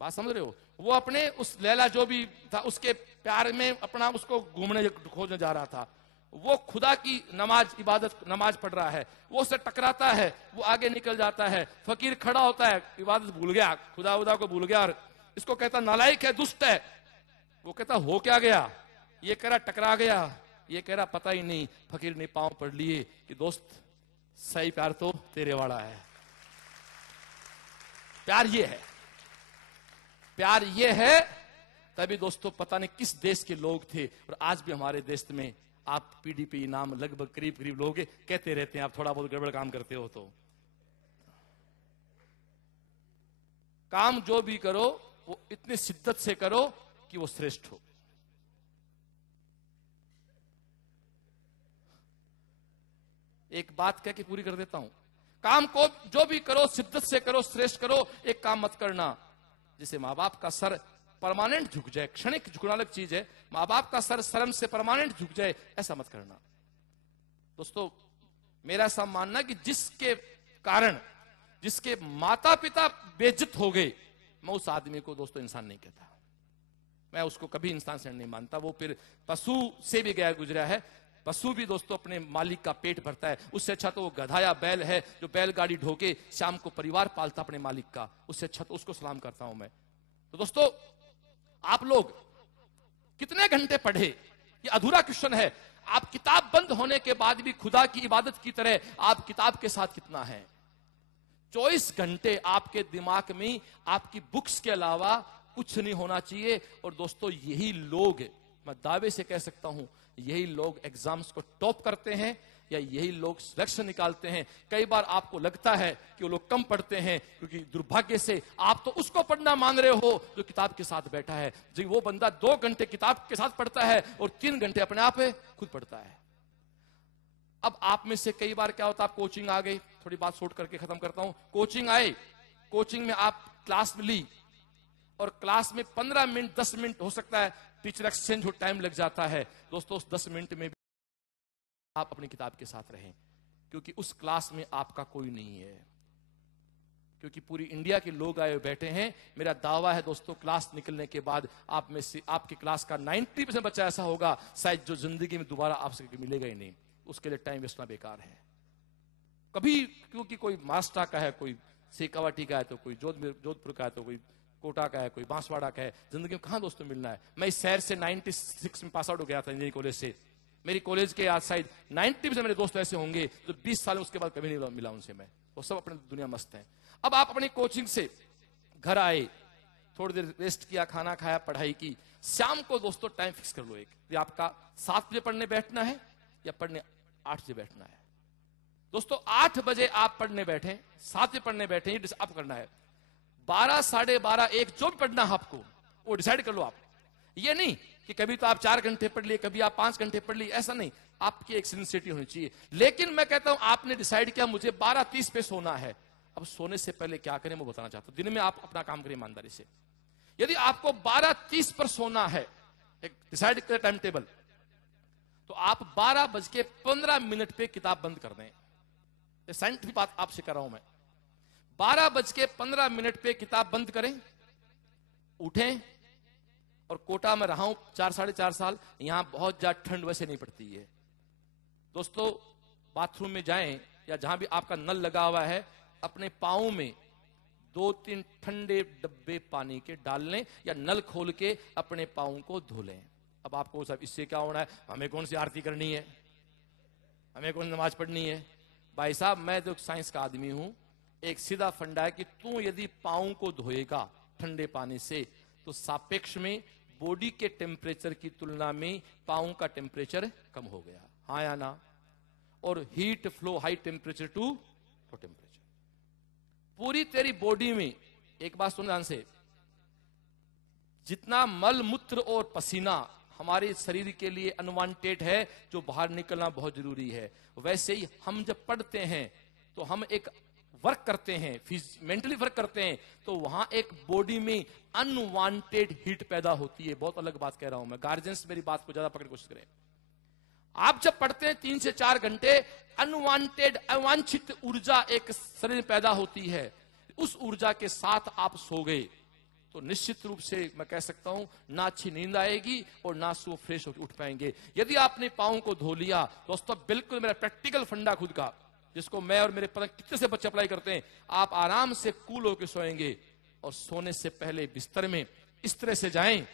बात समझ रहे हो, वो अपने उस लैला जो भी था उसके प्यार में अपना उसको घूमने खोजने जा रहा था, वो खुदा की नमाज पढ़ रहा है, वो उससे टकराता है, वो आगे निकल जाता है, फकीर खड़ा होता है, इबादत भूल गया, खुदा को भूल गया और इसको कहता नालायक है, दुष्ट है। वो कहता हो क्या गया, ये कह रहा टकरा गया, ये कह रहा पता ही नहीं। फकीर ने पांव पढ़ लिए कि दोस्त सही प्यार तो तेरे वाला है। प्यार ये है तभी दोस्तों पता नहीं किस देश के लोग थे और आज भी हमारे देश में आप पीडीपी नाम लगभग करीब लोग कहते रहते हैं, आप थोड़ा बहुत गड़बड़ काम करते हो तो काम जो भी करो वो इतनी शिद्दत से करो कि वो श्रेष्ठ हो। एक बात कह के पूरी कर देता हूं, काम को जो भी करो शिद्दत से करो, श्रेष्ठ करो। एक काम मत करना जिसे माँ बाप का सर परमानेंट झुक जाए, क्षणिक झुकना अलग चीज है, माँ बाप का सर शर्म से परमानेंट झुक जाए, ऐसा मत करना। दोस्तों मेरा ऐसा मानना कि जिसके कारण जिसके माता पिता बेइज्जत हो गए, मैं उस आदमी को दोस्तों इंसान नहीं कहता, मैं उसको कभी इंसान से नहीं मानता। वो फिर पशु से भी गया गुजरा है। पशु भी दोस्तों अपने मालिक का पेट भरता है, उससे अच्छा तो वो गधा या बैल है जो बैलगाड़ी ढोके शाम को परिवार पालता अपने मालिक का, उससे अच्छा तो उसको सलाम करता हूं मैं। तो दोस्तों आप लोग कितने घंटे पढ़े ये अधूरा क्वेश्चन है। आप किताब बंद होने के बाद भी खुदा की इबादत की तरह आप किताब के साथ कितना है। 24 घंटे आपके दिमाग में आपकी बुक्स के अलावा कुछ नहीं होना चाहिए। और दोस्तों यही लोग, मैं दावे से कह सकता हूं, यही लोग एग्जाम्स को टॉप करते हैं या यही लोग सिलेक्शन निकालते हैं। कई बार आपको लगता है कि वो लोग कम पढ़ते हैं क्योंकि दुर्भाग्य से आप तो उसको पढ़ना मान रहे हो जो किताब के साथ बैठा है। जी वो बंदा 2 घंटे किताब के साथ पढ़ता है और 3 घंटे अपने आप खुद पढ़ता है। अब आप में से कई बार क्या होता है, आप कोचिंग आ गई, थोड़ी बात शॉर्ट करके खत्म करता हूं। कोचिंग आए, कोचिंग में आप क्लास में ली, और क्लास में 15 मिनट 10 मिनट हो सकता है टीचर एक्सचेंज हो, टाइम लग जाता है। दोस्तों उस 10 मिनट में भी आप अपनी किताब के साथ रहें, क्योंकि उस क्लास में आपका कोई नहीं है, क्योंकि पूरी इंडिया के लोग आए बैठे हैं। मेरा दावा है दोस्तों, क्लास निकलने के बाद आप में से आपके क्लास का 90% बच्चा ऐसा होगा शायद जो जिंदगी में दोबारा आपसे मिलेगा ही नहीं। उसके लिए टाइम वेस्ट बेकार है कभी, क्योंकि कोई महाराष्ट्र का है, कोई शेखावाटी का है, तो कोई जोधपुर का है, तो कोई कोटा का है, कोई बांसवाड़ा का है। जिंदगी में कहां दोस्तों मिलना है। मैं इस शहर से 96 में पास आउट हो गया था इंजीनियरिंग कॉलेज से। मेरी कॉलेज के आज शायद 90% मेरे दोस्त ऐसे होंगे जो 20 साल उसके बाद कभी नहीं मिला उनसे मैं। वो सब अपने दुनिया मस्त हैं। अब आप अपनी कोचिंग से घर आए, थोड़ी देर रेस्ट किया, खाना खाया, पढ़ाई की। शाम को दोस्तों टाइम फिक्स कर लो एक, ये आपका 7 बजे पढ़ने बैठना है या पढ़ने 8 बजे बैठना है। दोस्तों 8 बजे आप पढ़ने बैठे, 7 बजे पढ़ने बैठे, ये डिसाइड करना है। 12, 12:30, 1 जो भी पढ़ना है आपको वो डिसाइड कर लो आप। ये नहीं कि कभी तो आप 4 घंटे पढ़ लिए, कभी आप 5 घंटे पढ़ लिए, ऐसा नहीं। आपकी एक सिंसियरिटी होनी चाहिए। लेकिन मैं कहता हूं आपने डिसाइड किया मुझे 12:30 पे सोना है, अब सोने से पहले क्या करें मैं बताना चाहता हूं। दिन में आप अपना काम करें ईमानदारी से। यदि आपको 12:30 पर सोना है, एक डिसाइड करें टाइम टेबल, तो आप 12:15 पे किताब बंद कर दें। साइंटिफिक बात आपसे कर रहा हूं मैं। 12:15 पे किताब बंद करें, उठें। और कोटा में रहा हूं 4 साढ़े 4 साल, यहां बहुत ज्यादा ठंड वैसे नहीं पड़ती है दोस्तों। बाथरूम में जाएं या जहां भी आपका नल लगा हुआ है, अपने पांव में 2-3 ठंडे डब्बे पानी के डाल लें या नल खोल के अपने पांव को धो लें। अब आपको सब इससे क्या होना है, हमें कौन सी आरती करनी है, हमें कौन नमाज पढ़नी है। भाई साहब मैं तो साइंस का आदमी हूं, एक सीधा फंडा है कि तू यदि पांव को धोएगा ठंडे पानी से तो सापेक्ष में बॉडी के टेम्परेचर की तुलना में पांव का टेम्परेचर कम हो गया, हाँ या ना। और heat flow high temperature to low temperature. पूरी तेरी बॉडी में, एक बात सुन ध्यान से, जितना मल मूत्र और पसीना हमारे शरीर के लिए अनवांटेड है, जो बाहर निकलना बहुत जरूरी है, वैसे ही हम जब पढ़ते हैं तो हम एक वर्क करते हैं, मेंटली वर्क करते हैं, तो वहां एक बॉडी में अनवांटेड हीट पैदा होती है। बहुत अलग बात कह रहा हूं मैं, गार्जियंस मेरी बात को ज्यादा पकड़ने की कोशिश करें। आप जब पढ़ते हैं 3 से 4 घंटे, अनवांटेड अवांछित ऊर्जा एक शरीर में पैदा होती है। उस ऊर्जा के साथ आप सो गए तो निश्चित रूप से मैं कह सकता हूं ना अच्छी नींद आएगी और ना सुबह फ्रेश होकर उठ पाएंगे। यदि आपने पांव को धो लिया दोस्तों, बिल्कुल मेरा प्रैक्टिकल फंडा खुद का, जिसको मैं और मेरे पता कितने से बच्चे अप्लाई करते हैं, आप आराम से कूल होकर सोएंगे। और सोने से पहले बिस्तर में इस तरह से जाएं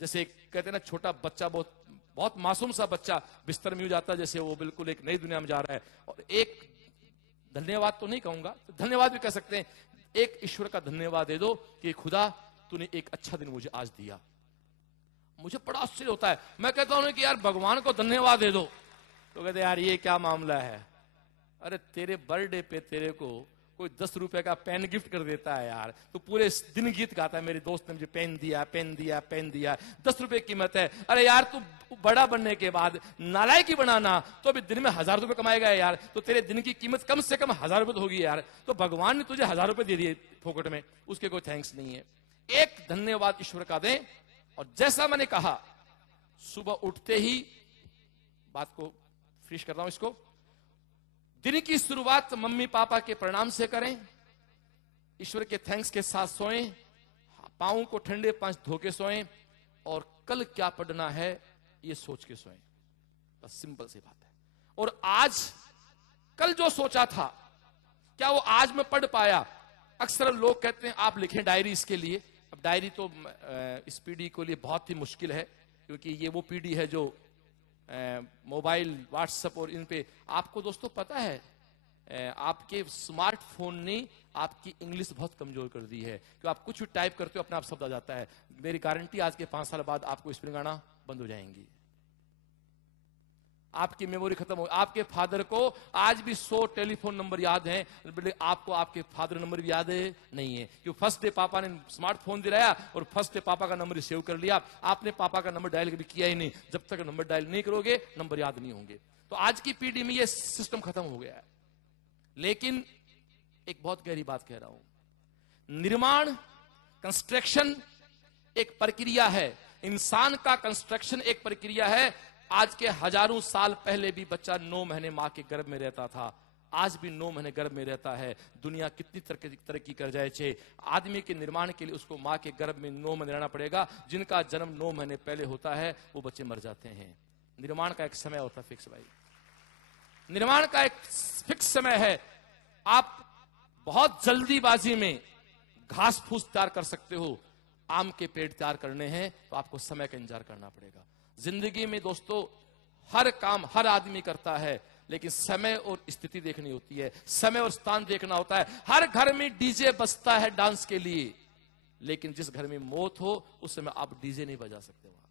जैसे कहते हैं ना, छोटा बच्चा, बहुत मासूम सा बच्चा बिस्तर में हो जाता है जैसे वो बिल्कुल एक नई दुनिया में जा रहा है। और एक धन्यवाद तो नहीं कहूंगा, तो धन्यवाद भी कह सकते हैं, एक ईश्वर का धन्यवाद दे दो कि खुदा तूने एक अच्छा दिन मुझे आज दिया। मुझे बड़ा आश्चर्य होता है, मैं कहता हूं कि यार भगवान को धन्यवाद दे दो, तो कहते यार ये क्या मामला है। अरे तेरे बर्थडे पे तेरे को कोई 10 रुपए का पेन गिफ्ट कर देता है यार, तो पूरे दिन गीत गाता है, मेरे दोस्त ने मुझे पेन दिया, पेन दिया, पेन दिया, 10 रुपए कीमत है। अरे यार तू बड़ा बनने के बाद नालायकी बनाना तो अभी दिन में 1000 रुपए कमाएगा यार, तो तेरे दिन की कीमत कम से कम 1000 रुपए तो होगी यार। तो भगवान ने तुझे 1000 रुपए दे दिए फोकट में, उसके कोई थैंक्स नहीं है। एक धन्यवाद ईश्वर का दें। और जैसा मैंने कहा, सुबह उठते ही, बात को फिनिश कर रहा हूं इसको, दिन की शुरुआत मम्मी पापा के प्रणाम से करें, ईश्वर के थैंक्स के साथ सोएं, पांव को ठंडे पांच धो के सोएं, और कल क्या पढ़ना है ये सोच के सोएं। बस सिंपल सी बात है। और आज कल जो सोचा था क्या वो आज मैं पढ़ पाया? अक्सर लोग कहते हैं आप लिखें डायरी इसके लिए। अब डायरी तो इस पीढ़ी के लिए बहुत ही मुश्किल है, क्योंकि ये वो पीढ़ी है जो मोबाइल, व्हाट्सएप और इन पे, आपको दोस्तों पता है आपके स्मार्टफोन ने आपकी इंग्लिश बहुत कमजोर कर दी है, कि आप कुछ भी टाइप करते हो अपने आप शब्द आ जाता है। मेरी गारंटी आज के 5 साल बाद आपको स्पेलिंग आना बंद हो जाएंगी, आपकी मेमोरी खत्म हो। आपके फादर को आज भी 100 टेलीफोन नंबर याद हैं, आपको आपके फादर नंबर भी याद है नहीं है, क्योंकि फर्स्ट डे पापा ने स्मार्टफोन दिलाया और फर्स्ट डे पापा का नंबर सेव कर लिया। आपने पापा का नंबर डायल कभी किया ही नहीं। जब तक नंबर डायल नहीं करोगे नंबर याद नहीं होंगे। तो आज की पीढ़ी में यह सिस्टम खत्म हो गया है। लेकिन एक बहुत गहरी बात कह रहा हूं, निर्माण, कंस्ट्रक्शन एक प्रक्रिया है, इंसान का कंस्ट्रक्शन एक प्रक्रिया है। आज के हजारों साल पहले भी बच्चा 9 महीने मां के गर्भ में रहता था, आज भी 9 महीने गर्भ में रहता है। दुनिया कितनी तरक्की कर जाए छे, आदमी के निर्माण के लिए उसको मां के गर्भ में 9 महीने रहना पड़ेगा। जिनका जन्म 9 महीने पहले होता है वो बच्चे मर जाते हैं। निर्माण का एक समय होता है फिक्स भाई, निर्माण का एक फिक्स समय है। आप बहुत जल्दीबाजी में घास फूस तैयार कर सकते हो, आम के पेड़ तैयार करने हैं तो आपको समय का इंतजार करना पड़ेगा। जिंदगी में दोस्तों हर काम हर आदमी करता है, लेकिन समय और स्थिति देखनी होती है, समय और स्थान देखना होता है। हर घर में डीजे बजता है डांस के लिए, लेकिन जिस घर में मौत हो उस समय आप डीजे नहीं बजा सकते वहां।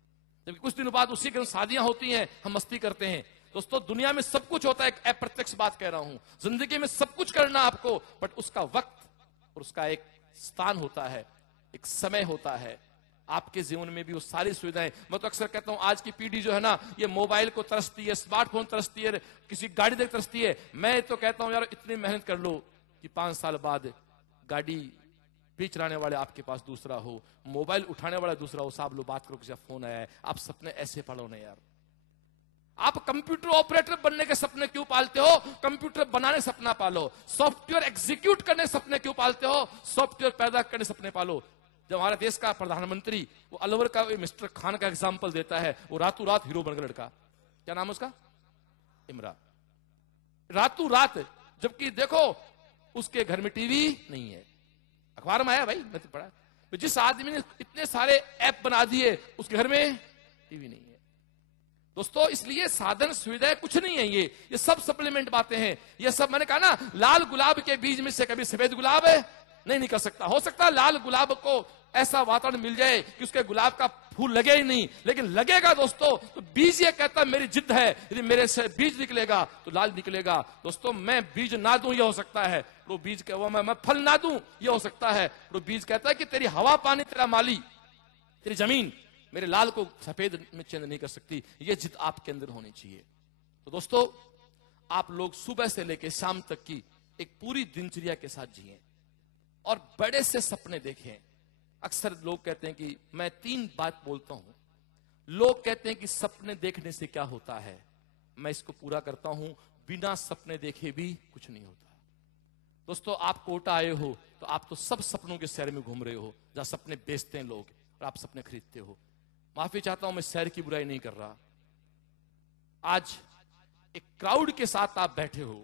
जबकि कुछ दिनों बाद उसी के शादियां होती हैं, हम मस्ती करते हैं। दोस्तों दुनिया में सब कुछ होता है, एक अप्रत्यक्ष बात कह रहा हूं, जिंदगी में सब कुछ करना आपको, बट उसका वक्त और उसका एक स्थान होता है, एक समय होता है। आपके जीवन में भी वो सारी सुविधाएं, मैं तो अक्सर कहता हूं आज की पीढ़ी जो है ना, ये मोबाइल को तरसती है, स्मार्टफोन तरसती है, किसी गाड़ी देख तरसती है। मैं तो कहता हूं यार इतनी मेहनत कर लो कि 5 साल बाद गाड़ी भी चलाने वाले आपके पास दूसरा हो, मोबाइल उठाने वाला दूसरा हो, साहब लो बात करो कि फोन आया है। आप सपने ऐसे पालो ना यार। आप कंप्यूटर ऑपरेटर बनने के सपने क्यों पालते हो? कंप्यूटर बनाने सपना पालो। सॉफ्टवेयर एग्जीक्यूट करने सपने क्यों पालते हो? सॉफ्टवेयर पैदा करने सपने पालो। जब हमारे देश का प्रधानमंत्री वो अलवर का मिस्टर खान का एग्जाम्पल देता है, वो रातों रात हीरो बन गया लड़का, क्या नाम है उसका, इमरान, रातों रात। जबकि देखो उसके घर में टीवी नहीं है, अखबार में आया भाई, मैं तो पढ़ा। जिस आदमी ने इतने सारे ऐप बना दिए उसके घर में टीवी नहीं है। दोस्तों इसलिए साधन सुविधाएं कुछ नहीं है, ये सब सप्लीमेंट बातें हैं। ये सब मैंने कहा ना, लाल गुलाब के बीज में से कभी सफेद गुलाब नहीं निकल सकता। हो सकता है लाल गुलाब को ऐसा वातावरण मिल जाए कि उसके गुलाब का फूल लगे ही नहीं, लेकिन लगेगा दोस्तों। तो बीज ये कहता है मेरी जिद है, यदि मेरे से बीज निकलेगा तो लाल निकलेगा। दोस्तों मैं बीज ना दूं ये हो सकता है, वो बीज के वो मैं फल ना दूं ये हो सकता है। वो बीज कहता है कि तेरी हवा पानी तेरा माली, तेरी जमीन मेरे लाल को सफेद में चेंज नहीं कर सकती। ये जिद आपके अंदर होनी चाहिए। तो दोस्तों आप लोग सुबह से लेकर शाम तक की एक पूरी दिनचर्या के साथ जिए और बड़े से सपने देखें। अक्सर लोग कहते हैं कि मैं 3 बात बोलता हूं, लोग कहते हैं कि सपने देखने से क्या होता है, मैं इसको पूरा करता हूं, बिना सपने देखे भी कुछ नहीं होता। दोस्तों आप कोटा आए हो तो आप तो सब सपनों के शहर में घूम रहे हो, जहां सपने बेचते हैं लोग और आप सपने खरीदते हो। माफी चाहता हूं, मैं शहर की बुराई नहीं कर रहा। आज एक क्राउड के साथ आप बैठे हो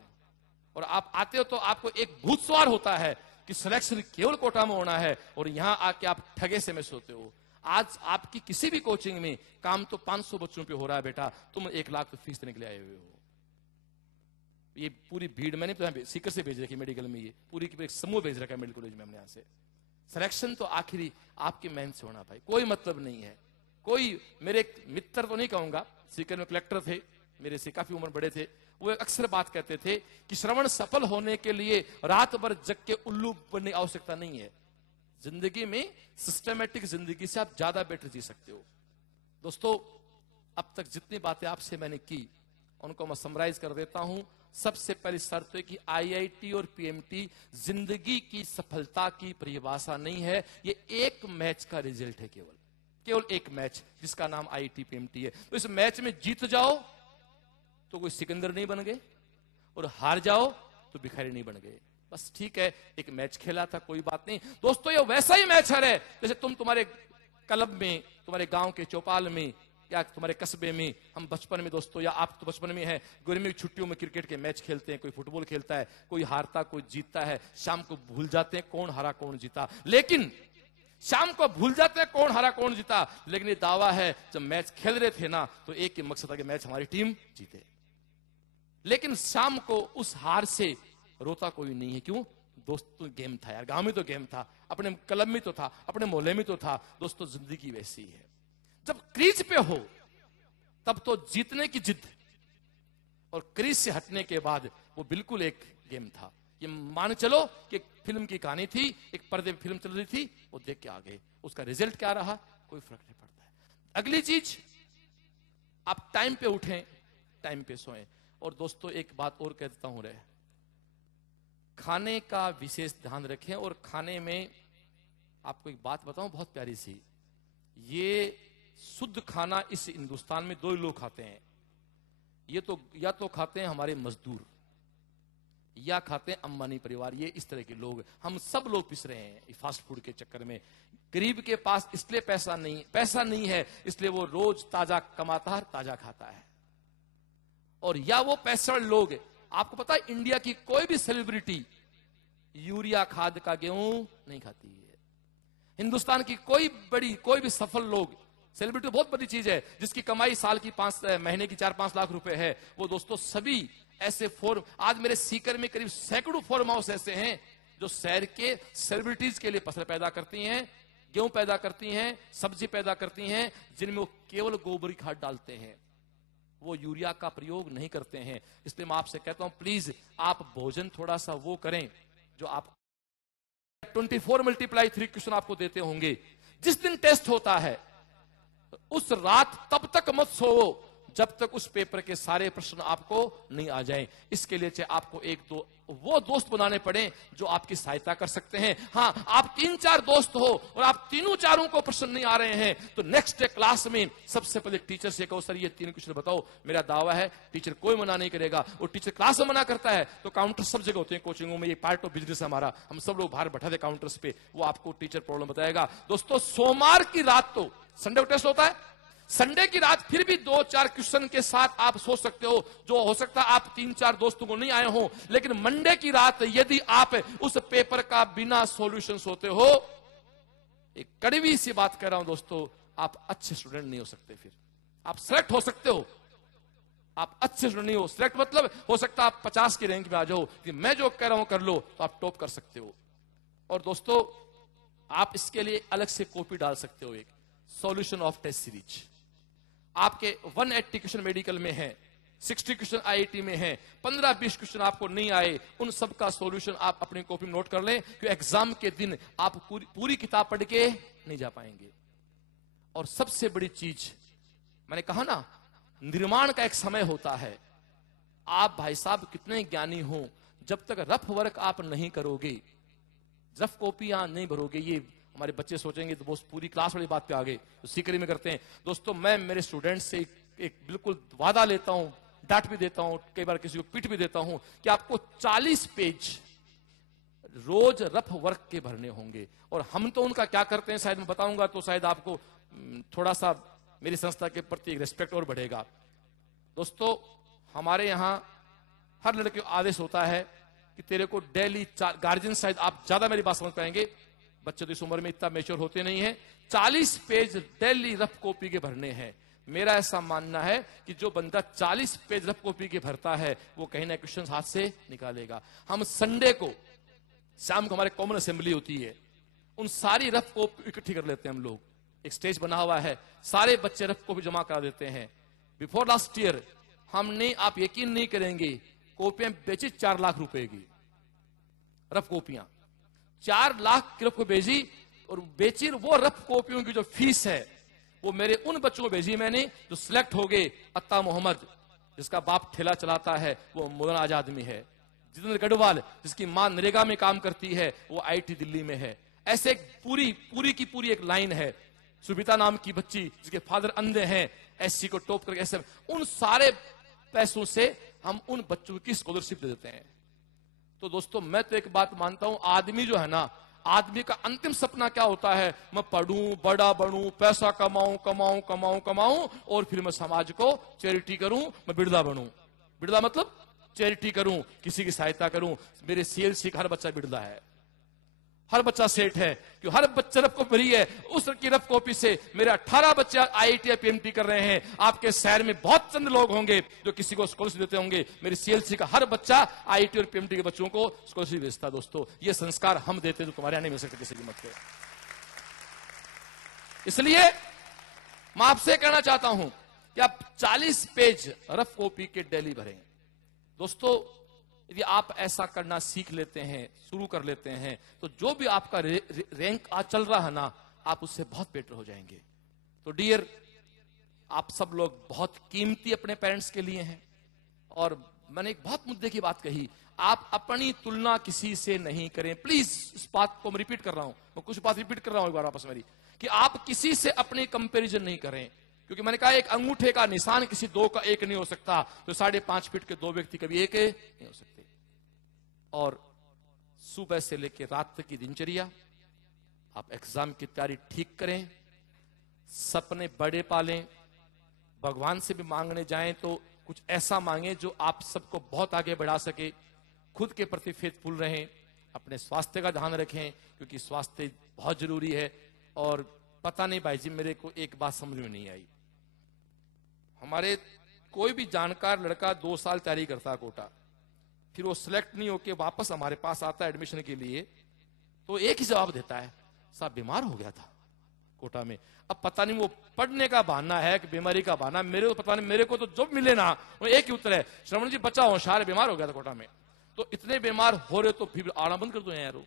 और आप आते हो तो आपको एक भूत सवार होता है कि सिलेक्शन केवल कोटा में होना है, और यहां आके आप ठगे से में सोते हो। आज आपकी किसी भी कोचिंग में काम तो 500 बच्चों पे हो रहा है बेटा, तुम 1 लाख तो फीस देने के लिए आए हुए हो। ये पूरी भीड़ मैंने तो सीकर से भेज रखी मेडिकल में, ये पूरी की पूरी समूह भेज रखा है मेडिकल कॉलेज में हमने। यहाँ से सिलेक्शन तो आखिरी आपकी मेहनत से होना भाई, कोई मतलब नहीं है। कोई मेरे एक मित्र तो नहीं कहूंगा, सीकर में कलेक्टर थे, मेरे से काफी उम्र बड़े थे, वो अक्सर बात कहते थे कि श्रवण सफल होने के लिए रात भर जग के उल्लू बनने की आवश्यकता नहीं है। जिंदगी में सिस्टमेटिक जिंदगी से आप ज्यादा बेटर जी सकते हो। दोस्तों अब तक जितनी बातें आपसे मैंने की उनको मैं समराइज कर देता हूं। सबसे पहली शर्त है कि आईआईटी और पीएमटी जिंदगी की सफलता की परिभाषा नहीं है, ये एक मैच का रिजल्ट है, केवल एक मैच जिसका नाम आईआईटी पीएमटी है। तो इस मैच में जीत जाओ तो कोई सिकंदर नहीं बन गए, और हार जाओ तो भिखारी नहीं बन गए। बस ठीक है, एक मैच खेला था, कोई बात नहीं। दोस्तों ये वैसा ही मैच है जैसे तुम्हारे क्लब में, तुम्हारे गांव के चौपाल में या तुम्हारे कस्बे में, हम बचपन में दोस्तों, या आप तो बचपन में है, गर्मी की छुट्टियों में क्रिकेट के मैच खेलते हैं, कोई फुटबॉल खेलता है, कोई हारता कोई जीतता है, शाम को भूल जाते हैं कौन हारा कौन जीता। लेकिन शाम को भूल जाते हैं कौन हारा कौन जीता, लेकिन ये दावा है जब मैच खेल रहे थे ना तो एक ही मकसद था कि मैच हमारी टीम जीते। लेकिन शाम को उस हार से रोता कोई नहीं है। क्यों? दोस्तों गेम था यार, गांव में तो गेम था, अपने क्लब में तो था, अपने मोहल्ले में तो था। दोस्तों जिंदगी वैसी है, जब क्रीज पे हो तब तो जीतने की जिद, और क्रीज से हटने के बाद वो बिल्कुल एक गेम था। ये मान चलो कि एक फिल्म की कहानी थी, एक पर्दे पे फिल्म चल रही थी, वो देख के आ गए, उसका रिजल्ट क्या रहा कोई फर्क नहीं पड़ता है। अगली चीज, आप टाइम पे उठें, टाइम पे सोएं। और दोस्तों एक बात और कह देता हूं रे, खाने का विशेष ध्यान रखें। और खाने में आपको एक बात बताऊं बहुत प्यारी सी, ये शुद्ध खाना इस हिंदुस्तान में दो ही लोग खाते हैं। ये तो या तो खाते हैं हमारे मजदूर या खाते हैं अंबानी परिवार। ये इस तरह के लोग, हम सब लोग पिस रहे हैं फास्ट फूड के चक्कर में। गरीब के पास इसलिए पैसा नहीं है इसलिए वो रोज ताजा कमाता है, ताजा खाता है। और या वो पैसे लोग, आपको पता है इंडिया की कोई भी सेलिब्रिटी यूरिया खाद का गेहूं नहीं खाती है। हिंदुस्तान की कोई भी सफल लोग, सेलिब्रिटी बहुत बड़ी चीज है, जिसकी कमाई साल की 5 महीने की 4-5 लाख रुपए है, वो दोस्तों सभी ऐसे आज मेरे सीकर में करीब सैकड़ों फार्म हाउस ऐसे हैं जो शहर के सेलिब्रिटीज के लिए फसल पैदा करती हैं, गेहूं पैदा करती हैं, सब्जी पैदा करती हैं, जिनमें वो केवल गोबर खाद डालते हैं, वो यूरिया का प्रयोग नहीं करते हैं। इसलिए मैं आपसे कहता हूं प्लीज आप भोजन थोड़ा सा वो करें जो आप 24 × 3 क्वेश्चन आपको देते होंगे। जिस दिन टेस्ट होता है उस रात तब तक मत सोओ जब तक उस पेपर के सारे प्रश्न आपको नहीं आ जाएं। इसके लिए चाहे आपको एक दो वो दोस्त बनाने पड़े जो आपकी सहायता कर सकते हैं। हाँ, आप 3-4 दोस्त हो और आप तीनों चारों को प्रश्न नहीं आ रहे हैं तो नेक्स्ट डे क्लास में सबसे पहले टीचर से कहो सर ये 3 क्वेश्चन बताओ। मेरा दावा है टीचर कोई मना नहीं करेगा। और टीचर क्लास में मना करता है तो काउंटर सब जगह होते हैं कोचिंगों में, ये पार्ट ऑफ बिजनेस है हमारा, हम सब लोग बाहर बैठा दे काउंटर्स पे, वो आपको टीचर प्रॉब्लम बताएगा। दोस्तों सोमवार की रात, तो संडे को टेस्ट होता है, संडे की रात फिर भी 2-4 क्वेश्चन के साथ आप सोच सकते हो, जो हो सकता है आप 3-4 दोस्तों को नहीं आए हो। लेकिन मंडे की रात यदि आप उस पेपर का बिना सॉल्यूशन सोते हो, एक कड़वी सी बात कह रहा हूं दोस्तों, आप अच्छे स्टूडेंट नहीं हो सकते। फिर आप सेलेक्ट हो सकते हो, आप अच्छे स्टूडेंट नहीं हो। सिलेक्ट मतलब हो सकता है आप 50 की रैंक में आ जाओ कि मैं जो कह रहा हूं कर लो तो आप टॉप कर सकते हो। और दोस्तों आप इसके लिए अलग से कॉपी डाल सकते हो, एक सॉल्यूशन ऑफ टेस्ट सीरीज। आपके 180 क्वेश्चन मेडिकल में है, 60 क्वेश्चन आईआईटी में है, 15-20 क्वेश्चन आपको नहीं आए, उन सब का सॉल्यूशन आप अपनी कॉपी में नोट कर लें, क्योंकि एग्जाम के दिन आप पूरी किताब पढ़ के नहीं जा पाएंगे। और सबसे बड़ी चीज मैंने कहा ना, निर्माण का एक समय होता है। आप भाई साहब कितने ज्ञानी हो, जब तक रफ वर्क आप नहीं करोगे, रफ कॉपियां नहीं भरोगे, ये हमारे बच्चे सोचेंगे तो वो पूरी क्लास वाली बात पे आ गए, तो सीकरी में करते हैं। दोस्तों मैं मेरे स्टूडेंट से एक बिल्कुल वादा लेता हूं, डांट भी देता हूं, कई बार किसी को पीट भी देता हूं कि आपको 40 पेज रोज रफ वर्क के भरने होंगे। और हम तो उनका क्या करते हैं शायद मैं बताऊंगा तो शायद आपको थोड़ा सा मेरी संस्था के प्रति एक रिस्पेक्ट और बढ़ेगा। दोस्तों हमारे यहां हर लड़के को आदेश होता है कि तेरे को डेली, गार्जियन शायद आप ज्यादा मेरी बात समझ पाएंगे, बच्चे तो इस उम्र में इतना मैच्योर होते नहीं है, 40 पेज डेली रफ कॉपी के भरने हैं। मेरा ऐसा मानना है कि जो बंदा 40 पेज रफ कॉपी के भरता है वो कहीं ना क्वेश्चन हाथ से निकालेगा। हम संडे को शाम को हमारे कॉमन असेंबली होती है, उन सारी रफ कॉपी इकट्ठी कर लेते हैं हम लोग, एक स्टेज बना हुआ है, सारे बच्चे रफ कॉपी जमा करा देते हैं। बिफोर लास्ट ईयर हमने, आप यकीन नहीं करेंगे, कॉपियां बेची 4 लाख रुपए की रफ कॉपियां, 4 लाख की रफ को भेजी। और बेची वो रफ कॉपियों की जो फीस है वो मेरे उन बच्चों को भेजी मैंने जो सिलेक्ट हो गए। अत्ता मोहम्मद जिसका बाप ठेला चलाता है वो मौलाना आजाद में है, जितेंद्र गढ़वाल जिसकी मां नरेगा में काम करती है वो आईटी दिल्ली में है। ऐसे पूरी की पूरी एक लाइन है। सुबिता नाम की बच्ची जिसके फादर अंधे हैं, एससी को टॉप करके, ऐसे उन सारे पैसों से हम उन बच्चों की स्कॉलरशिप दे देते हैं। तो दोस्तों मैं तो एक बात मानता हूं, आदमी जो है ना, आदमी का अंतिम सपना क्या होता है, मैं पढ़ूं, बड़ा बनूं, पैसा कमाऊं और फिर मैं समाज को चैरिटी करूं, मैं बिरला बनूं। बिरला मतलब चैरिटी करूं, किसी की सहायता करूं। मेरे सीएलसी का हर बच्चा बिरला है, हर बच्चा सेठ है, कि हर बच्चे रफ कॉपी भरी है। उस की रफ कॉपी से मेरे 18 बच्चे आईआईटी या पीएमटी कर रहे हैं। आपके शहर में बहुत चंद लोग होंगे जो किसी को स्कॉलरशिप देते होंगे। मेरे सीएलसी का हर बच्चा आईआईटी और पीएमटी के बच्चों को स्कॉलरशिप भेजता। दोस्तों ये संस्कार हम देते हैं जो तुम्हारे यहां नहीं मिल सकते किसी की मत पे। इसलिए मैं आपसे कहना चाहता हूं कि आप 40 पेज रफ कॉपी के डेली भरें। दोस्तों यदि आप ऐसा करना सीख लेते हैं, शुरू कर लेते हैं, तो जो भी आपका रैंक आज चल रहा है ना, आप उससे बहुत बेटर हो जाएंगे। तो डियर, आप सब लोग बहुत कीमती अपने पेरेंट्स के लिए हैं। और मैंने एक बहुत मुद्दे की बात कही, आप अपनी तुलना किसी से नहीं करें। प्लीज इस बात को मैं रिपीट कर रहा हूं, मैं कुछ बात रिपीट कर रहा हूं एक बार वापस मेरी, कि आप किसी से अपनी कंपैरिजन नहीं करें, क्योंकि मैंने कहा एक अंगूठे का निशान किसी दो का एक नहीं हो सकता, तो 5.5 फीट के दो व्यक्ति कभी एक नहीं हो सकते। और सुबह से लेकर रात तक की दिनचर्या, आप एग्जाम की तैयारी ठीक करें, सपने बड़े पालें, भगवान से भी मांगने जाएं तो कुछ ऐसा मांगे जो आप सबको बहुत आगे बढ़ा सके, खुद के प्रति फेथफुल रहें, अपने स्वास्थ्य का ध्यान रखें, क्योंकि स्वास्थ्य बहुत जरूरी है। और पता नहीं भाई जी, मेरे को एक बात समझ में नहीं आई, हमारे कोई भी जानकार लड़का 2 साल तैयारी करता कोटा, फिर वो सिलेक्ट नहीं होके वापस हमारे पास आता है एडमिशन के लिए, तो एक ही जवाब देता है, साहब बीमार हो गया था कोटा में। अब पता नहीं वो पढ़ने का बहाना है कि बीमारी का बहाना, मेरे को पता नहीं, मेरे को तो जो मिले ना वो एक ही उत्तर है, श्रवण जी बच्चा होशियार बीमार हो गया था कोटा में। तो इतने बीमार हो रहे तो फिर आना बंद कर दो यार,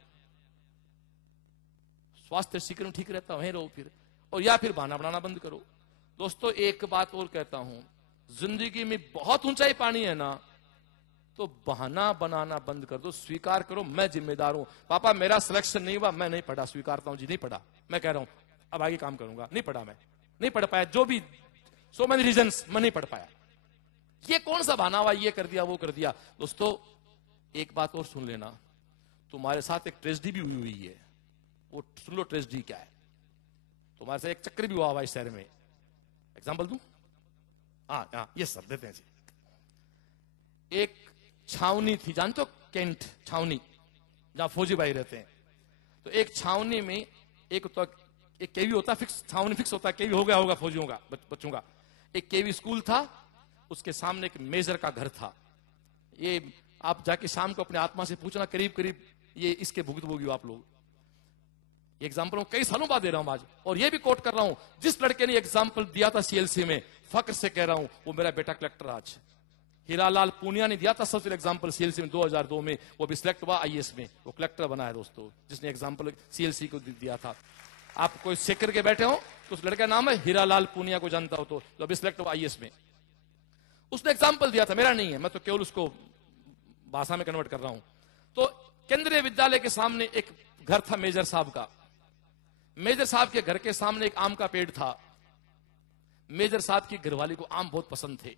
स्वास्थ्य शीघ्र ठीक रहता वहीं रहो फिर, और या फिर बहाना बनाना बंद करो। दोस्तों एक बात और कहता हूं, जिंदगी में बहुत ऊंचाई पानी है ना, तो बहाना बनाना बंद कर दो, स्वीकार करो मैं जिम्मेदार हूं। पापा मेरा सिलेक्शन नहीं हुआ, मैं नहीं पढ़ा, स्वीकारता हूं जी नहीं पढ़ा, मैं कह रहा हूं अब आगे काम करूंगा, नहीं पढ़ा, मैं नहीं पढ़ पाया, जो भी सो मेनी रीजंस, मैं नहीं पढ़ पाया। ये कौन सा बहाना हुआ, ये कर दिया वो कर दिया। दोस्तों एक बात और सुन लेना, तुम्हारे साथ एक ट्रेजेडी भी हुई है, वो सुन लो ट्रेजेडी क्या है। तुम्हारे साथ एक चक्कर भी हुआ हुआ इस शहर में, एग्जाम्पल दूं? हाँ ये सर देते हैं जी। एक छावनी थी, जानते हो कैंट छावनी, जहां फौजी भाई रहते हैं। तो एक छावनी में एक केवी होता है फिक्स, छावनी फिक्स होता है, केवी हो गया होगा फौजियों का, बच्चों का। एक केवी स्कूल था, उसके सामने एक मेजर का घर था। ये आप जाके शाम को अपने आत्मा से पूछना, करीब करीब ये इसके भुगतभोगी हो आप लोग। ये एग्जाम्पल कई सालों बाद दे रहा हूं आज, और ये भी कोट कर रहा हूं, जिस लड़के ने एग्जाम्पल दिया था सीएलसी में, फक्र से कह रहा हूं वो मेरा बेटा कलेक्टर आज। हीरालाल पूनिया ने दिया था सबसे एग्जाम्पल सीएलसी में 2002 में, वो भी सिलेक्ट हुआ आईएएस में, वो कलेक्टर बना है दोस्तों, जिसने एग्जाम्पल सीएलसी को दिया था। आप कोई चेक करके बैठे हो तो उस लड़के का नाम है हीरालाल पूनिया, को जानता हो तो अभी सिलेक्ट हुआ आईएएस में। उसने एग्जाम्पल दिया था, मेरा नहीं है, मैं तो केवल उसको भाषा में कन्वर्ट कर रहा हूं। तो केंद्रीय विद्यालय के सामने एक घर था मेजर साहब का। मेजर साहब के घर के सामने एक आम का पेड़ था। मेजर साहब की घरवाली को आम बहुत पसंद थे।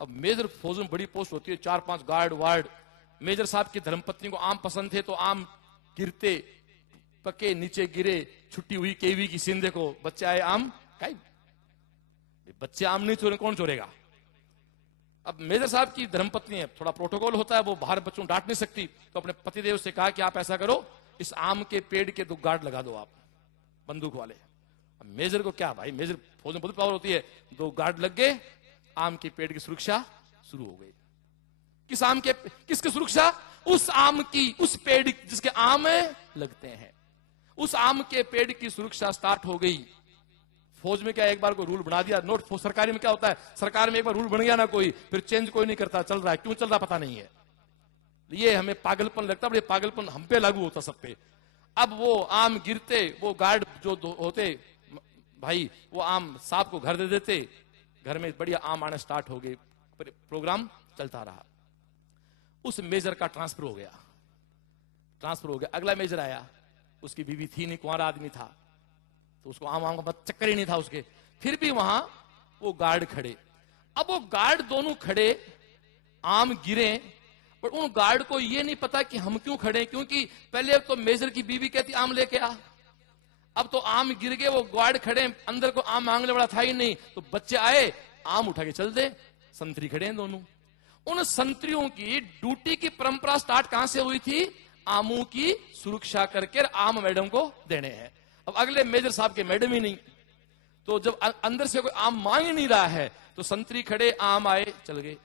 अब मेजर फौज में बड़ी पोस्ट होती है, 4-5 गार्ड वार्ड। मेजर साहब की धर्मपत्नी को आम पसंद थे, तो आम गिरते पके नीचे गिरे, छुट्टी हुई केवी की सीन देखो, बच्चे आए आम खाई, बच्चे आम नहीं चोरे कौन चोरेगा। अब मेजर साहब की धर्मपत्नी है, थोड़ा प्रोटोकॉल होता है, वो बाहर बच्चों डांट नहीं सकती, तो अपने पतिदेव से कहा कि आप ऐसा करो, इस आम के पेड़ के 2 गार्ड लगा दो आप, बंदूक वाले। अब मेजर को क्या भाई, मेजर फौज में बहुत पावर होती है, 2 गार्ड लग गए, आम के पेड़ की सुरक्षा शुरू हो गई। किस आम के, किसकी सुरक्षा? उस आम की, उस पेड़ जिसके आम लगते हैं, उस आम के पेड़ की सुरक्षा स्टार्ट हो गई। फौज में क्या एक बार कोई रूल बना दिया, नोट सरकारी में क्या होता है, सरकार में एक बार रूल बन गया ना कोई, फिर चेंज कोई नहीं करता, चल रहा है, क्यों चल रहा पता नहीं है। ये हमें पागलपन लगता है, पागलपन हम पे लागू होता सब पे। अब वो आम गिरते, वो गार्ड जो होते भाई, वो आम साहब को घर दे देते, घर में बढ़िया आम आना स्टार्ट हो गए, प्रोग्राम चलता रहा। उस मेजर का ट्रांसफर हो गया, अगला मेजर आया, उसकी बीवी थी नहीं, कुंवारा आदमी था, तो उसको आम का चक्कर ही नहीं था उसके, फिर भी वहां वो गार्ड खड़े। अब वो गार्ड दोनों खड़े, आम गिरे, पर उन गार्ड को ये नहीं पता कि हम क्यों खड़े, क्योंकि पहले तो मेजर की बीवी कहती आम लेके आ, अब तो आम गिर गए, वो गार्ड खड़े, अंदर को आम मांगने वाला था ही नहीं, तो बच्चे आए, आम उठा के चल दे, संतरी खड़े हैं दोनों। उन संतरियों की ड्यूटी की परंपरा स्टार्ट कहां से हुई थी? आमों की सुरक्षा करके आम मैडम को देने हैं। अब अगले मेजर साहब के मैडम ही नहीं, तो जब अंदर से कोई आम मांग ही नहीं रहा है, तो संतरी खड़े, आम आए, चल गए।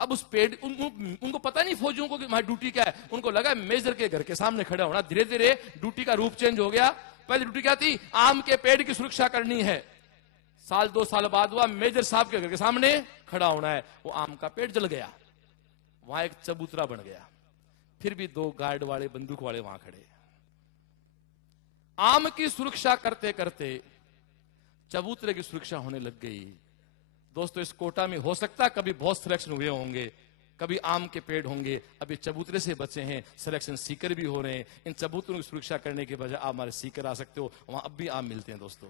अब उस पेड़, उनको पता नहीं फौजियों को कि हमारी ड्यूटी क्या है, उनको लगा मेजर के घर के सामने खड़ा होना। धीरे धीरे ड्यूटी का रूप चेंज हो गया। पहले ड्यूटी क्या थी? आम के पेड़ की सुरक्षा करनी है। 1-2 साल बाद हुआ मेजर साहब के घर के सामने खड़ा होना है, वो आम का पेड़ जल गया, वहां एक चबूतरा बन गया, फिर भी 2 गार्ड वाले, बंदूक वाले वहां खड़े। आम की सुरक्षा करते करते चबूतरे की सुरक्षा होने लग गई। दोस्तों इस कोटा में हो सकता है कभी बहुत सिलेक्शन हुए होंगे, कभी आम के पेड़ होंगे, अभी चबूतरे से बचे हैं, सिलेक्शन सीकर भी हो रहे हैं। इन चबूतरों की सुरक्षा करने के बजाय आप हमारे सीकर आ सकते हो, वहां अब भी आम मिलते हैं दोस्तों,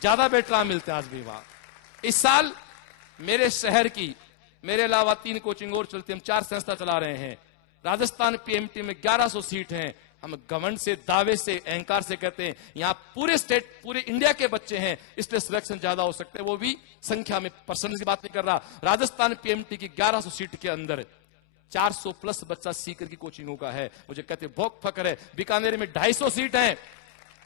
ज्यादा बेटर आम मिलते हैं आज भी वहां। इस साल मेरे शहर की, मेरे अलावा 3 कोचिंग और चलती, हम 4 संस्था चला रहे हैं। राजस्थान पीएमटी में 1100 सीट हैं। हम गवर्नमेंट से, दावे से, अहंकार से कहते हैं यहां पूरे स्टेट, पूरे इंडिया के बच्चे हैं, इसलिए सिलेक्शन ज्यादा हो सकते हैं, वो भी संख्या में, परसेंट की बात नहीं कर रहा। राजस्थान पीएमटी की 1100 सीट के अंदर 400 प्लस बच्चा सीकर की कोचिंगों का है। मुझे कहते बहुत फख्र है। बीकानेर में 250 सीट है।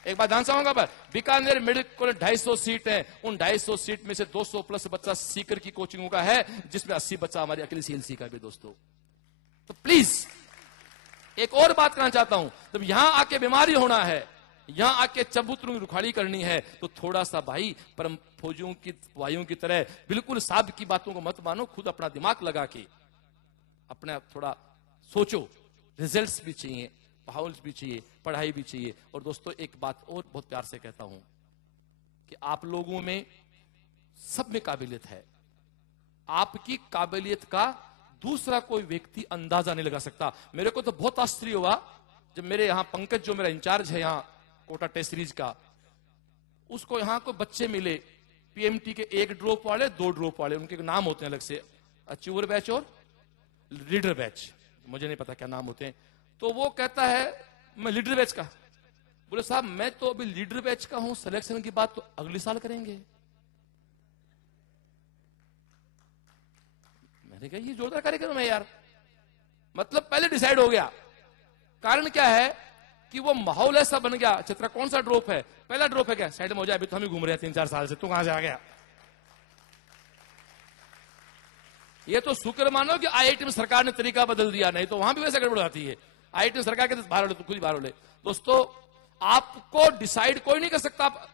एक बात ध्यान चाहूंगा, पर बीकानेर मेडिकल कॉलेज 250 सीट है, उन 250 सीट में से 200 प्लस बच्चा सीकर की कोचिंगों का है, जिसमें 80 बच्चा हमारे अकेले सीएलसी का भी दोस्तों। तो प्लीज एक और बात कहना चाहता हूं, जब यहां आके बीमारी होना है, यहां आके चबूतरों की रुखाड़ी करनी है, तो थोड़ा सा भाई परम फौजियों की, वायुओं की तरह बिल्कुल साहब की बातों को मत मानो, खुद अपना दिमाग लगा के अपना थोड़ा सोचो। रिजल्ट्स भी चाहिए, माहौल भी चाहिए, पढ़ाई भी चाहिए। और दोस्तों एक बात और बहुत प्यार से कहता हूं कि आप लोगों में सब में काबिलियत है। आपकी काबिलियत का दूसरा कोई व्यक्ति अंदाजा नहीं लगा सकता। मेरे को तो बहुत आश्चर्य हुआ जब मेरे यहां पंकज, जो मेरा इंचार्ज है यहां कोटा टेस्ट सीरीज का, उसको यहां को बच्चे मिले पीएमटी के 1 ड्रॉप वाले, 2 ड्रॉप वाले, उनके नाम होते हैं अलग से, अचीवर बैच और लीडर बैच, मुझे नहीं पता क्या नाम होते हैं। तो वो कहता है मैं लीडर बैच का। बोले साहब मैं तो अभी लीडर बैच का हूं, सिलेक्शन की बात तो अगले साल करेंगे। मैंने कहा ये जोरदार कार्यक्रम है यार, मतलब पहले डिसाइड हो गया। कारण क्या है कि वो माहौल ऐसा बन गया। चित्रा कौन सा ड्रॉप है? पहला ड्रॉप है क्या? साइड में हो जाए, अभी तो हम ही घूम रहे हैं 3-4 साल से, तू कहां से आ गया? ये तो शुक्र मानो कि आईआईटी में सरकार ने तरीका बदल दिया, नहीं तो वहां भी वैसे गड़बड़ आती है। आईआईटी में सरकार के बाहर हो, तो खुद ही बाहर हो ले। दोस्तों आपको डिसाइड कोई नहीं कर सकता। आप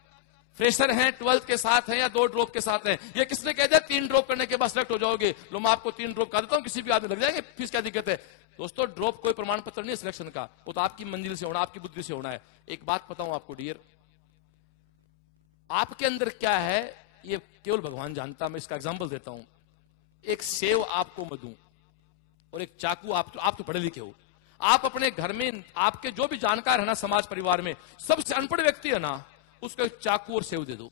फ्रेशर हैं, 12th के साथ हैं या 2 ड्रॉप के साथ हैं। ये किसने कह दिया 3 ड्रॉप करने के बाद सिलेक्ट हो जाओगे? लो मैं आपको 3 ड्रॉप कर देता हूं, किसी भी आदमी लग जाएंगे, फीस क्या दिक्कत है? दोस्तों ड्रॉप कोई प्रमाण पत्र नहीं है सिलेक्शन का, वो तो आपकी मंजिल से होना, आपकी बुद्धि से होना है। एक बात बताऊं आपको डियर, आपके अंदर क्या है ये केवल भगवान जानता। मैं इसका एग्जाम्पल देता हूं। एक सेव आपको मैं दूं और एक चाकू, आप तो पढ़े लिखे हो, आप अपने घर में, आपके जो भी जानकार है ना समाज परिवार में, सबसे अनपढ़ व्यक्ति है ना, उसको एक चाकू और सेव दे दो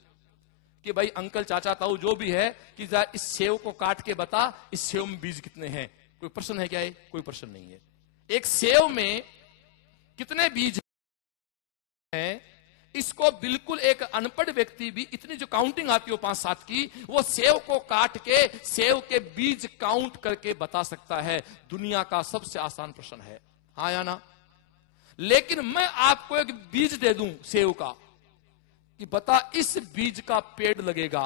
कि भाई अंकल, चाचा, ताऊ जो भी है, कि जरा इस सेव को काट के बता इस सेव में बीज कितने हैं। कोई प्रश्न है क्या? है कोई प्रश्न नहीं है। एक सेव में कितने बीज हैं, इसको बिल्कुल एक अनपढ़ व्यक्ति भी, इतनी जो काउंटिंग आती हो 5-7 की, वो सेव को काट के सेव के बीज काउंट करके बता सकता है। दुनिया का सबसे आसान प्रश्न है, हाँ या ना? लेकिन मैं आपको एक बीज दे दूं सेव का, कि बता इस बीज का पेड़ लगेगा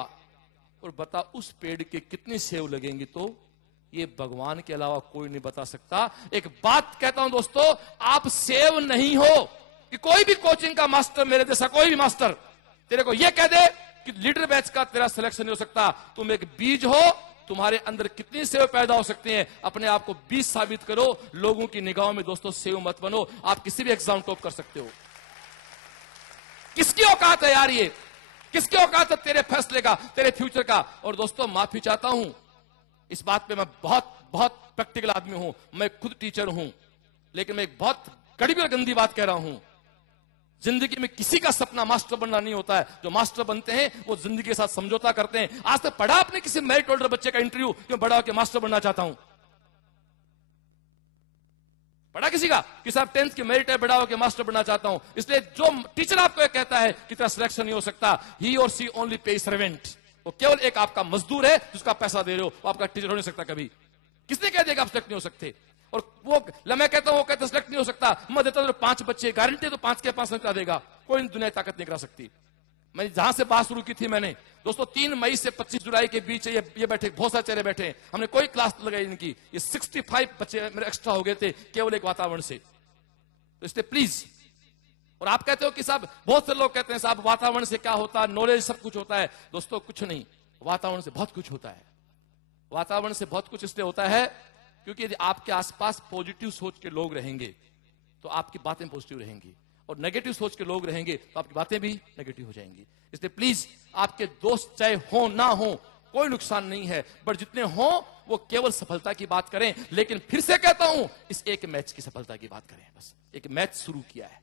और बता उस पेड़ के कितने सेव लगेंगे, तो ये भगवान के अलावा कोई नहीं बता सकता। एक बात कहता हूं दोस्तों, आप सेव नहीं हो कि कोई भी कोचिंग का मास्टर, मेरे जैसा कोई भी मास्टर तेरे को यह कह दे कि लीडर बैच का तेरा सिलेक्शन नहीं हो सकता। तुम एक बीज हो, तुम्हारे अंदर कितनी सेव पैदा हो सकती हैं, अपने आप को बीज साबित करो। लोगों की निगाहों में दोस्तों सेव मत बनो। आप किसी भी एग्जाम टॉप कर सकते हो। किसकी औकात है यार ये? किसकी औकात है तेरे फैसले का, तेरे फ्यूचर का? और दोस्तों माफी चाहता हूं, इस बात पे मैं बहुत बहुत प्रैक्टिकल आदमी हूं, मैं खुद टीचर हूं, लेकिन मैं एक बहुत कड़वी और गंदी बात कह रहा हूं। जिंदगी में किसी का सपना मास्टर बनना नहीं होता है। जो मास्टर बनते हैं वो जिंदगी के साथ समझौता करते हैं। आज तक पढ़ा आपने किसी मेरिट होल्डर बच्चे का इंटरव्यू, क्यों बड़ा होकर मास्टर बनना चाहता हूं? पढ़ा किसी का कि साहब 10th की मेरिट है, बड़ा होकर मास्टर बनना चाहता हूं? इसलिए जो टीचर आपको यह कहता है कि तेरा सिलेक्शन नहीं हो सकता, ही और सी ओनली पे सर्वेंट, वो केवल एक आपका मजदूर है जिसका पैसा दे रहे हो, वो आपका टीचर हो नहीं सकता कभी। किसने कह दिया कि आप सिलेक्ट नहीं हो सकते? और वो मैं कहता हूं, वो कहता सिलेक्ट नहीं हो सकता, मैं देता हूं 5 बच्चे गारंटी, तो 5 के 5 निकला देगा। कोई दुनिया ताकत नहीं करा सकती। मैंने जहां से बात शुरू की थी मैंने, दोस्तों 3 मई से 25 जुलाई के बीच ये बैठे, बहुत सारे चेहरे बैठे, हमने कोई क्लास लगाई इनकी। ये 65 बच्चे मेरे एक्स्ट्रा हो गए थे केवल एक वातावरण से। तो इसलिए प्लीज, और आप कहते हो कि साहब, बहुत से लोग कहते हैं साहब वातावरण से क्या होता है, नॉलेज सब कुछ होता है। दोस्तों कुछ नहीं, वातावरण से बहुत कुछ होता है। वातावरण से बहुत कुछ इसलिए होता है क्योंकि यदि आपके आसपास पॉजिटिव सोच के लोग रहेंगे तो आपकी बातें पॉजिटिव रहेंगी, और नेगेटिव सोच के लोग रहेंगे तो आपकी बातें भी नेगेटिव हो जाएंगी। इसलिए प्लीज, आपके दोस्त चाहे हो ना हो, कोई नुकसान नहीं है, बट जितने हों वो केवल सफलता की बात करें। लेकिन फिर से कहता हूं, इस एक मैच की सफलता की बात करें। बस एक मैच शुरू किया है,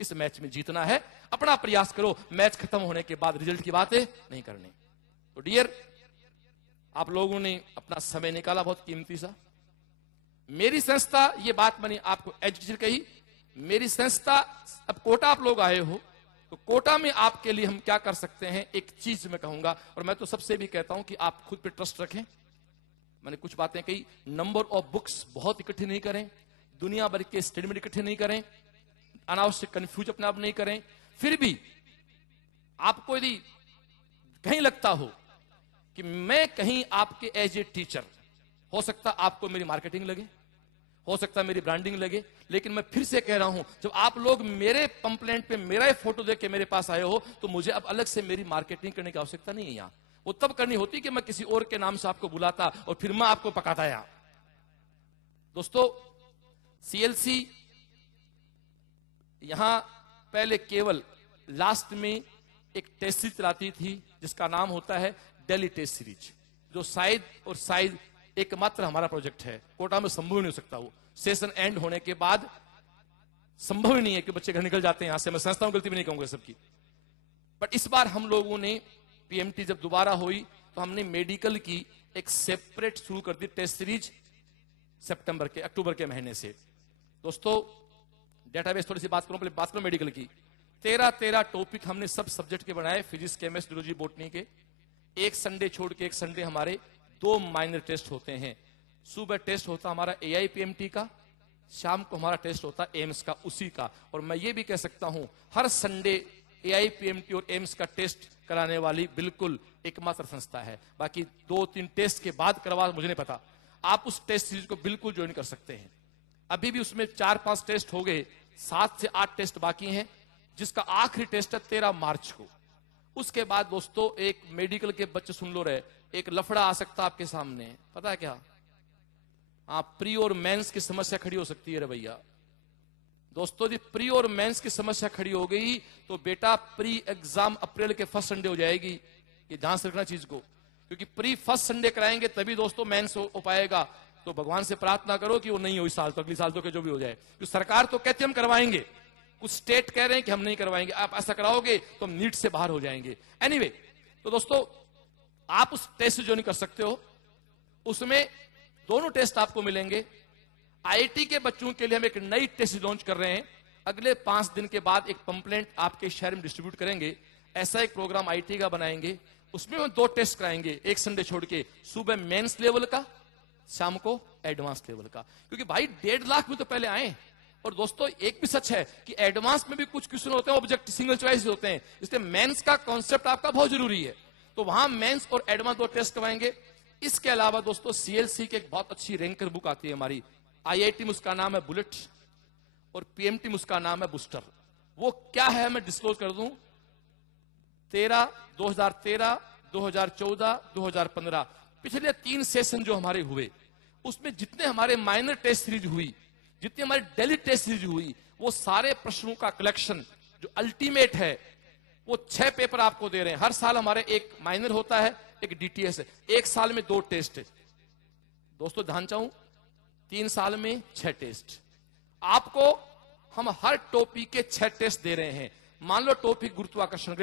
इस मैच में जीतना है, अपना प्रयास करो। मैच खत्म होने के बाद रिजल्ट की बातें नहीं करनी। तो डियर, आप लोगों ने अपना समय निकाला, बहुत कीमती सा। मेरी संस्था, ये बात मैंने आपको एजुकेशन कही, मेरी संस्था, अब कोटा आप लोग आए हो, तो कोटा में आपके लिए हम क्या कर सकते हैं, एक चीज मैं कहूंगा, और मैं तो सबसे भी कहता हूं कि आप खुद पे ट्रस्ट रखें। मैंने कुछ बातें कही, नंबर ऑफ बुक्स बहुत इकट्ठे नहीं करें, दुनिया भर के स्टेटमेंट इकट्ठे नहीं करें, अनावश्यक कंफ्यूज अपने आप नहीं करें। फिर भी आपको यदि कहीं लगता हो कि मैं कहीं आपके एज ए टीचर, हो सकता आपको मेरी मार्केटिंग लगे, हो सकता है मेरी ब्रांडिंग लगे, लेकिन मैं फिर से कह रहा हूं, जब आप लोग मेरे कंप्लेंट पे मेरा फोटो देख के मेरे पास आए हो, तो मुझे अब अलग से मेरी मार्केटिंग करने की आवश्यकता नहीं है। यहां वो तब करनी होती कि मैं किसी और के नाम से आपको बुलाता और फिर मैं आपको पकाता। यहां दोस्तों, सीएलसी यहां पहले केवल लास्ट में एक टेस्ट सीरीज चलाती थी जिसका नाम होता है दिल्ली टेस्ट सीरीज, जो शायद और शायद एकमात्र हमारा प्रोजेक्ट है। कोटा में संभव नहीं हो सकता, वो सेशन एंड होने के बाद संभव ही नहीं है कि बच्चे घर निकल जाते हैं यहां से। मैं संस्थाओं गलती भी नहीं कहूंगा सबकी, बट इस बार हम लोगों ने पीएमटी जब दोबारा हुई तो हमने मेडिकल की एक सेपरेट शुरू कर दी टेस्ट सीरीज अक्टूबर के महीने से। दोस्तों, डेटाबेस थोड़ी सी बात करूं, पहले बात करूं मेडिकल की। 13 टॉपिक हमने सब सब्जेक्ट के बनाए, फिजिक्स, केमिस्ट्री, बायोलॉजी, बॉटनी के। एक संडे छोड़ के एक संडे हमारे 2 माइनर टेस्ट होते हैं। सुबह टेस्ट होता हमारा AIPMT का, शाम को हमारा टेस्ट होता एम्स का, उसी का। और मैं ये भी कह सकता हूं, हर संडे AIPMT और एम्स का टेस्ट कराने वाली बिल्कुल एकमात्र संस्था है। बाकी 2-3 टेस्ट के बाद करवा मुझे नहीं पता। आप उस टेस्ट सीरीज को बिल्कुल ज्वाइन कर सकते हैं। अभी भी उसमें 4-5 टेस्ट हो गए, 7 से 8 टेस्ट बाकी हैं, जिसका आखिरी टेस्ट है 13 मार्च को। उसके बाद दोस्तों, एक मेडिकल के बच्चे सुन लो रहे, एक लफड़ा आ सकता आपके सामने, पता है क्या? आप प्री और मेंस की समस्या खड़ी हो सकती है रे भैया। दोस्तों जी, प्री और मेंस की समस्या खड़ी हो गई तो बेटा प्री एग्जाम अप्रैल के फर्स्ट संडे हो जाएगी। ये ध्यान से रखना चीज को, क्योंकि प्री फर्स्ट संडे कराएंगे तभी दोस्तों मेंस हो पाएगा। तो भगवान से प्रार्थना करो कि वो नहीं हो इस साल, तो अगली साल तो के जो भी हो जाए। तो सरकार तो कहती है हम करवाएंगे, कुछ स्टेट कह रहे हैं कि हम नहीं करवाएंगे। आप ऐसा कराओगे तो हम नीट से बाहर हो जाएंगे। एनीवे, तो दोस्तों आप उस टेस्ट ज्वाइन कर सकते हो, उसमें दोनों टेस्ट आपको मिलेंगे। आईआईटी के बच्चों के लिए हम एक नई टेस्ट लॉन्च कर रहे हैं। अगले 5 दिन के बाद एक पंपलेट आपके शहर में डिस्ट्रीब्यूट करेंगे। ऐसा एक प्रोग्राम आईआईटी का बनाएंगे, उसमें हम 2 टेस्ट कराएंगे, एक संडे छोड़ के। सुबह मेंस लेवल का, शाम को एडवांस लेवल का। क्योंकि भाई 1.5 लाख में तो पहले आए। और दोस्तों, एक भी सच है कि एडवांस में भी कुछ क्वेश्चन होते हैं ऑब्जेक्ट सिंगल चॉइस होते हैं, इसलिए मेंस का कॉन्सेप्ट आपका बहुत जरूरी है। तो वहां मेंस और एडवांस 2 टेस्ट करवाएंगे। इसके अलावा दोस्तों, सीएलसी की एक बहुत अच्छी रैंकर बुक आती है हमारी। आईआईटी में उसका नाम है बुलेट और पीएमटी में उसका नाम है बूस्टर। वो क्या है मैं डिस्क्लोज कर दूं। 2013, 2014, 2015 पिछले 3 सेशन जो हमारे हुए, उसमें जितने हमारे माइनर टेस्ट सीरीज हुई, जितनी हमारी डेली टेस्ट सीरीज हुई, वो सारे प्रश्नों का कलेक्शन जो अल्टीमेट है, वो 6 पेपर आपको दे रहे हैं। हर साल हमारे एक माइनर होता है, एक डीटीएस है, एक साल में 2 टेस्ट है। दोस्तों ध्यान चाहूं, 3 साल में 6 टेस्ट। आपको हम हर टॉपिक के 6 टेस्ट दे रहे हैं। मान लो टॉपिक गुरुत्वाकर्षण,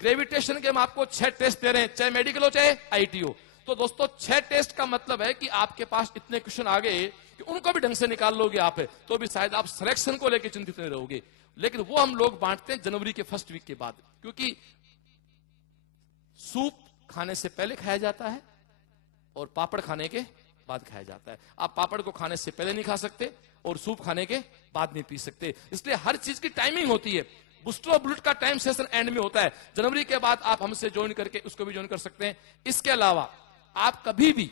ग्रेविटेशन के हम आपको 6 टेस्ट दे रहे हैं, चाहे मेडिकल हो चाहे आईटी हो। तो दोस्तों 6 टेस्ट का मतलब है कि आपके पास इतने क्वेश्चन आ गए कि उनको भी ढंग से निकाल लोगे आप, तो भी शायद आप सिलेक्शन को लेकर चिंतित नहीं रहोगे। लेकिन वो हम लोग बांटते हैं जनवरी के फर्स्ट वीक के बाद, क्योंकि सूप खाने से पहले खाया जाता है और पापड़ खाने के बाद खाया जाता है। आप पापड़ को खाने से पहले नहीं खा सकते और सूप खाने के बाद नहीं पी सकते। इसलिए हर चीज की टाइमिंग होती है। बूस्टर और बुलेट का टाइम सेशन एंड में होता है। जनवरी के बाद आप हमसे ज्वाइन करके उसको भी ज्वाइन कर सकते हैं। इसके अलावा आप कभी भी,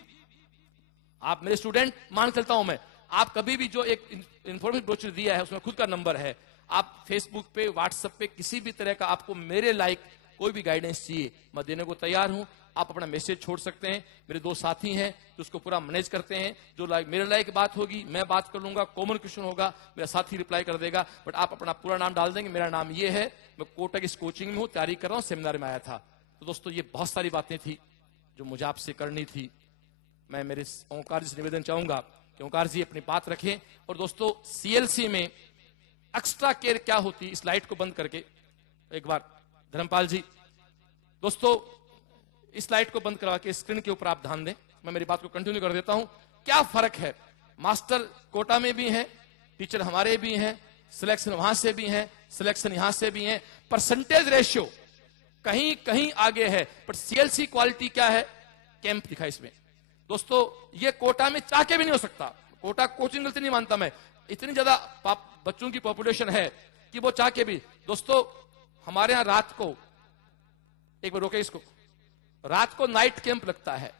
आप मेरे स्टूडेंट मान चलता हूं मैं, आप कभी भी जो एक इंफॉर्मेशन ब्रोचर दिया है उसमें खुद का नंबर है, आप फेसबुक पे, व्हाट्सएप पे किसी भी तरह का आपको मेरे लाइक कोई भी गाइडेंस चाहिए, मैं देने को तैयार हूं। आप अपना मैसेज छोड़ सकते हैं। मेरे 2 साथी हैं जो उसको पूरा मैनेज करते हैं। जो मेरे लायक बात होगी मैं बात कर लूंगा, कॉमन क्वेश्चन होगा मेरा साथी रिप्लाई कर देगा। बट आप अपना पूरा नाम डाल देंगे, मेरा नाम ये है, मैं कोटक इस कोचिंग में हूं, तैयारी कर रहा हूं, सेमिनार में आया था। तो दोस्तों ये बहुत सारी बातें थी, जो मुझे आपसे करनी थी। मैं मेरे ओंकार जी से निवेदन चाहूंगा कि ओंकार जी अपनी बात रखें। और दोस्तों सीएलसी में एक्स्ट्रा केयर क्या होती, इस लाइट को बंद करके एक बार धर्मपाल जी, दोस्तों इस लाइट को बंद करवा के स्क्रीन के ऊपर आप ध्यान दें। मैं मेरी बात को कंटिन्यू कर देता हूं। क्या फर्क है, मास्टर कोटा में भी है, टीचर हमारे भी हैं, सिलेक्शन वहां से भी है, सिलेक्शन यहां से भी है, परसेंटेज रेशियो कहीं कहीं आगे है, पर सीएलसी क्वालिटी क्या है, कैंप दिखा इसमें। दोस्तों ये कोटा में चाह के भी नहीं हो सकता, कोटा कोचिंग गलती नहीं मानता मैं, इतनी ज्यादा बच्चों की पॉपुलेशन है कि वो चाह के भी। दोस्तों हमारे यहां रात को, एक बार रोके इसको, रात को नाइट कैंप लगता है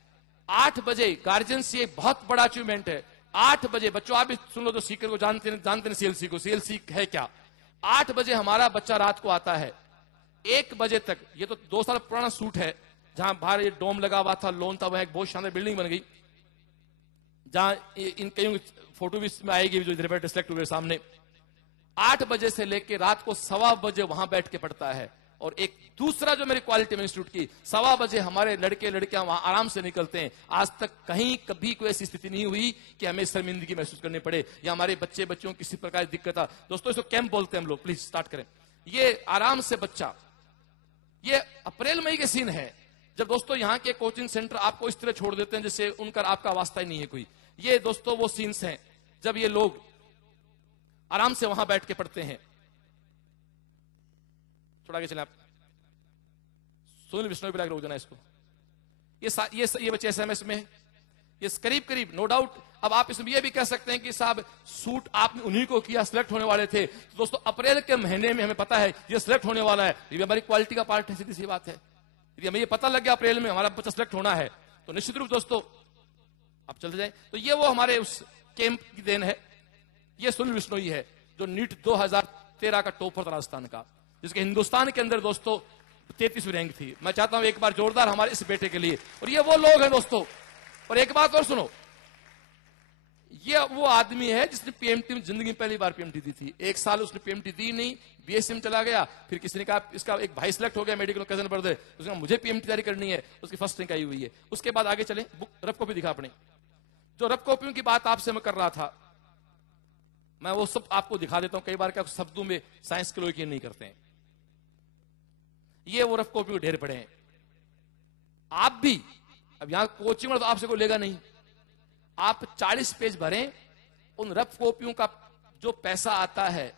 8 बजे। गार्जियंस ये बहुत बड़ा अचीवमेंट है। 8 बजे बच्चों, आप भी सुन लो, जो सीकर को जानते हैं सीएलसी को, सीएलसी है क्या। 8 बजे हमारा बच्चा रात को आता है, 1 बजे तक। ये तो 2 साल पुराना सूट है, जहां बाहर ये डोम लगा हुआ था, लोन था, वह एक बहुत शानदार बिल्डिंग बन गई, जहां इन कई फोटो भी इसमें आएगी जो इधर बैठे सिलेक्ट हुए सामने। 8 बजे से लेकर रात को 1:15 बजे वहां बैठ के पढ़ता है। और एक दूसरा जो मेरी क्वालिटी इंस्टीट्यूट की, 1:15 बजे हमारे लड़के लड़कियां वहां आराम से निकलते हैं। आज तक कहीं कभी कोई ऐसी स्थिति नहीं हुई कि हमें शर्मिंदगी महसूस करनी पड़े या हमारे बच्चों किसी प्रकार की दिक्कत आ। दोस्तों इसको कैंप बोलते हैं हम लोग, प्लीज स्टार्ट करें। ये आराम से बच्चा, ये अप्रैल मई के सीन है, जब दोस्तों यहाँ के कोचिंग सेंटर आपको इस तरह छोड़ देते हैं जैसे उनका आपका वास्ता ही नहीं है कोई। ये दोस्तों वो सीन्स हैं जब ये लोग आराम से वहां बैठ के पढ़ते हैं। थोड़ा आगे चले आप, सोनल विष्णु भी रोक देना इसको। ये बच्चे एसएमएस में, ये करीब करीब नो डाउट। अब आप इसमें ये भी कह सकते हैं कि साहब सूट आपने उन्हीं को किया, सिलेक्ट होने वाले थे। तो दोस्तों अप्रैल के महीने में हमें पता है ये सिलेक्ट होने वाला है, ये हमारी क्वालिटी का पार्ट है, सीधी सी बात है। यदि हमें ये पता लग गया अप्रैल में हमारा बच्चा सिलेक्ट होना है, तो निश्चित रूप दोस्तों आप चलते जाए। तो ये वो हमारे उस कैंप की देन है। ये सुनील बिश्नोई है जो नीट 2013 का टॉपर था राजस्थान का, जिसके हिंदुस्तान के अंदर दोस्तों 33वीं रैंक थी। मैं चाहता हूं एक बार जोरदार हमारे इस बेटे के लिए। और ये वो लोग हैं दोस्तों। और एक बात और सुनो, ये वो आदमी है जिसने पीएमटी में जिंदगी में पहली बार पीएमटी दी थी। 1 साल उसने पीएमटी दी नहीं, बीएससी में चला गया। फिर किसी ने कहा, इसका एक भाई सिलेक्ट हो गया मेडिकल कजन ब्रदर, उसने कहा मुझे पीएमटी तैयारी करनी है, उसकी फर्स्ट रैंक आई हुई है। उसके बाद आगे चले, बुक रफ कॉपी दिखा अपने। जो रफ कॉपियों की बात आपसे मैं कर रहा था, मैं वो सब आपको दिखा देता हूं। कई बार क्या शब्दों में साइंस के लोग यकीन नहीं करते हैं। ये वो रफ कॉपी ढेर पड़े हैं। आप भी अब यहां कोचिंग में तो आपसे कोई लेगा नहीं, आप 40 पेज भरें, उन रफ कॉपियों का जो पैसा आता है,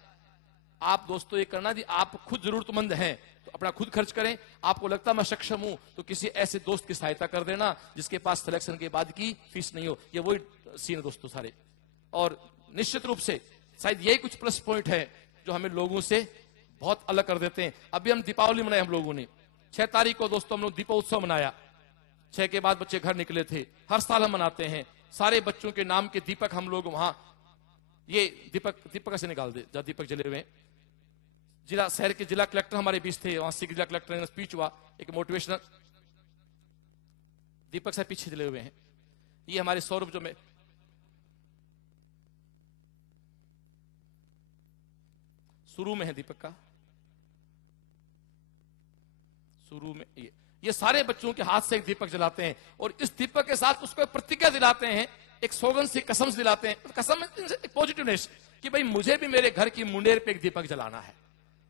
आप दोस्तों ये करना जी, आप खुद जरूरतमंद हैं तो अपना खुद खर्च करें। आपको लगता मैं सक्षम हूं तो किसी ऐसे दोस्त की सहायता कर देना जिसके पास सिलेक्शन के बाद की फीस नहीं हो। ये वही सीन है दोस्तों सारे। और निश्चित रूप से शायद यही कुछ प्लस पॉइंट है जो हमें लोगों से बहुत अलग कर देते हैं। अभी हम दीपावली मनाए हम लोगों ने, 6 तारीख को दोस्तों हम लोग दीपोत्सव मनाया। 6 के बाद बच्चे घर निकले थे। हर साल हम मनाते हैं। सारे बच्चों के नाम के दीपक हम लोग वहां, ये दीपक ऐसे निकाल दे जहां दीपक जले हुए। जिला शहर के जिला कलेक्टर हमारे बीच थे, वहां से जिला कलेक्टर ने स्पीच हुआ, एक मोटिवेशनल। दीपक से पीछे जले हुए हैं। ये हमारे सौरभ जो में शुरू में है, दीपक का शुरू में ये सारे बच्चों के हाथ से एक दीपक जलाते हैं और इस दीपक के साथ उसको एक प्रतिज्ञा दिलाते हैं, एक सौगन से कसम से दिलाते हैं। कसम एक पॉजिटिवनेस कि भाई मुझे भी मेरे घर की मुंडेर पे एक दीपक जलाना है।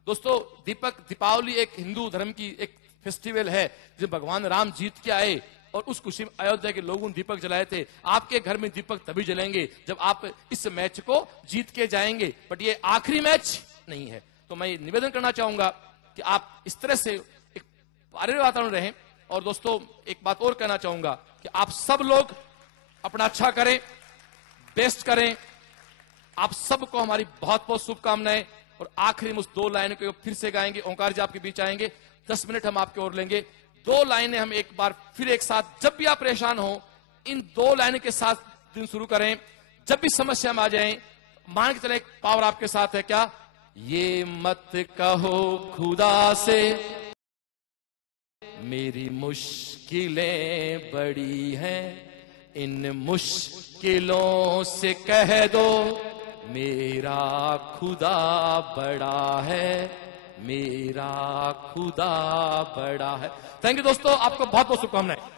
दोस्तों दीपक, दीपावली एक हिंदू धर्म की एक फेस्टिवल है जब भगवान राम जीत के आए और उस खुशी में अयोध्या के लोगों ने दीपक जलाए थे। आपके घर में दीपक तभी जलेंगे जब आप इस मैच को जीत के जाएंगे, बट ये आखिरी मैच नहीं है। तो मैं निवेदन करना चाहूंगा कि आप इस तरह से एक पारिवारिक वातावरण रहें। और दोस्तों एक बात और कहना चाहूंगा कि आप सब लोग अपना अच्छा करें, बेस्ट करें। आप सबको हमारी बहुत बहुत शुभकामनाएं। और आखिरी में उस 2 लाइन को फिर से गाएंगे। ओंकार जी आपके बीच आएंगे, 10 मिनट हम आपके और लेंगे। 2 लाइनें हम एक बार फिर एक साथ, जब भी आप परेशान हो इन 2 लाइनों के साथ दिन शुरू करें। जब भी समस्या में आ जाए मान के चले एक पावर आपके साथ है क्या, ये मत कहो खुदा से मेरी मुश्किलें बड़ी हैं, इन मुश्किलों से कह दो मेरा खुदा बड़ा है, मेरा खुदा बड़ा है। थैंक यू दोस्तों, आपको बहुत बहुत शुभकामनाएं।